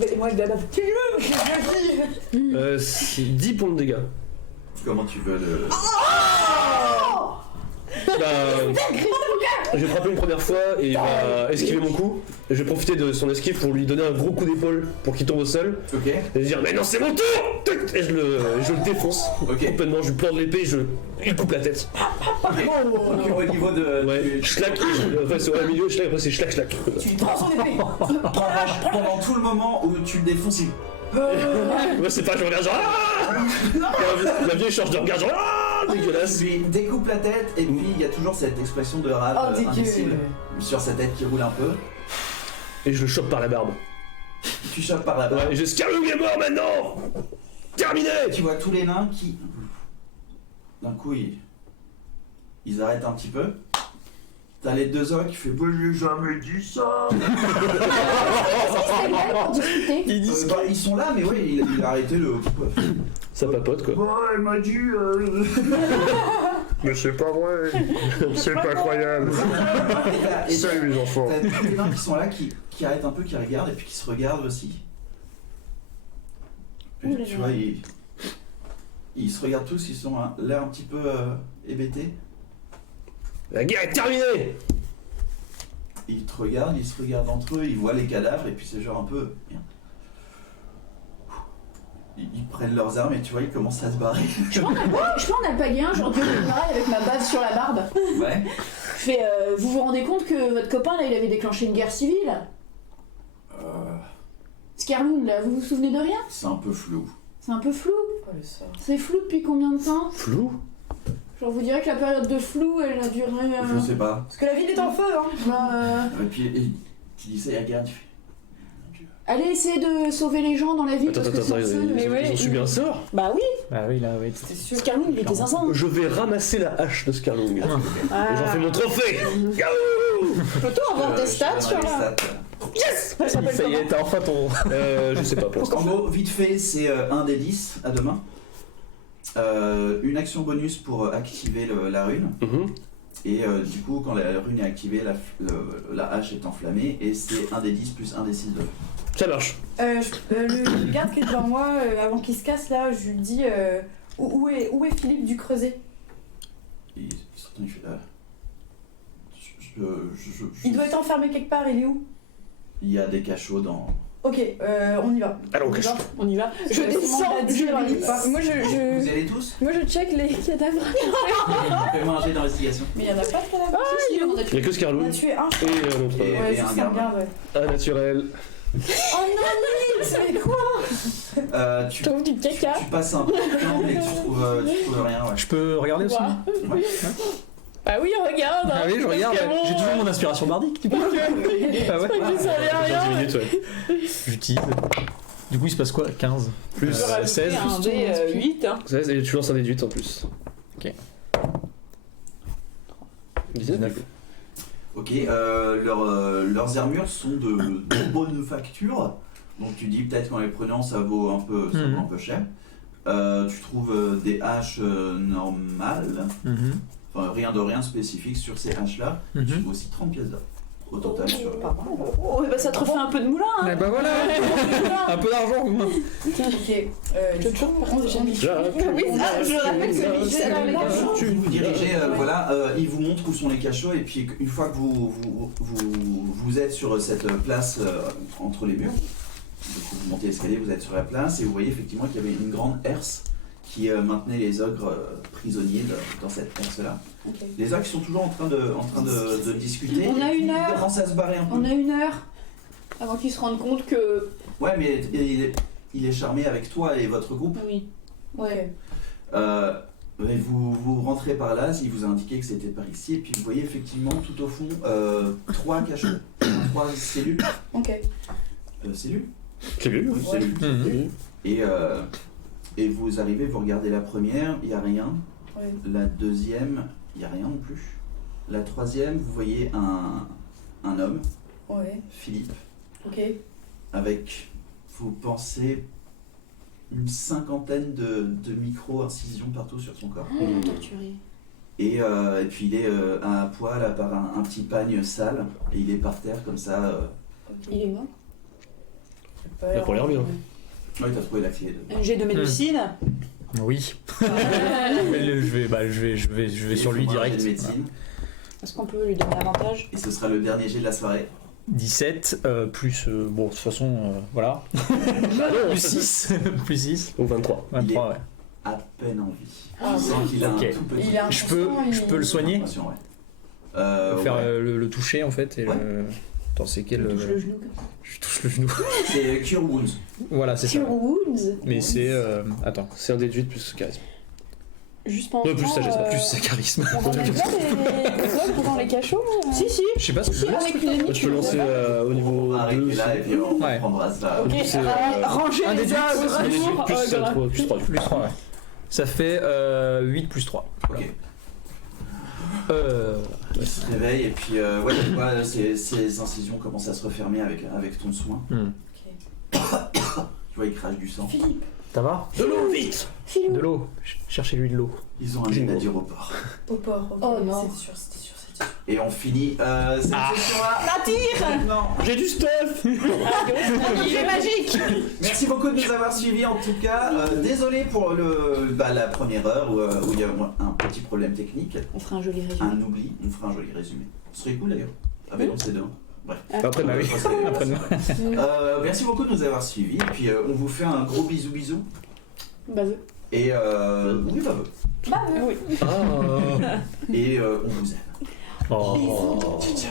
Mais moi, je la bave. C'est 10 points de dégâts. Comment tu veux le. Bah, je vais frapper une première fois et il va esquiver mon coup. Et je vais profiter de son esquive pour lui donner un gros coup d'épaule pour qu'il tombe au sol. Ok. Et dire mais non c'est mon tour. Et je le défonce Ok. complètement, je lui plante l'épée et il coupe la tête. Ok, au niveau de. Ouais, schlac, enfin c'est au milieu, schlac, après c'est schlac schlac. Tu lui prends son épée. Pendant tout le moment où tu le défonces, il. Moi c'est pas je regarde genre ah la vieille change de regard genre ah dégueulasse. Tu lui découpes la tête et puis il y a toujours cette expression de rage Oh, dégueu. indicible sur sa tête qui roule un peu. Et je le chope par la barbe. Tu chopes par la barre. Ouais, et je Scarlung est mort maintenant. Terminé. Tu vois tous les nains qui. D'un coup, ils arrêtent un petit peu. T'as les deux ogres qui fait. Bah, j'ai jamais dit ça. c'est vrai pour discuter. Ils sont là, mais ouais, il a arrêté le. Ça papote quoi. Bah, elle m'a dit. Mais c'est pas vrai. C'est pas croyable. Et Salut les enfants. t'as tous les nains qui sont là, qui arrêtent un peu, qui regardent et puis qui se regardent aussi. Et Ouh là tu là. vois, ils se regardent tous, ils sont l'air un petit peu hébétés. La guerre est terminée. Ils te regardent, ils se regardent entre eux, ils voient les cadavres et puis c'est genre un peu. Merde. Ils prennent leurs armes et tu vois, ils commencent à se barrer. Je prends un alpaguien, genre Dieu le pareil avec ma bave sur la barbe. Ouais. Je fais, vous vous rendez compte que votre copain là il avait déclenché une guerre civile? Scarloon là, vous vous souvenez de rien? C'est un peu flou. C'est un peu flou. Oh, le sort. C'est flou depuis combien de temps? Flou. Genre vous direz que la période de flou elle a duré. Je sais pas. Parce que la ville est en feu, hein. Bah, Et puis tu dis ça, il regarde, tu fais. allez essayer de sauver les gens dans la ville Attends, parce que attends, sans feu, mais ouais. ils ont subi un sort. Bah oui, Ah oui, là, oui. C'était sûr. Scarloon il était zinzin. Je vais ramasser la hache de Scarlung. Et j'en fais mon trophée. Plutôt avoir des Je te stats donnerai sur les la. stats. Yes. Ça s'appelle Ça y est, comment t'as enfin ton. Je sais pas pour l'instant. En gros, vite fait, c'est un des 10 à deux mains. Une action bonus pour activer la rune. Mhm. Et du coup, quand la rune est activée, la hache est enflammée. Et c'est un des 10 plus un des 6 de feu. Ça marche. Le garde qui est devant moi, avant qu'il se casse là, je lui dis où est Philippe du Creuset? Il fait, Il doit être enfermé quelque part, il est où? Il y a des cachots dans. Ok, on y va. Alors, On y va. On y va. Je Je vais descends, sûrement la dire, je il est pas- Moi, Vous y allez tous? moi, je check les cadavres. Fais-moi un jet d'investigation. Mais il y en a pas de cadavre. Si, si, on a Il y a que On Scarloon a tué un. et un autre. Et- Ouais, un c'est garde. un garde, ouais. Un naturel. Oh non, Nix, mais quoi? Tu Je trouve du caca. passes un peu de temps, mais tu trouves rien. Ouais. Je peux regarder aussi? Wow. Ouais. Ah oui, regarde. Ah oui, je regarde. Parce que bon, J'ai toujours mon inspiration bardique, tu peux. Ah ouais. Je crois que ça servait à Dans 10 rien. minutes, ouais. J'utilise. Du coup, il se passe quoi? 15 Plus 16. Un dé 8. Hein. Et tu lances un déduit en plus. Ok. 19. Ok, leurs armures sont de bonne facture. Donc tu dis peut-être qu'en les prenant ça vaut un peu cher. Tu trouves des haches normales, Mhm. enfin rien de rien spécifique sur ces haches là. Tu Mhm. trouves aussi 30 pièces d'or au total sur. Oh, bah ça te refait un peu de moulin. Hein. Eh bah voilà. Un peu d'argent au moins. Ok, Je veux toujours prendre des amis. Oui, ça, je rappelle que c'est là, les cachots. Tu vous dirigez, voilà, ils vous montrent où sont les cachots et puis une fois que vous êtes sur cette place entre les murs, donc vous montez l'escalier, vous êtes sur la place et vous voyez effectivement qu'il y avait une grande herse qui maintenait les ogres prisonniers dans cette herse-là. Ok. Les ogres sont toujours en train de discuter. On a et puis une heure. Ils commencent à se barrer un peu. On a 1 heure avant qu'ils se rendent compte que. Ouais, mais il est charmé avec toi et votre groupe. Oui. Ouais. Mais vous rentrez par là, il vous a indiqué que c'était par ici, et puis vous voyez effectivement tout au fond 3 cachots, 3 cellules. Ok. Cellules? C'est lui. Oui, cellules. Mhm. Et vous arrivez, vous regardez la première, il n'y a rien. Ouais. La deuxième, il n'y a rien non plus. La troisième, vous voyez un homme, Ouais. Philippe, Ok. avec, vous pensez, une cinquantaine de micro-incisions partout sur son corps. Torturé. Et puis il est à poil, à part un petit pagne sale, et il est par terre comme ça. Il est mort. Il a pas l'air bien. Ouais, t'as trouvé la clé. Un jet de médecine. Oui. Je vais sur lui Il faut manger direct. de médecine, Est-ce qu'on peut lui donner avantage? et ce sera le dernier jet de la soirée. 17 plus bon de toute façon voilà. Plus 6 plus 6 Donc 23. 23 ouais. À peine en vie. Ah, Tu sens qu'il a ok. un tout petit. Il a un Je peux le soigner, Attention, ouais. faire Ouais. le toucher en fait et Ouais. le attends c'est quel Touche le genou. je touche le genou. C'est Cure Wounds. Voilà, c'est ça. Cure Wounds. Mais c'est attends, C'est un déduit plus charisme. Juste pendant. Plus sagesse, plus c'est charisme. On en met pas des ogres dans les cachots? Si, si. Je sais pas ce que je veux. Avec une amie, Je peux lancer au On niveau va 2. arrêter là et puis on Ouais. prendra ça. Du coup, c'est Ranger un les déduit, ogres. un déduit plus 3. Plus 3 ouais. Ça fait 8 plus 3. Ok. Ouais. Il se réveille et puis ouais, tu vois, ses incisions commencent à se refermer avec ton soin. Tu vois, il crache du sang. Philippe. Ça va? De l'eau, vite! De l'eau. Cherchez-lui de l'eau. Ils ont un navire au port. Au port. Ok. Oh non. C'était sûr, c'était sûr, c'était sûr. Et on finit cette session-là. Non. J'ai du stuff! Il est magique. Merci beaucoup de nous avoir suivis en tout cas. Désolé pour la première heure où il y a un petit problème technique. On fera un joli résumé. Un oubli, on fera un joli résumé. Ce serait cool d'ailleurs. Ah mais non, c'est demain. Bref. Après, bah oui. Après-demain. Merci beaucoup de nous avoir suivis. Et puis on vous fait un gros bisou. Bah, Et oui, bah, oui. Ah! et on vous aime. Oh. Ciao.